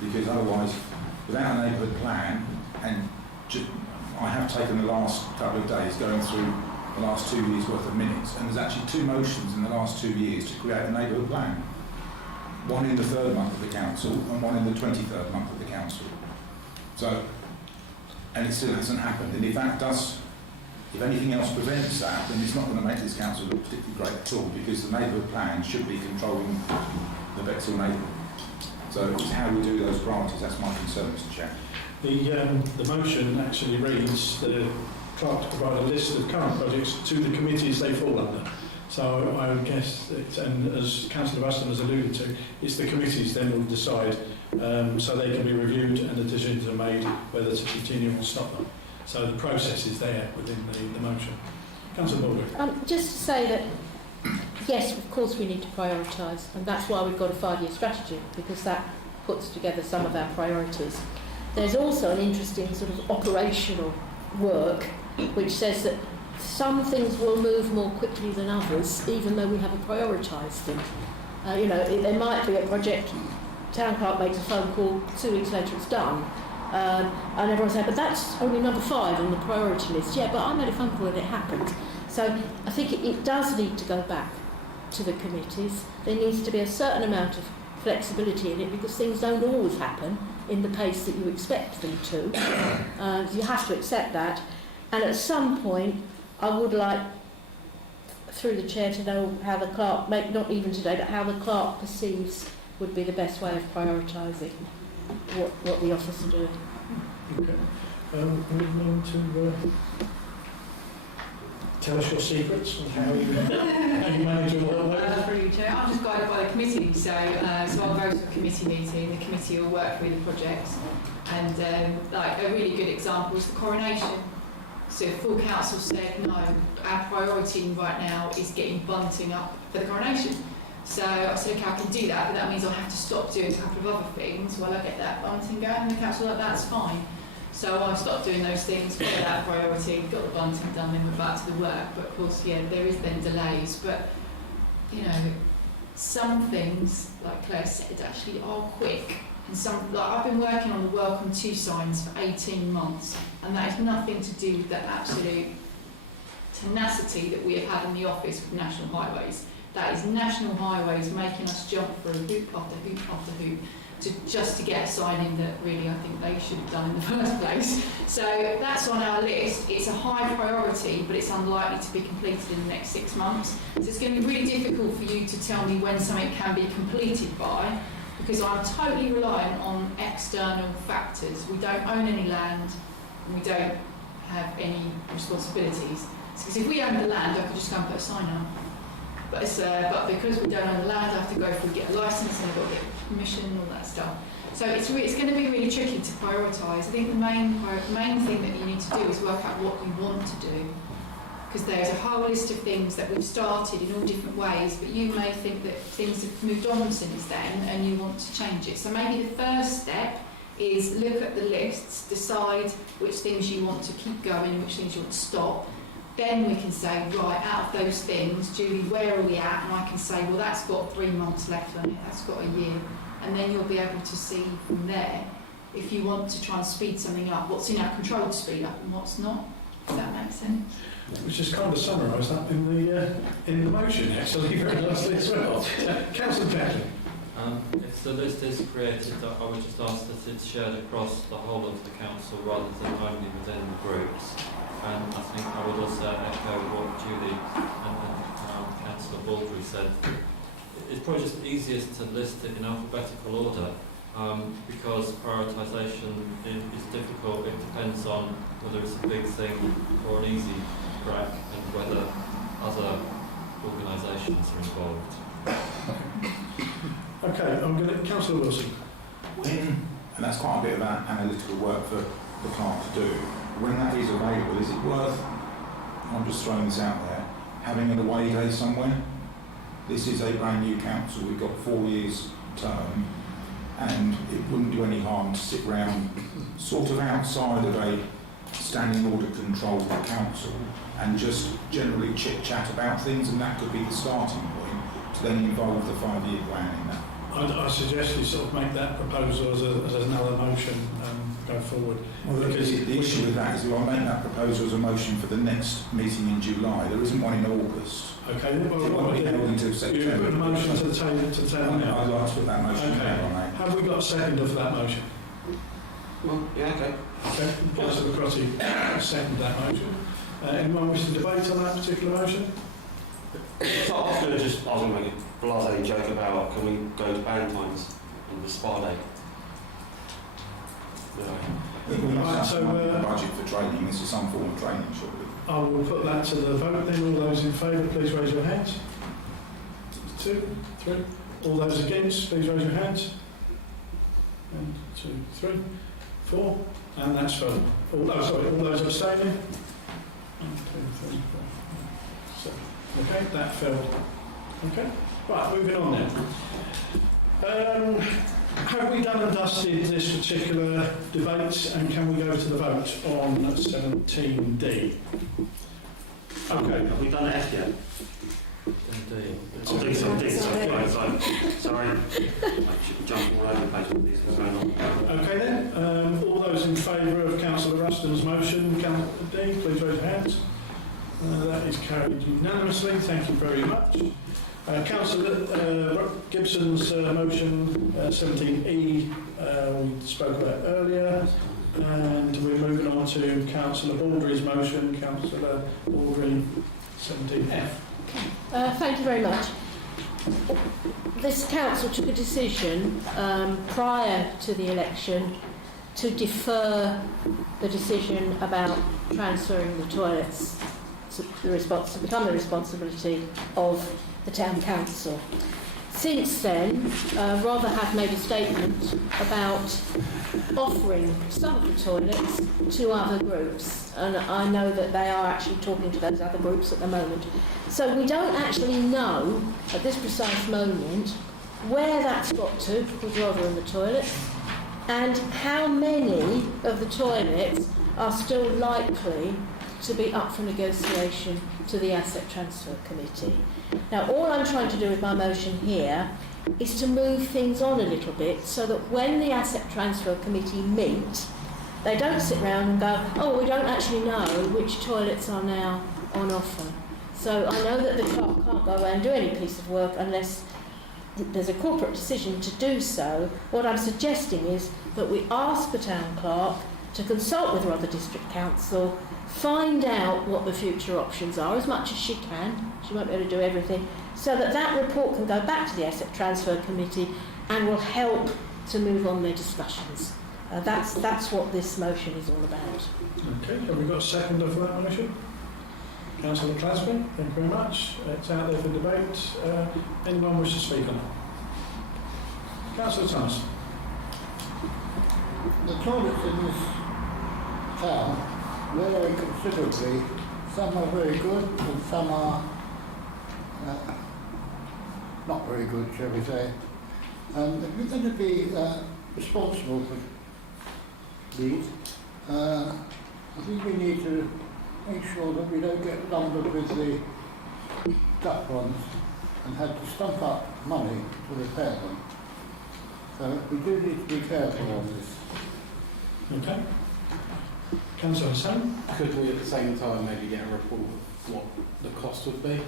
because otherwise, without a neighbourhood plan, and I have taken the last couple of days going through the last 2 years' worth of minutes, and there's actually 2 motions in the last 2 years to create a neighbourhood plan. One in the 3rd month of the council and one in the 23rd month of the council. So, and it still hasn't happened. And if that does, if anything else prevents that, then it's not going to make this council look particularly great at all, because the neighbourhood plan should be controlling the Bexhill neighbourhood. So it's how we do those priorities. That's my concern, Mr. Chair. The motion actually reads the clerk to provide a list of current projects to the committees they fall under. So I would guess that, and as Councillor Buston has alluded to, it's the committees then will decide, so they can be reviewed and the decisions are made whether to continue or stop them. So the process is there within the motion. Councillor Baldwin. Just to say that, yes, of course we need to prioritise, and that's why we've got a 5-year strategy, because that puts together some of our priorities. There's also an interesting sort of operational work which says that some things will move more quickly than others, even though we haven't prioritised them. There might be a project, town clerk makes a phone call, 2 weeks later it's done. And everyone said, but that's only number 5 on the priority list. Yeah, but I made a phone call and it happened. So I think it does need to go back to the committees. There needs to be a certain amount of flexibility in it, because things don't always happen in the pace that you expect them to. You have to accept that. And at some point, I would like, through the chair, to know how the clerk, not even today, but how the clerk perceives would be the best way of prioritising what the office are doing. Okay. Moving on to tell us your secrets and how you manage your work. Through you, Chair. I'm just guided by the committee, so I'll go to a committee meeting. The committee will work through the projects, and a really good example is the coronation. So if full council said no, our priority right now is getting bunting up for the coronation. So I said, okay, I can do that, but that means I'll have to stop doing a couple of other things while I get that bunting going. And the council like, that's fine. So I stopped doing those things, got that priority, got the bunting done, then we're back to the work. But of course, yeah, there is then delays. But, you know, some things, like Claire said, actually are quick. And some, like I've been working on the Welcome To signs for 18 months, and that has nothing to do with the absolute tenacity that we have had in the office with National Highways. That is National Highways making us jump through hoop after hoop after hoop just to get a sign in that really I think they should have done in the first place. So that's on our list. It's a high priority, but it's unlikely to be completed in the next 6 months. So it's going to be really difficult for you to tell me when something can be completed by, because I'm totally reliant on external factors. We don't own any land, and we don't have any responsibilities. Because if we owned the land, I could just go and put a sign up. But because we don't own the land, I have to go through, get a licence, and I've got to get permission and all that stuff. So it's going to be really tricky to prioritise. I think the main thing that you need to do is work out what you want to do. Because there's a whole list of things that we've started in all different ways, but you may think that things have moved on since then and you want to change it. So maybe the first step is look at the lists, decide which things you want to keep going and which things you want to stop. Then we can say, right, out of those things, Julie, where are we at? And I can say, well, that's got 3 months left on it, that's got a year. And then you'll be able to see from there, if you want to try and speed something up, what's in our control to speed up and what's not. Does that make sense? Which is kind of summarised up in the motion, actually, very nicely as well. Councillor Jacklin. If the list is created, I would just ask that it's shared across the whole of the council rather than only within the groups. And I think I would also echo what Julie and Councillor Baldry said. It's probably just easiest to list it in alphabetical order because prioritisation is difficult. It depends on whether it's a big thing or an easy crack and whether other organisations are involved. Okay, I'm going to Councillor Wilson. And that's quite a bit of analytical work for the clerk to do. When that is available, is it worth, I'm just throwing this out there, having an away day somewhere? This is a brand new council, we've got 4 years term, and it wouldn't do any harm to sit round sort of outside of a standing order controlled council and just generally chit-chat about things, and that could be the starting point to then involve the 5-year plan in that. I suggest you sort of make that proposal as another motion and go forward. Well, because the issue with that is if I make that proposal as a motion for the next meeting in July, there isn't one in August. Okay, well, it won't be held until September. You put a motion to the table now. I'd like to put that motion down, mate. Have we got a seconder for that motion? Well, yeah, okay. Okay, Councillor Crotty seconded that motion. Anyone wish to debate on that particular motion? So I was going to make a blasé joke about can we go to Valentine's and the spa day? Right, so budget for training. This is some form of training, surely. I will put that to the vote then. All those in favour, please raise your hands. 2, 3. All those against, please raise your hands. 1, 2, 3, 4. And that's for all those abstaining. 1, 2, 3, 4, 5, 6, 7. Okay, that failed. Okay, right, moving on then. Have we done and dusted this particular debate, and can we go to the vote on 17D? Okay. Have we done F yet? I'm doing something. Sorry. I should jump all over the place with these going on. Okay then. All those in favour of Councillor Ruston's motion, Councillor D, please raise your hands. That is carried unanimously. Thank you very much. Councillor Gibson's motion 17E we spoke about earlier, and we're moving on to Councillor Baldry's motion. Councillor Baldry 17F. Thank you very much. This council took a decision prior to the election to defer the decision about transferring the toilets to become the responsibility of the town council. since then, rather have made a statement about offering some of the toilets to other groups, and I know that they are actually talking to those other groups at the moment. So we don't actually know at this precise moment where that's got to with Rother and the toilets, and how many of the toilets are still likely to be up for negotiation to the Asset Transfer Committee. Now, all I'm trying to do with my motion here is to move things on a little bit so that when the Asset Transfer Committee meet, they don't sit round and go, oh, we don't actually know which toilets are now on offer. So I know that the clerk can't go away and do any piece of work unless there's a corporate decision to do so. What I'm suggesting is that we ask the town clerk to consult with Rother District Council, find out what the future options are as much as she can. She won't be able to do everything, so that that report can go back to the Asset Transfer Committee and will help to move on their discussions. That's what this motion is all about. Okay, have we got a seconder for that motion? Councillor Clasby, thank you very much. It's out there for debate. Anyone wish to speak on it? Councillor Thomas. The toilets in this town vary considerably. Some are very good and some are not very good, shall we say. If you're going to be responsible for these, I think we need to make sure that we don't get lumbered with the duck ones and have to stump up money to repair them. So we do need to be careful on this. Okay. Councillor Hassan? Could we at the same time maybe get a report of what the cost would be?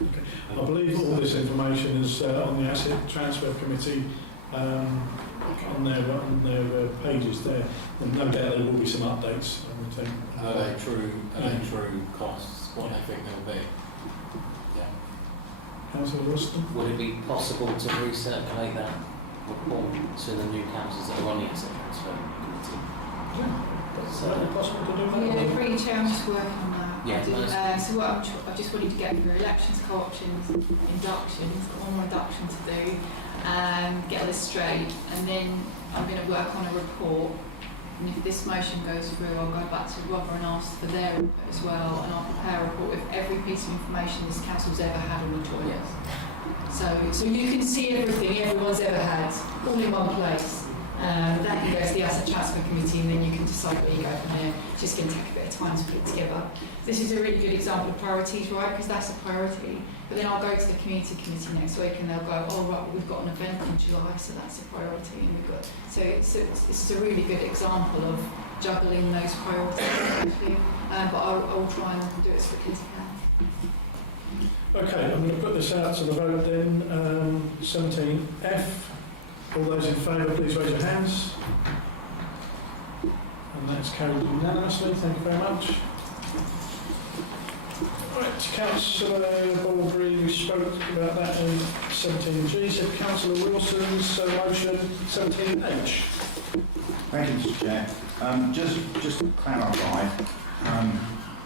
Okay. I believe all this information is on the Asset Transfer Committee on their pages there, and no doubt there will be some updates. Are they true costs? What I think they'll be? Yeah. Councillor Ruston? Would it be possible to recirculate that report to the new councils that are on the Asset Transfer Committee? Yeah. Is that possible to do that? Yeah, pretty chair, I'm just working on that. Yeah, So what I just wanted to get through elections, co-options, inductions, got one more induction to do, get all this straight, and then I'm going to work on a report, and if this motion goes through, I'll go back to Rother and ask for their input as well, and I'll prepare a report with every piece of information this council's ever had on the toilets. So you can see everything everyone's ever had, all in one place. That can go to the Asset Transfer Committee, and then you can decide where you go from there. It's just going to take a bit of time to put it together. This is a really good example of priorities, right? Because that's a priority. But then I'll go to the Community Committee next week, and they'll go, oh right, well, we've got an event in July, so that's a priority. And we've got it's a really good example of juggling those priorities. Actually. But I will try and do it as quickly as I can. Okay, I'm going to put this out to the vote then. 17F. All those in favour, please raise your hands. And that's carried unanimously. Thank you very much. Right, Councillor Baldry, we spoke about that in 17G. So Councillor Wilson's motion, 17H. Thank you, Mr. Chair. Just to clarify,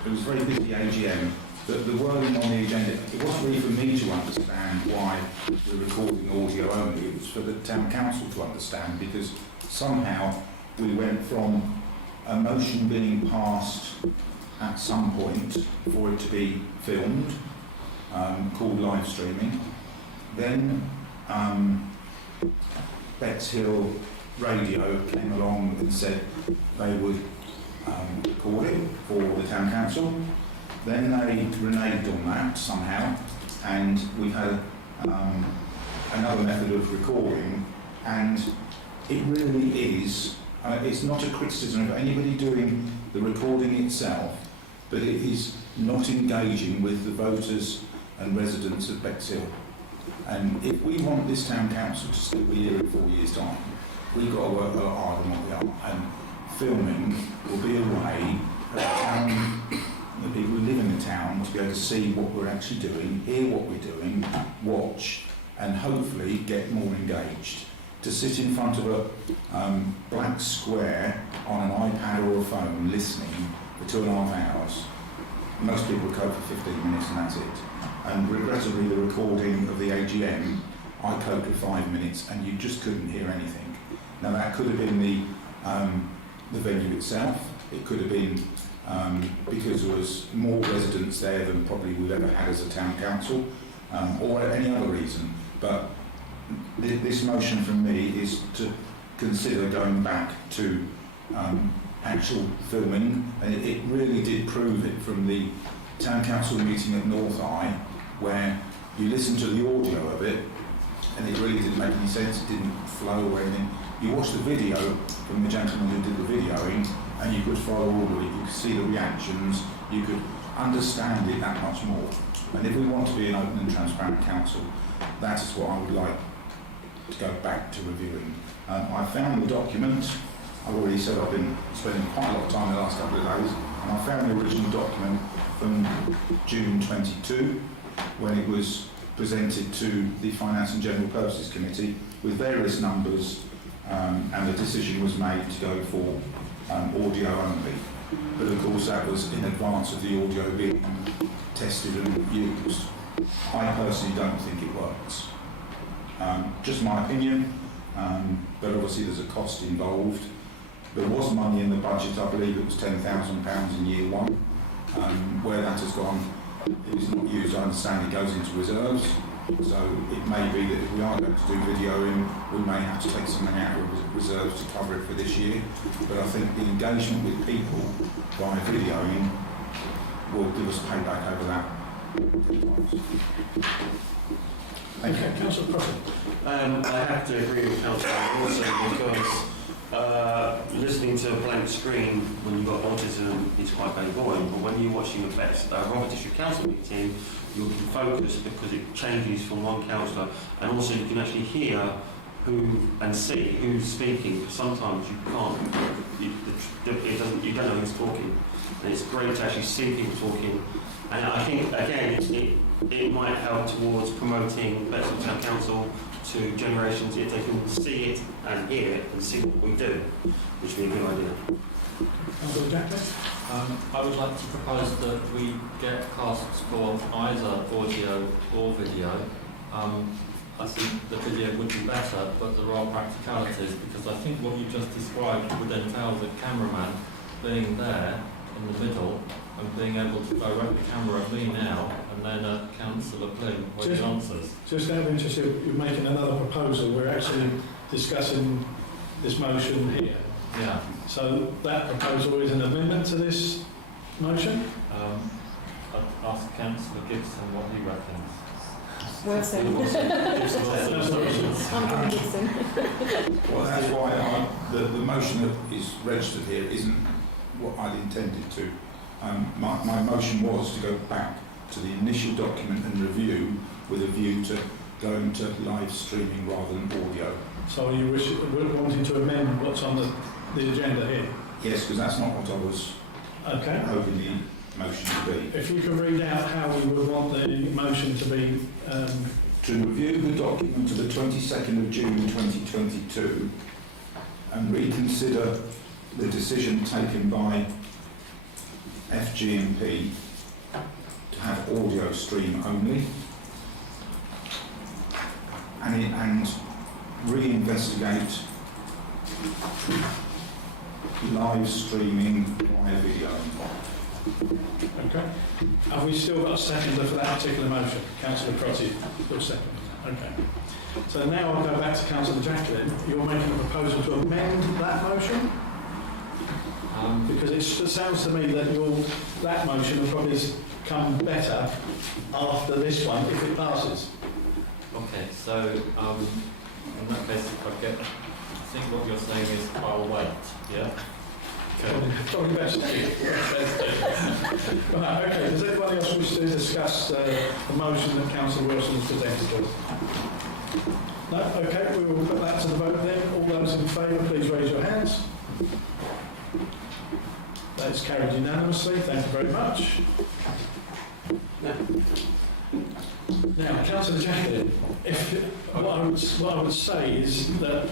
it was a very busy AGM. The wording on the agenda, it wasn't really for me to understand why we're recording audio only, it was for the Town Council to understand, because somehow we went from a motion being passed at some point for it to be filmed, called live streaming. Then Bexhill Radio came along and said they would record it for the Town Council. Then they reneged on that somehow, and we had another method of recording, and it really is, it's not a criticism of anybody doing the recording itself, but it is not engaging with the voters and residents of Bexhill. And if we want this town council to still be here in 4 years' time, we've got to work a lot harder than what we are, and filming will be a way for the town, the people who live in the town, to be able to see what we're actually doing, hear what we're doing, watch, and hopefully get more engaged. To sit in front of a black square on an iPad or a phone listening for 2.5 hours, most people would cope for 15 minutes and that's it. And regrettably, the recording of the AGM, I coped with 5 minutes, and you just couldn't hear anything. Now that could have been the venue itself. It could have been because there was more residents there than probably we've ever had as a town council, or any other reason. But this motion from me is to consider going back to actual filming, and it really did prove it from the town council meeting at North Eye, where you listen to the audio of it, and it really didn't make any sense. It didn't flow or anything. You watch the video from the gentleman who did the videoing, and you could follow all of it. You could see the reactions. You could understand it that much more. And if we want to be an open and transparent council, that is what I would like to go back to reviewing. I found the document. I've already said I've been spending quite a lot of time the last couple of days, and I found the original document from June 22 when it was presented to the Finance and General Purposes Committee with various numbers, and the decision was made to go for audio only. But of course that was in advance of the audio being tested and used. I personally don't think it works. Just my opinion, but obviously there's a cost involved. There was money in the budget, I believe it was £10,000 in year one. Where that has gone, it is not used. I understand it goes into reserves, so it may be that if we are going to do videoing, we may have to take something out of reserves to cover it for this year. But I think the engagement with people by videoing will give us payback over that. Thank you. Councillor Crossett. I have to agree with Councillor also because listening to a blank screen when you've got autism is quite very boring, but when you're watching a Robert District Council meeting, you'll be focused because it changes from one councillor, and also you can actually hear who and see who's speaking, because sometimes you can't, you don't know who's talking, and it's great to actually see people talking. And I think, again, it might help towards promoting Bexhill Town Council to generations if they can see it and hear it and see what we do, which would be a good idea. I would like to propose that we get costs for either audio or video. I think the video would be better, but there are practicalities, because I think what you just described would entail the cameraman being there in the middle and being able to direct the camera at me now and then at Councillor Plym when he answers. Just out of interest, you're making another proposal. We're actually discussing this motion here. Yeah. So that proposal is an amendment to this motion? I'd ask Councillor Gibson what he reckons. Wilson. I'm Gibson. Well, that's why the motion that is registered here isn't what I'd intended to. My motion was to go back to the initial document and review with a view to going to live streaming rather than audio. So you wanting to amend what's on the agenda here? Yes, because that's not what I was hoping the motion to be. If you can read out how we would want the motion to be... To review the document of the 22nd of June 2022 and reconsider the decision taken by FGMP to have audio stream only and reinvestigate live streaming via video. Okay. Have we still got a seconder for that particular motion? Councillor Crotty, still second. Okay. So now I'll go back to Councillor Jacqueline. You're making a proposal to amend that motion? Because it sounds to me that that motion will probably come better after this one if it passes. Okay, so in that case, I think what you're saying is I'll wait, yeah? Probably best. Right, okay, does anybody else wish to discuss the motion that Councillor Wilson has presented to us? No? Okay, we will put that to the vote then. All those in favour, please raise your hands. That's carried unanimously. Thank you very much. Now, Councillor Jacqueline, what I would say is that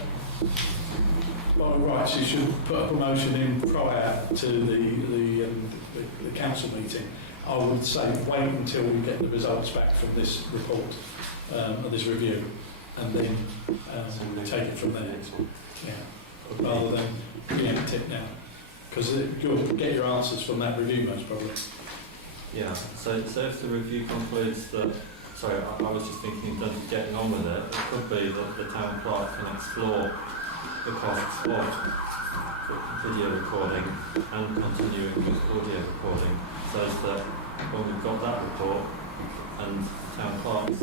by rights you should put a promotion in prior to the council meeting. I would say wait until we get the results back from this report, this review, and then take it from there. Yeah. Rather than preempt it now, because you'll get your answers from that review most probably. Yeah, so if the review concludes that, sorry, I was just thinking in terms of getting on with it, it could be that the town clerk can explore the costs of video recording and continuing with audio recording, so that when we've got that report and town clerk's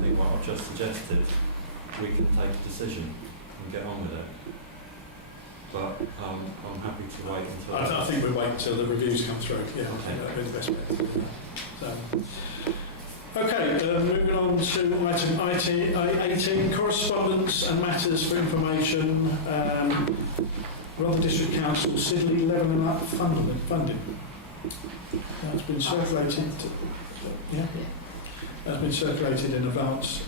thing what I've just suggested, we can take a decision and get on with it. But I'm happy to wait until... I think we'll wait until the reviews come through. Yeah, okay. That would be the best way to do that. Okay, moving on to item 18, correspondence and matters for information. Rother District Council, Sidley Levelling Up funding. That's been circulated. Yeah. That's been circulated in advance.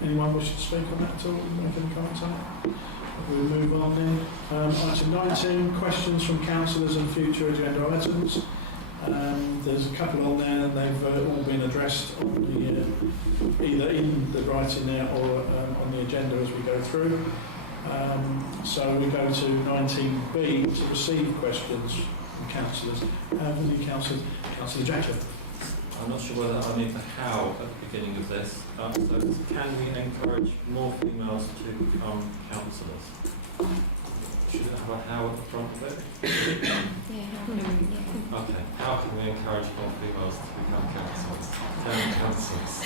Anyone wish to speak on that at all? Make any comments on it? We'll move on then. Item 19, questions from councillors and future agenda items. There's a couple on there, and they've all been addressed on the, either in the writing there or on the agenda as we go through. So we go to 19B, to receive questions from councillors. Any Councillor Jackson? I'm not sure whether I need the how at the beginning of this. So can we encourage more females to become councillors? Should it have a how at the front of it? Yeah, how can we, Okay, how can we encourage more females to become councillors?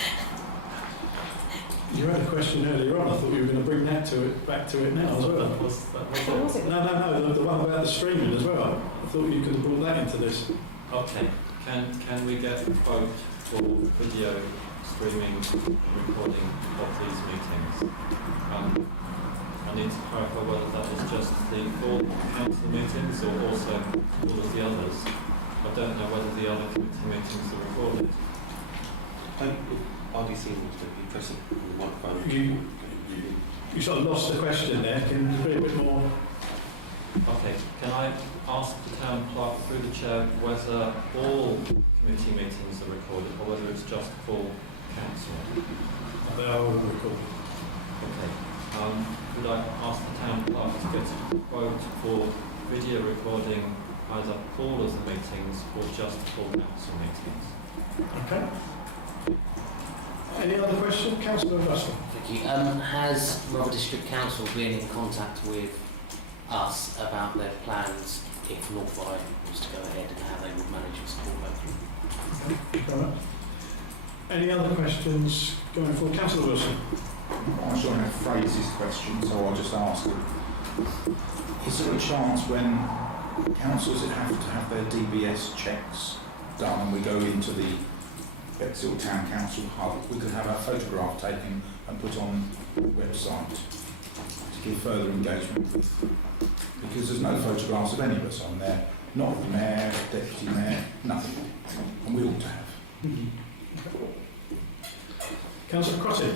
You had a question earlier on. I thought you were going to bring that back to it now as well. Was it? No, the one about the streaming as well. I thought you could have brought that into this. Okay, can we get a quote for video streaming recording of these meetings? I need to clarify whether that is just the full council meetings or also all of the others. I don't know whether the other committee meetings are recorded. RDC wants to be present on the microphone. You sort of lost the question there. Can you be a bit more? Okay, can I ask the town clerk through the chair whether all committee meetings are recorded or whether it's just full council? They are all recorded. Okay. Could I ask the town clerk to get a quote for video recording either all of the meetings or just full council meetings? Okay. Any other question? Councillor Russell. Thank you. Has Rother District Council been in contact with us about their plans if Northby was to go ahead and how they would manage and support both? Thank you very much. Any other questions going forward? Councillor Wilson. I'm not sure how to phrase this question, so I'll just ask it. Is there a chance when councils that have to have their DBS checks done and we go into the Bexhill Town Council hub, we could have our photograph taken and put on the website to give further engagement with? Because there's no photographs of any of us on there, not of the mayor, deputy mayor, nothing. And we ought to have. Councillor Crotty.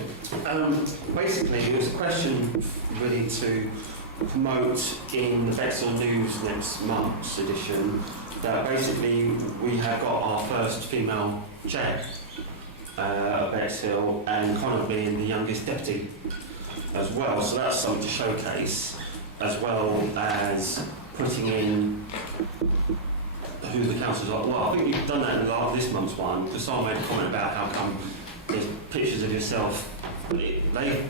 Basically, it was a question really to promote in the Bexhill News next month's edition that basically we have got our first female chair at Bexhill and kind of being the youngest deputy as well. So that's something to showcase, as well as putting in who the councillors are. Well, I think you've done that in this month's one, because someone made a comment about how come there's pictures of yourself. They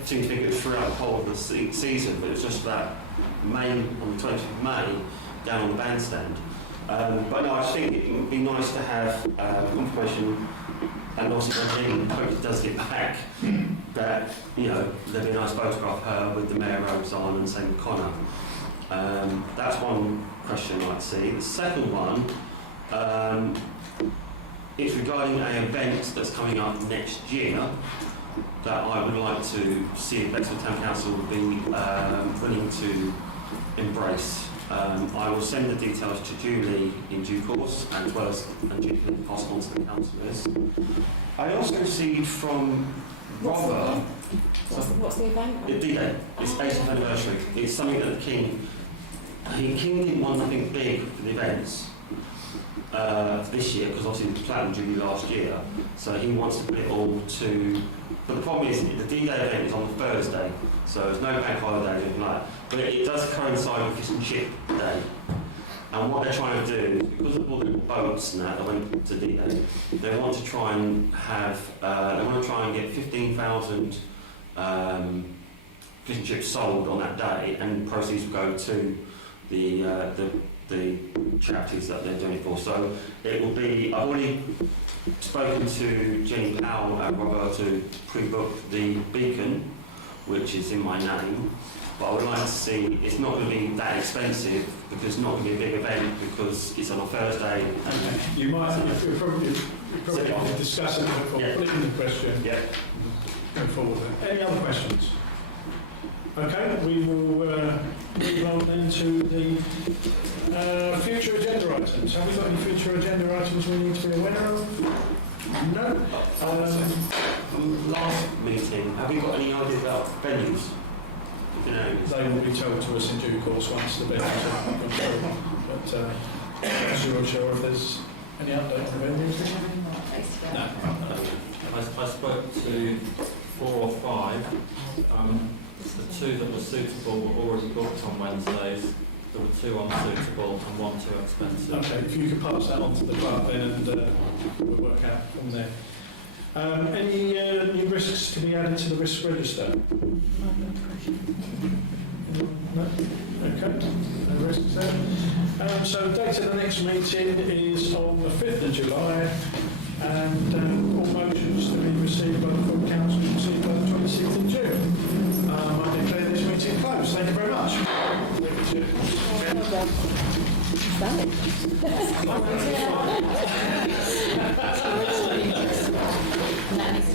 seem to think it was throughout the whole of the season, but it was just that May, on the 20th of May, down on the bandstand. But no, I just think it would be nice to have confirmation, and also when I hope it does get back, that, you know, there'd be a nice photograph of her with the mayor robes on and same with Connor. That's one question I'd like to see. The second one, it's regarding an event that's coming up next year that I would like to see if Bexhill Town Council would be willing to embrace. I will send the details to Julie in due course, as well as Julie can pass on to the councillors. I also received from Rother. What's the event? The D-Day. It's 80th anniversary. It's something that the King didn't want nothing big for the events. this year, because obviously the platinum jubilee last year, so he wants to put it all to. But the problem is the D-Day event is on the Thursday, so there's no bank holiday or anything like that. But it does coincide with Fish and Chip Day. And what they're trying to do, because of all the boats and that went to D-Day, they want to try and have, they want to try and get 15,000 fish and chips sold on that day, and proceeds will go to the charities that they're doing it for. So it will be, I've already spoken to Jenny Powell at Robert to pre-book the Beacon, which is in my name. But I would like to see, it's not going to be that expensive because it's not going to be a big event because it's on a Thursday. And you might, you're probably discuss it before putting the question. Yeah. Go forward then. Any other questions? Okay, we will move on then to the future agenda items. Have we got any future agenda items we need to be aware of? No. Last meeting, have we got any idea about venues? They will be told to us in due course once the venues are gone through. But I'm not sure if there's any update on the venues. No. I spoke to 4 or 5. The 2 that were suitable were already booked on Wednesdays. There were 2 unsuitable and 1 too expensive. Okay, if you could pass that on to the club then, and we'll work out from there. Any new risks to be added to the risk register? No? Okay, no risks there. So the date of the next meeting is on the 5th of July, and all motions to be received by the full council will be received by the 26th of June. I declare this meeting closed. Thank you very much. Thank you.